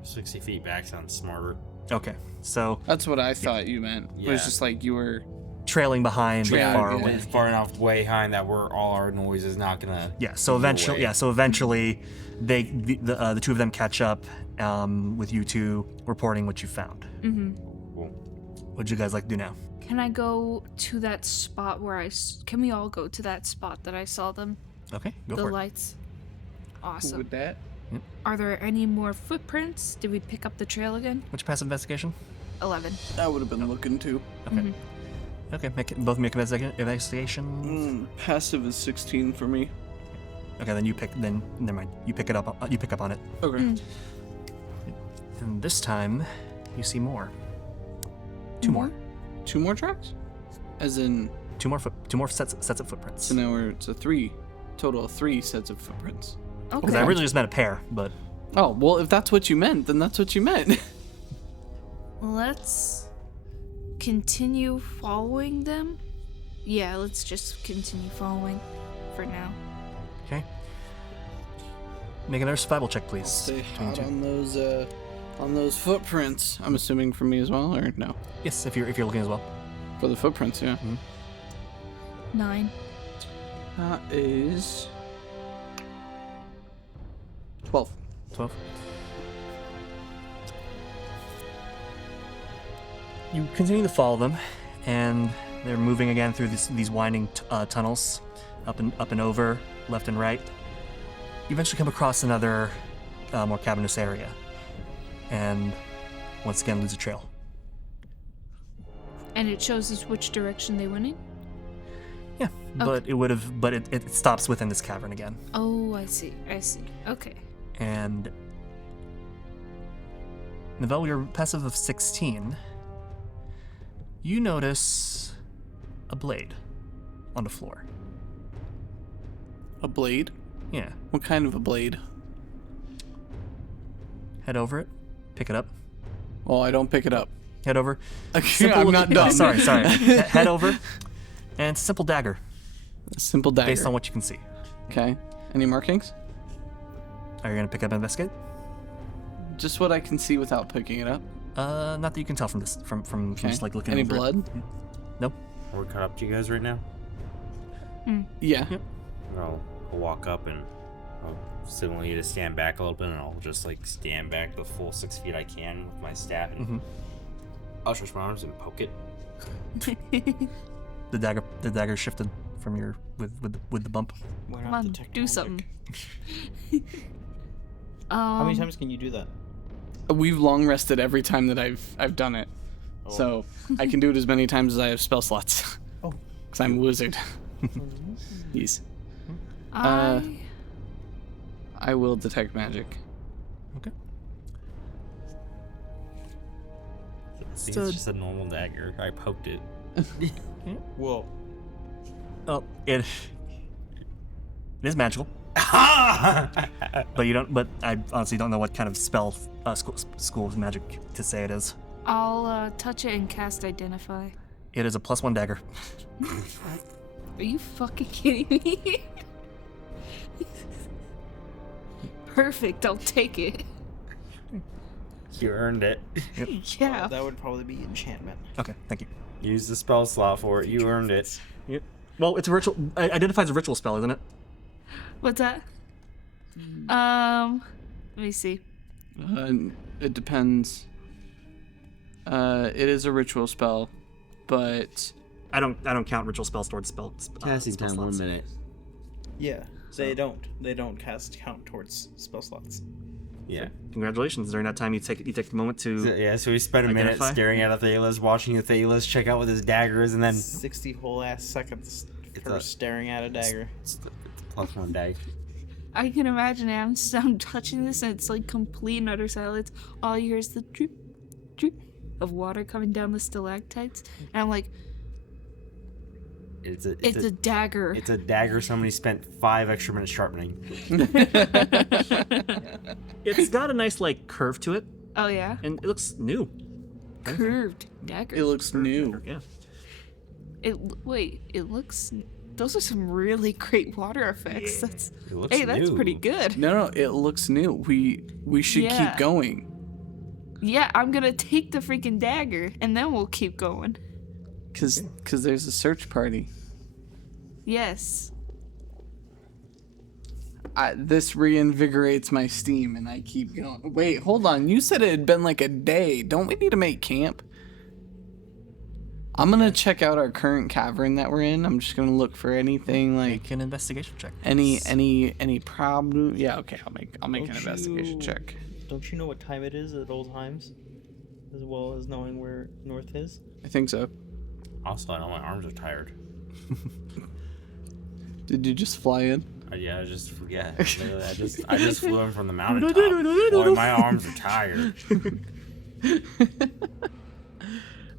60 feet back sounds smarter. Okay. So That's what I thought you meant. It was Yeah. just like you were. trailing behind, but Trailing, far yeah. away. It's far enough way behind that we're all our noise is not gonna. Yeah. So move eventually, away. yeah. So eventually, the two of them catch up with you two reporting what you found. Cool. What'd you guys like to do now? can I go to that spot where can we all go to that spot that I saw them? Okay, go the for it. lights. Awesome. With that? Are there any more footprints? Did we pick up the trail again? What's your passive investigation? 11. I would have been looking too. Okay. Okay, both make investigation. Passive is 16 for me. Okay, then never mind. You pick it up. You pick up on it, Okay. and this time, you see more. Two more. 2 more tracks? As in, Two more sets of footprints. so now it's a 3. Total of 3 sets of footprints. Okay. Because I originally just meant a pair, but Oh, well, if that's what you meant, then that's what you meant. Let's continue following them. Yeah, let's just continue following for now. okay. Make another survival check, please. Stay Between hot two. on those footprints. I'm assuming for me as well, or no? Yes, if you're looking as well. For the footprints, yeah. 9. That is 12. 12. You continue to follow them, and they're moving again through these winding tunnels, up and over, left and right. You eventually come across another more cavernous area, and once again lose a trail. And it shows us which direction they went in? Yeah, but it stops within this cavern again. Oh, I see. Okay. And Novell, your passive of 16, you notice a blade on the floor. A blade? Yeah. What kind of a blade? Head over it, pick it up. Well, I don't pick it up. Head over. I'm not dumb. Sorry. Head over, and it's a simple dagger, A simple dagger. based on what you can see. Okay. Any markings? Are you gonna pick up and investigate? Just what I can see without picking it up. Not that you can tell from this, from Okay. just like looking Any over it. blood? Nope. We're caught up to you guys right now. Yeah. I'll walk up and I'll signal you to stand back a little bit, and I'll just like stand back the full 6 feet I can with my staff, and I'll stretch my arms and poke it. The dagger shifted from your with the bump. Why Come not on, detect do magic? something. How many times can you do that? We've long rested every time that I've done it. So I can do it as many times as I have spell slots. Oh. Because I'm a wizard. Yes. I I will detect magic. Okay. See, it's just a normal dagger. I poked it. Whoa. Oh, it is magical. But you don't. But I honestly don't know what kind of spell school of magic to say it is. I'll touch it and cast Identify. It is a +1 dagger. Are you fucking kidding me? Perfect, I'll take it. You earned it. Yeah. That would probably be enchantment. Okay, thank you. Use the spell slot for it. You earned it. Yep. Well, it's a ritual. Identifies a ritual spell, isn't it? What's that? Let me see. It depends. It is a ritual spell, but I don't count ritual spells towards Casting spell time, 1 slots. minute. Yeah, they don't cast count towards spell slots. Yeah. Congratulations! During that time, you take the moment to So we spent a minute Identify? staring at Athelas, watching Athelas check out what his dagger is, and then 60 whole ass seconds for a- staring at a dagger. it's +1 dag. I can imagine it. I'm touching this and it's like complete and utter silence. All you hear is the drip, drip of water coming down the stalactites. And I'm like, It's it's a dagger. It's a dagger somebody spent 5 extra minutes sharpening. It's got a nice like curve to it, Oh, yeah? and it looks new. Curved dagger. it looks new. Yeah. It looks. Those are some really great water effects. That's It looks hey, that's new. pretty good. No, it looks new. We should Yeah. keep going. Yeah, I'm gonna take the freaking dagger and then we'll keep going. Cause there's a search party. Yes. This reinvigorates my steam, and I keep going. Wait, hold on. You said it had been like a day. Don't we need to make camp? I'm gonna check out our current cavern that we're in. I'm just gonna look for anything like Make an investigation check. any problem. Yeah, okay. I'll make an Don't investigation you- check. Don't you know what time it is at all times? As well as knowing where north is? I think so. Also, I know my arms are tired. Did you just fly in? Yeah, I just flew in from the mountaintop. Boy, my arms are tired.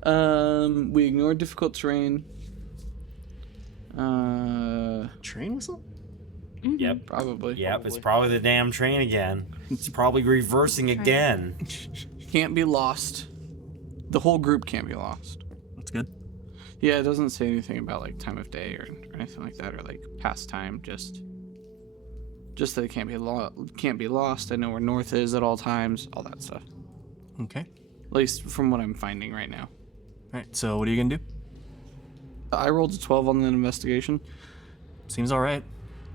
We ignored difficult terrain. Train whistle? Yep. Probably. Yep, it's probably the damn train again. It's probably reversing again. Can't be lost. The whole group can't be lost. That's good. Yeah, it doesn't say anything about like time of day or anything like that, or like past time. Just that it can't be lost. I know where north is at all times. All that stuff. Okay. At least from what I'm finding right now. All right. So what are you gonna do? I rolled a 12 on the investigation. Seems all right.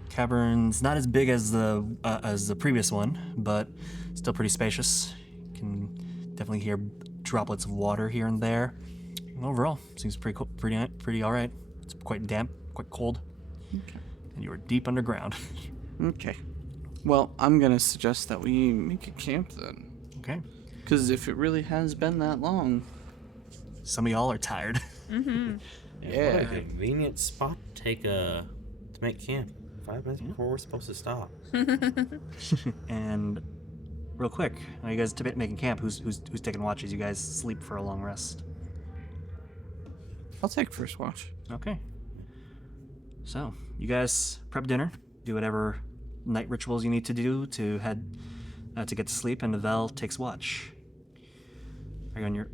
Cavern's not as big as the previous one, but still pretty spacious. You can definitely hear droplets of water here and there. And overall, seems pretty all right. It's quite damp, quite cold, and you are deep underground. Okay. Well, I'm gonna suggest that we make a camp then, Okay. because if it really has been that long, Some of y'all are tired. What yeah. a convenient spot to make camp. 5 minutes before we're supposed to stop. And real quick, while you guys making camp, who's taking watch as you guys sleep for a long rest? I'll take first watch. Okay. So you guys prep dinner, do whatever night rituals you need to do to head to get to sleep, and Vel takes watch. Are you on your?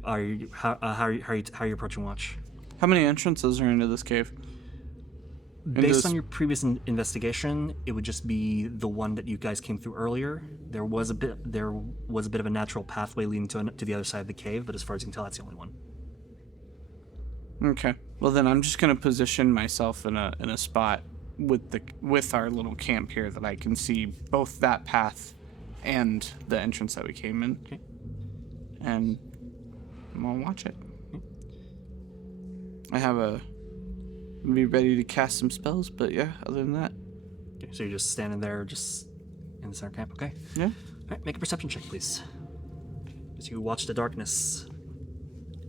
How are you approaching watch? How many entrances are into this cave? Based on your previous investigation, it would just be the one that you guys came through earlier. There was a bit of a natural pathway leading to the other side of the cave, but as far as you can tell, that's the only one. Okay. Well, then I'm just gonna position myself in a spot with our little camp here that I can see both that path and the entrance that we came in. Okay. And I'm gonna watch it. I have be ready to cast some spells, but yeah, other than that, Okay, so you're just standing there, just in the center camp. Okay. yeah. All right, make a perception check, please. As you watch the darkness.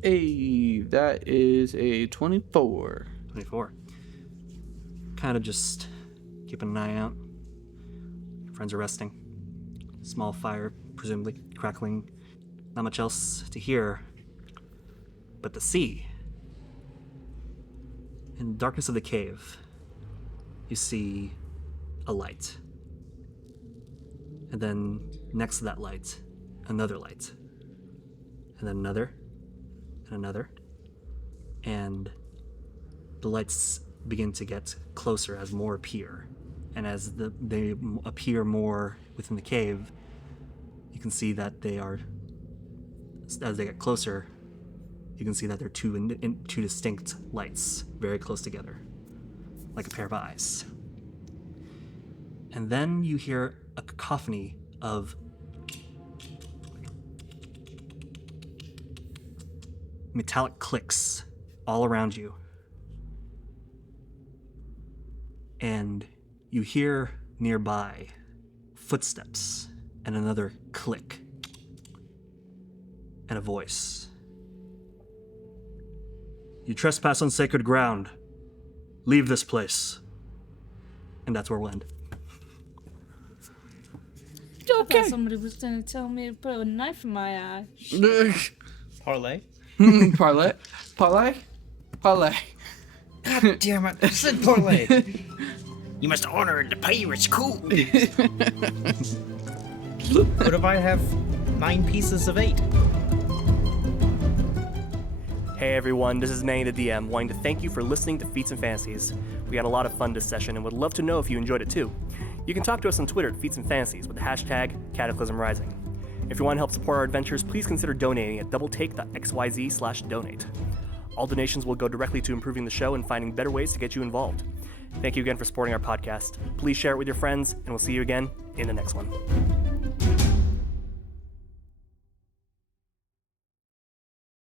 Hey, that is a 24. 24. Kind of just keeping an eye out. Your friends are resting. Small fire, presumably crackling. Not much else to hear but the sea. In the darkness of the cave, you see a light. And then next to that light, another light. And then another. And another. And the lights begin to get closer as more appear. And as they appear more within the cave, you can see that as they get closer, you can see that they're two distinct lights, very close together, like a pair of eyes. And then you hear a cacophony of metallic clicks all around you. And you hear nearby footsteps and another click and a voice. You trespass on sacred ground. Leave this place. And that's where we'll end. I thought somebody was gonna tell me to put a knife in my eye. Parlay. Parlay. Parlay. Parlay. God damn it! I said parlay. You must honor the pirate's code. What if I have 9 pieces of 8? Hey everyone, this is Manny the DM, wanting to thank you for listening to Feats and Fantasies. We had a lot of fun this session and would love to know if you enjoyed it too. You can talk to us on Twitter at Feats and Fantasies with the hashtag Cataclysm Rising. If you want to help support our adventures, please consider donating at doubletake.xyz/donate. All donations will go directly to improving the show and finding better ways to get you involved. Thank you again for supporting our podcast. Please share it with your friends, and we'll see you again in the next one.